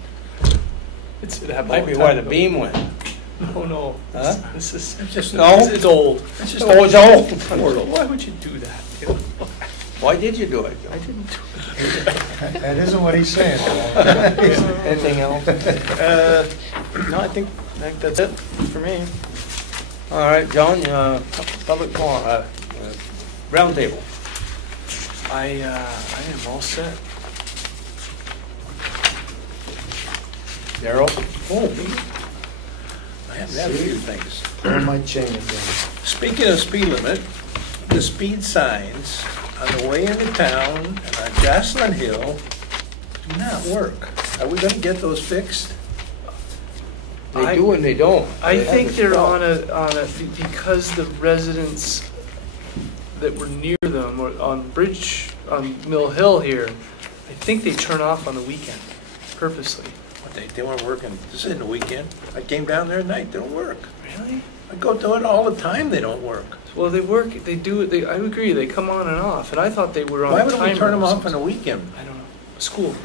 It happened. Might be where the beam went. No. Huh? This is No? It's old. It's old. Why would you do that? Why did you do it? I didn't do it. That isn't what he's saying. Anything else? No, I think that's it for me. All right, John, public forum, round table. I am all set. Darrell? Oh, me? I have a few things. I might change it then. Speaking of speed limit, the speed signs on the way into town and on Jocelyn Hill do not work. Are we going to get those fixed? They do and they don't. I think they're on a because the residents that were near them were on Mill Hill here. I think they turn off on the weekend purposely. They weren't working. This isn't the weekend. I came down there at night. They don't work. Really? I go to it all the time, they don't work. Well, they work, they do, I agree, they come on and off, and I thought they were on Why a would timer. we turn them or off something. on a weekend? I don't know. School.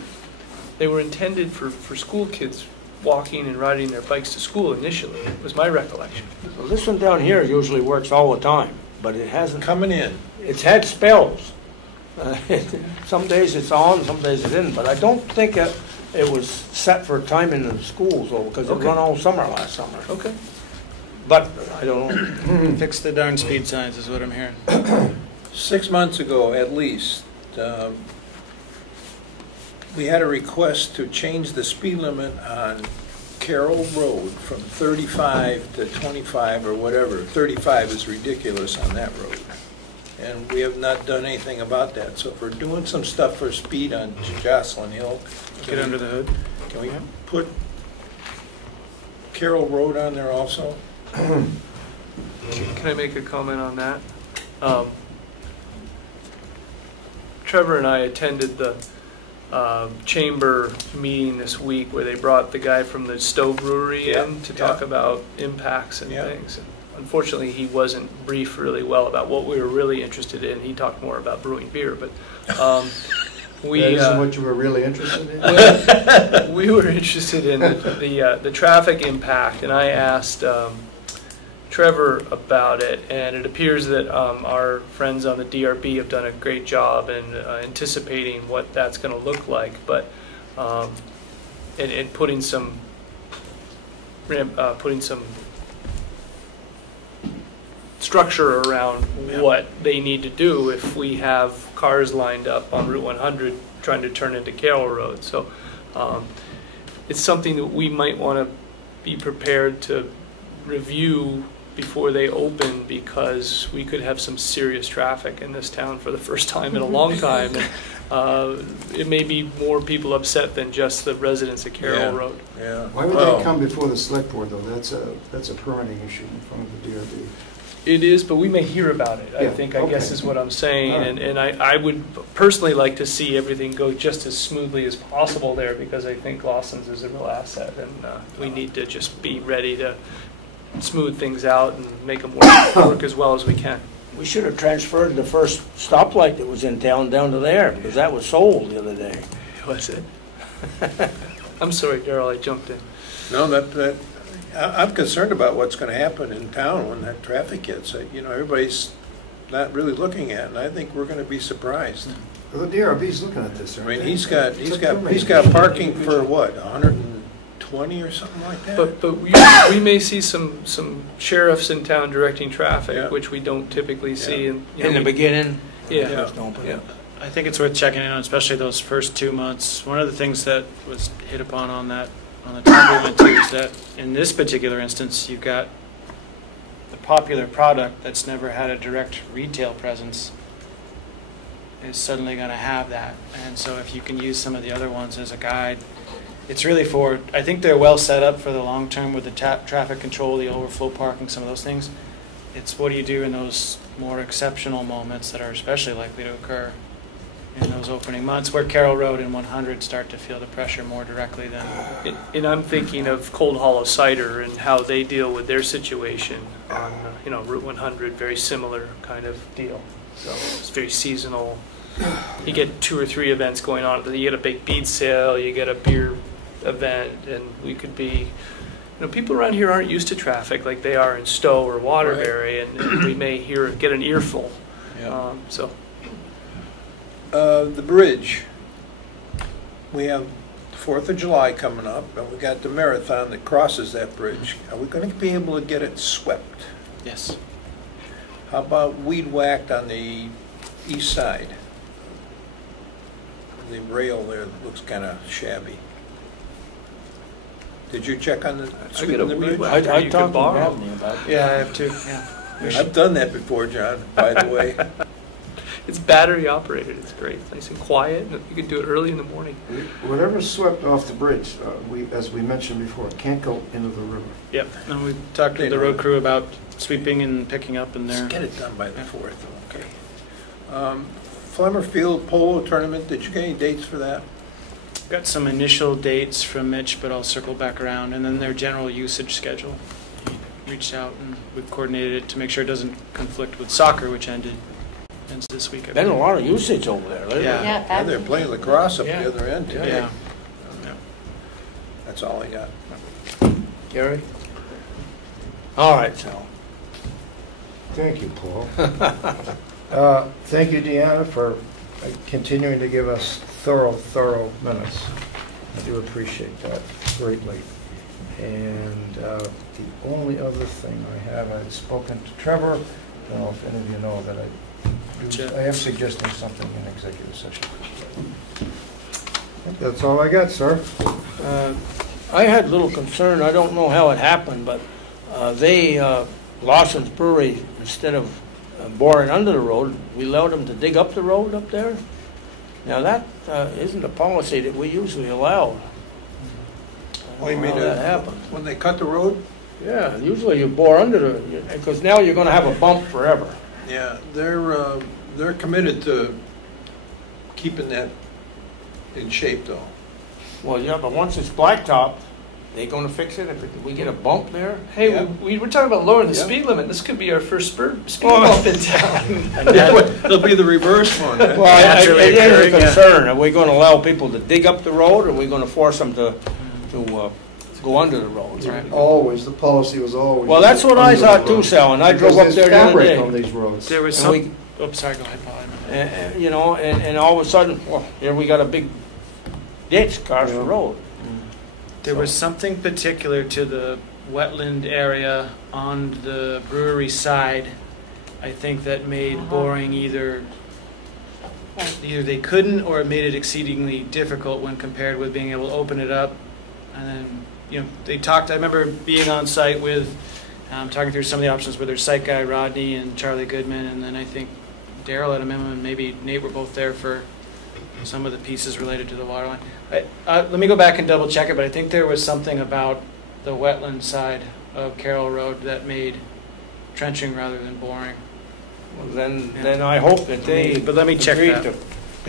They were intended for school kids walking and riding their bikes to school initially, was my recollection. Well, this one down here usually works all the time, but it hasn't. Coming in. It's had spells. Some days it's on, some days it isn't, but I don't think it was set for timing in the schools, though, because it run all summer last summer. Okay. But I don't know. Fix the darn speed signs is what I'm hearing. 6 months ago, at least, we had a request to change the speed limit on Carroll Road from 35 to 25 or whatever. 35 is ridiculous on that road. And we have not done anything about that. So if we're doing some stuff for speed on Jocelyn Hill, Get under the hood. can we put Carroll Road on there also? Can I make a comment on that? Trevor and I attended the chamber meeting this week where they brought the guy from the Stowe Brewery in to talk about impacts and things. And unfortunately, he wasn't briefed really well about what we were really interested in. He talked more about brewing beer, but we that isn't what you were really interested in? we were interested in the traffic impact, and I asked Trevor about it, and it appears that our friends on the DRB have done a great job in anticipating what that's going to look like, but and putting some structure around what they need to do if we have cars lined up on Route 100 trying to turn into Carroll Road. So it's something that we might want to be prepared to review before they open, because we could have some serious traffic in this town for the first time in a long time. And, it may be more people upset than just the residents of Carroll Road. Yeah. Why would they come before the select board, though? That's a permitting issue in front of the DRB. It is, but we may hear about it, I guess is what I'm saying. And I would personally like to see everything go just as smoothly as possible there, because I think Lawson's is a real asset, and we need to just be ready to smooth things out and make them work as well as we can. We should have transferred the first stoplight that was in town down to there, because that was sold the other day. Was it? I'm sorry, Darrell, I jumped in. No, I'm concerned about what's going to happen in town when that traffic hits. Everybody's not really looking at it, and I think we're going to be surprised. Well, the DRB's looking at this. I mean, he's got parking for what, 120 or something like that. But we may see some sheriffs in town directing traffic, which we don't typically see in the beginning. Yeah. I think it's worth checking in on, especially those first 2 months. One of the things that was hit upon on the town we went to is that in this particular instance, you've got the popular product that's never had a direct retail presence is suddenly going to have that. And so if you can use some of the other ones as a guide, it's really I think they're well set up for the long term with the traffic control, the overflow parking, some of those things. It's what do you do in those more exceptional moments that are especially likely to occur in those opening months, where Carroll Road and 100 start to feel the pressure more directly than. And I'm thinking of Cold Hollow Cider and how they deal with their situation on Route 100, very similar kind of deal. So it's very seasonal. You get 2 or 3 events going on. You get a big bead sale, you get a beer event, and we could be. People around here aren't used to traffic like they are in Stowe or Waterbury, and we may get an earful. Yeah. The bridge. We have the 4th of July coming up, and we got the marathon that crosses that bridge. Are we going to be able to get it swept? Yes. How about weed whacked on the east side? The rail there looks kind of shabby. Did you check on the sweeping the bridge? I talked to Rodney about it. Yeah, I have too. Yeah. I've done that before, John, by the way. It's battery operated. It's great. It's nice and quiet. You can do it early in the morning. Whatever's swept off the bridge, as we mentioned before, can't go into the river. Yep. And we talked to the road crew about sweeping and picking up in there. Just get it done by the 4th. Okay. Flemmerfield Polo Tournament. Did you get any dates for that? Got some initial dates from Mitch, but I'll circle back around, and then their general usage schedule. reached out and we've coordinated it to make sure it doesn't conflict with soccer, which ends this week. Been a lot of usage over there lately. Yeah. And they're playing lacrosse up Yeah. the other end, too. Yeah. That's all I got. Gary? All right, Sal. Thank you, Paul. Thank you, Deanna, for continuing to give us thorough minutes. I do appreciate that greatly. And the only other thing I have, I've spoken to Trevor. I don't know if any of you know that I am suggesting something in executive session. I think that's all I got, sir. I had a little concern, I don't know how it happened, but Lawson's Brewery, instead of boring under the road, we allowed them to dig up the road up there. Now that isn't a policy that we usually allow. Oh, you mean How that happened? when they cut the road? Yeah, usually you bore under the, because now you're going to have a bump forever. Yeah, they're committed to keeping that in shape, though. Well, yeah, but once it's blacktop, they going to fix it if we get a bump there? Hey, Yeah. we were talking about lowering the Yeah. speed limit. This could be our first speed bump in town. It'll be the reverse one. Eh? Well, it is occurring, a concern. Are we going to allow people to dig up the road, or are we going to force them to go under the road? Right. Always, the policy was always. Well, that's what I under the thought too, road. Sal, and I Because drove up there's there the other fabric on day. these roads. There was And some. Oh, sorry. Go ahead, Paul. And all of a sudden, well, here we got a big ditch across the road. There was something particular to the wetland area on the brewery side, I think, that made boring either they couldn't, or it made it exceedingly difficult when compared with being able to open it up. And then, they talked, I remember being on site with, talking through some of the options with their site guy, Rodney, and Charlie Goodman, and then I think Daryl at a minimum, and maybe Nate were both there for some of the pieces related to the water line. Let me go back and double check it, but I think there was something about the wetland side of Carroll Road that made trenching rather than boring. Well, then I hope that they. But let me check agree that. to,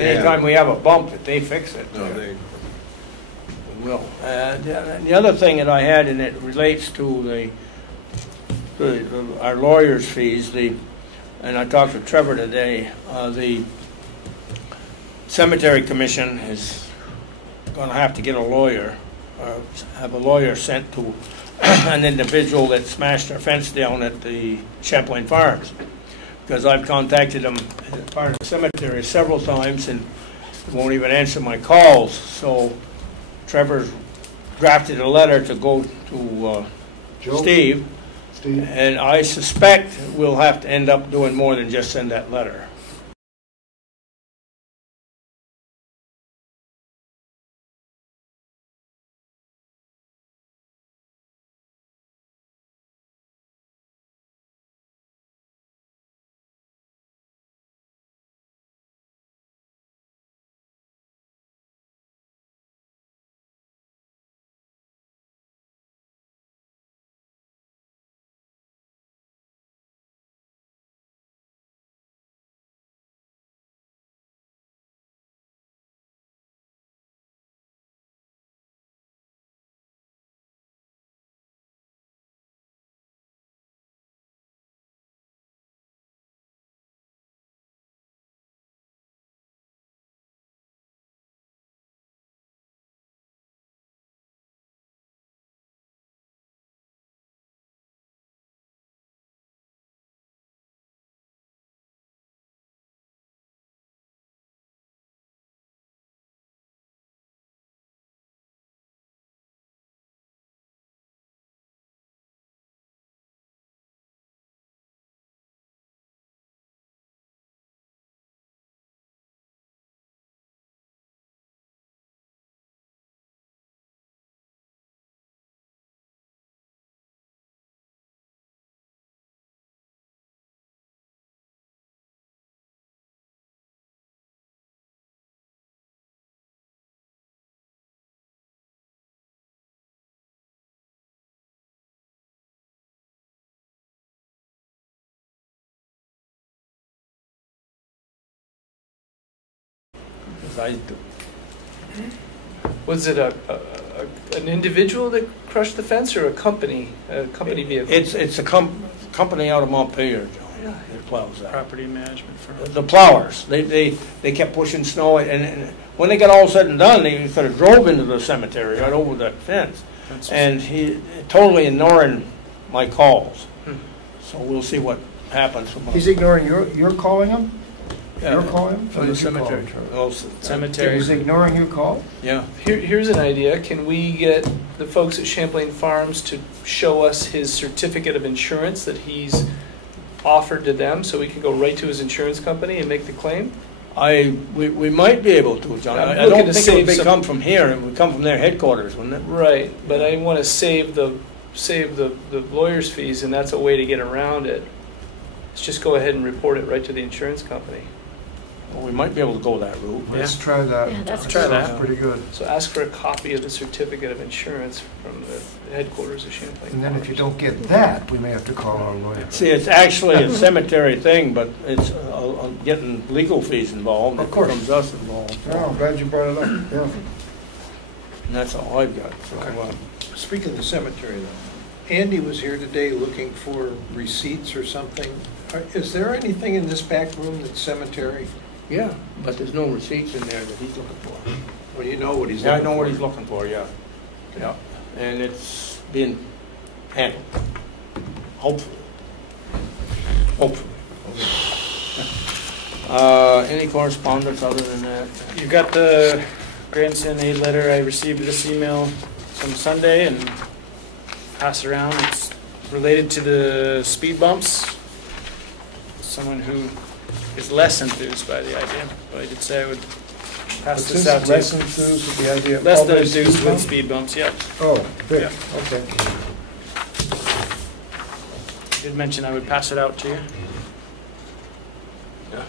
anytime we have a bump, that they fix it. No, they. We will. The other thing that I had, and it relates to our lawyers' fees. And I talked to Trevor today. The Cemetery Commission is going to have to get a lawyer, or have a lawyer sent to an individual that smashed our fence down at the Champlain Farms, because I've contacted them as part of the cemetery several times and won't even answer my calls. So Trevor's drafted a letter to go to Steve, and I suspect we'll have to end up doing more than just send that letter. Was it a an individual that crushed the fence or a company vehicle? It's a company out of Montpelier, John, that plows that. Property management firm. The plowers, they kept pushing snow, and when they got all said and done, they sort of drove into the cemetery right over that fence. And he totally ignoring my calls. So we'll see what happens. He's ignoring you're calling him? Yeah, you're calling him? from the cemetery. Cemetery. He's ignoring your call? Yeah. Here's an idea. Can we get the folks at Champlain Farms to show us his certificate of insurance that he's offered to them, so we can go right to his insurance company and make the claim? We might be able to, John. I don't think it would come from here. It would come from their headquarters, wouldn't it? Right, but I want to save the lawyer's fees, and that's a way to get around it. Let's just go ahead and report it right to the insurance company. Well, we might be able to go that route. Let's try that. Yeah, Let's try that. Sounds pretty good. So ask for a copy of the certificate of insurance from the headquarters of Champlain. And then if you don't get that, we may have to call our lawyer. See, it's actually a cemetery thing, but it's getting legal fees involved. Of course. It becomes us involved. Oh, I'm glad you brought it up. Yeah. And that's all I've got. So, Speaking of the cemetery, though, Andy was here today looking for receipts or something. Is there anything in this back room that's cemetery? yeah, but there's no receipts in there that he's looking for. Well, you know what he's Yeah, I looking for. know what he's looking for, yeah. Yeah, and it's being handled, hopefully. Hopefully. Any correspondence other than that? You got the grandson aid letter. I received this email from Sunday and passed it around. It's related to the speed bumps. Someone who is less enthused by the idea, but I did say I would pass this out to you. Less enthused with the idea of Less all than these enthused speed with bumps? speed bumps, yep. Oh, good, Yeah. okay. I did mention I would pass it out to you. Yeah.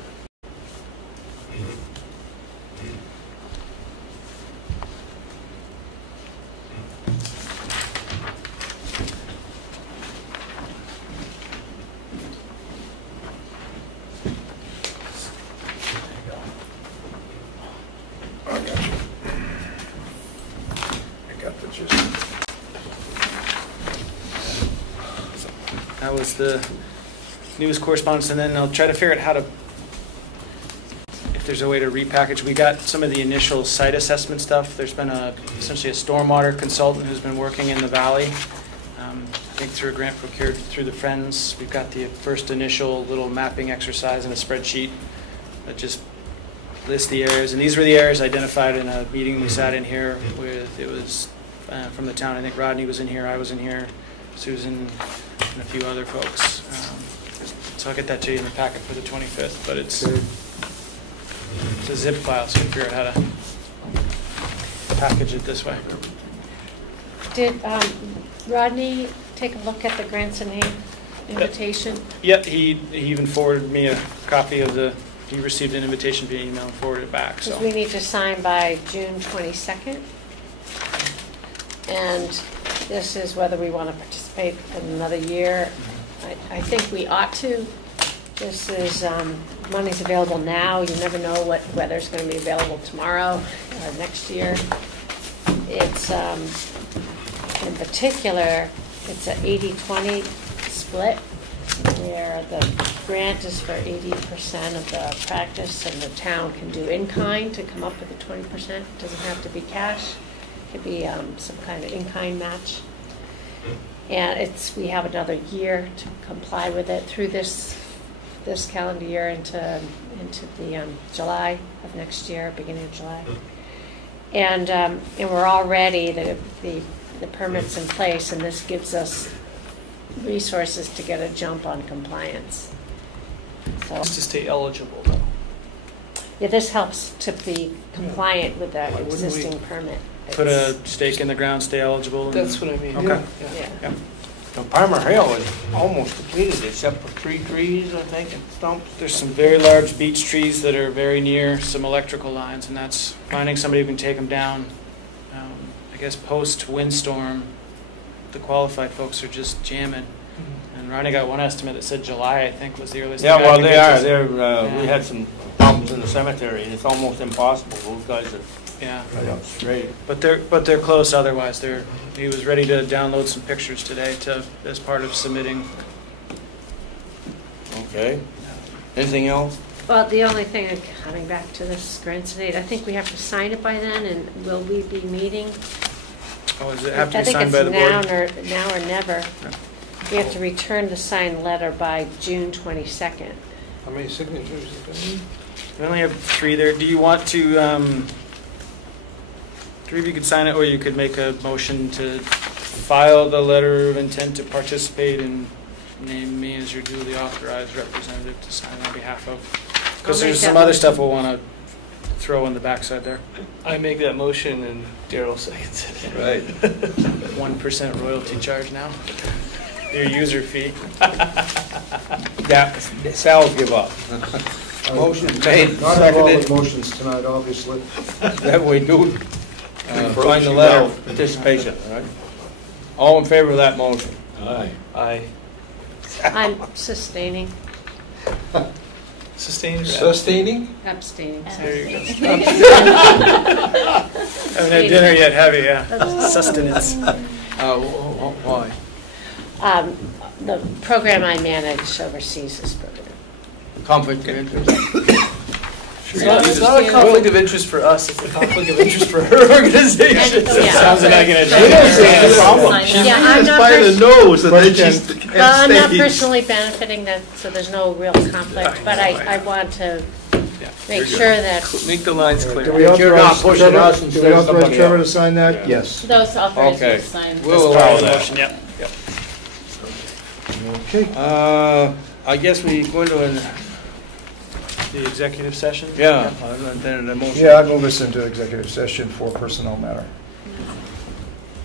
That was the news correspondence, and then I'll try to figure out how to, if there's a way to repackage. We got some of the initial site assessment stuff. There's been essentially a stormwater consultant who's been working in the valley. I think through a grant procured through the Friends. We've got the first initial little mapping exercise in a spreadsheet that just lists the areas. And these were the areas identified in a meeting we sat in here with. It was from the town. I think Rodney was in here, I was in here, Susan, and a few other folks. So I'll get that to you in the packet for the 25th, but it's a zip file, so you can figure out how to package it this way. Did Rodney take a look at the grants and aid invitation? Yep, he even forwarded me a copy of he received an invitation via email and forwarded it back. So Because we need to sign by June 22nd. And this is whether we want to participate in another year. I think we ought to. This is, money's available now. You never know what weather's going to be available tomorrow or next year. It's, in particular, it's an 80-20 split where the grant is for 80% of the practice and the town can do in-kind to come up with the 20%. It doesn't have to be cash. It could be some kind of in-kind match. And we have another year to comply with it through this calendar year into the July of next year, beginning of July. And we're already, the permit's in place, and this gives us resources to get a jump on compliance. So, Just to stay eligible, though. yeah, this helps to be compliant with the existing permit. put a stake in the ground, stay eligible. That's what I mean. Okay. Yeah. Now, Palmer Hill is almost completed except for 3 trees, I think, and stumps. There's some very large beech trees that are very near some electrical lines, and that's finding somebody who can take them down. I guess post-windstorm, the qualified folks are just jamming. And Ronnie got one estimate that said July, I think, was the earliest. Yeah, well, they they are. We had some problems in the cemetery, and it's almost impossible. Those guys are Yeah. Great. But they're close otherwise. He was ready to download some pictures today as part of submitting. Okay. Anything else? Well, the only thing, coming back to this grants and aid, I think we have to sign it by then, and will we be meeting? Oh, does it have to be signed by the board? I think it's now or never. We have to return the signed letter by June 22nd. How many signatures is there? We only have 3 there. Do you want to, 3 of you could sign it, or you could make a motion to file the letter of intent to participate and name me as your duly authorized representative to sign on behalf of. Because there's some other stuff we'll want to throw on the backside there. I make that motion and Daryl seconds it. Right. 1% royalty charge now. Your user fee. Yeah, Sal's give up. Motion made, Not have all the seconded. motions tonight, obviously. That we do find the letter of participation, all right? All in favor of that motion? Aye. Aye. I'm sustaining, Sustaining? abstaining. There you go. Haven't had dinner yet, have you? Yeah. Sustenance. Why? The program I manage oversees this program. Conflict of interest. It's not a conflict of interest for us, it's a conflict of interest for her organization. Yeah. Sounds like an Yeah, I'm not by the nose and then she's I'm not personally benefiting that, so there's no real conflict, but I want to make sure that Make the lines Do clear. we You're not authorize pushing Trevor, us do instead we of authorize somebody Trevor to else. sign that? Yes. Those authorized Okay. to sign. We'll allow that. motion, yep. Okay. I guess we go into The executive session? yeah, then the motion. Yeah, I'd move us into executive session for personnel matter.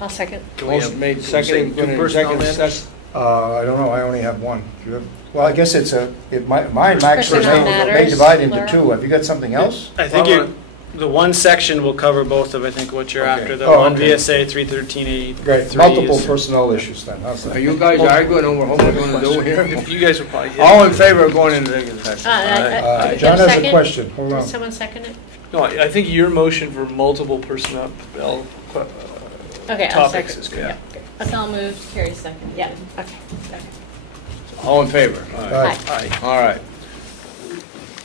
I'll second. Motion made, seconded, go into executive session. I don't know, I only have one. Do you have? Well, I guess mine actually Personnel may matters, divide into Laura? 2. Have you got something else? I think the one section will cover both of, I think, what you're Okay. after. The Oh, one okay. VSA 313A. Great, multiple personnel issues then. How's that? Are you guys arguing over what we're going to do here? You guys will probably. All in favor of going into executive session? John has a question. Hold Did on. someone second it? No, I think your motion for multiple personnel Okay, I'll topics second. is good. Yeah, okay. So moved, Carrie second. Yeah, okay. All in favor? Aye. Aye. All right.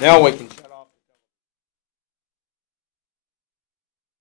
Now we can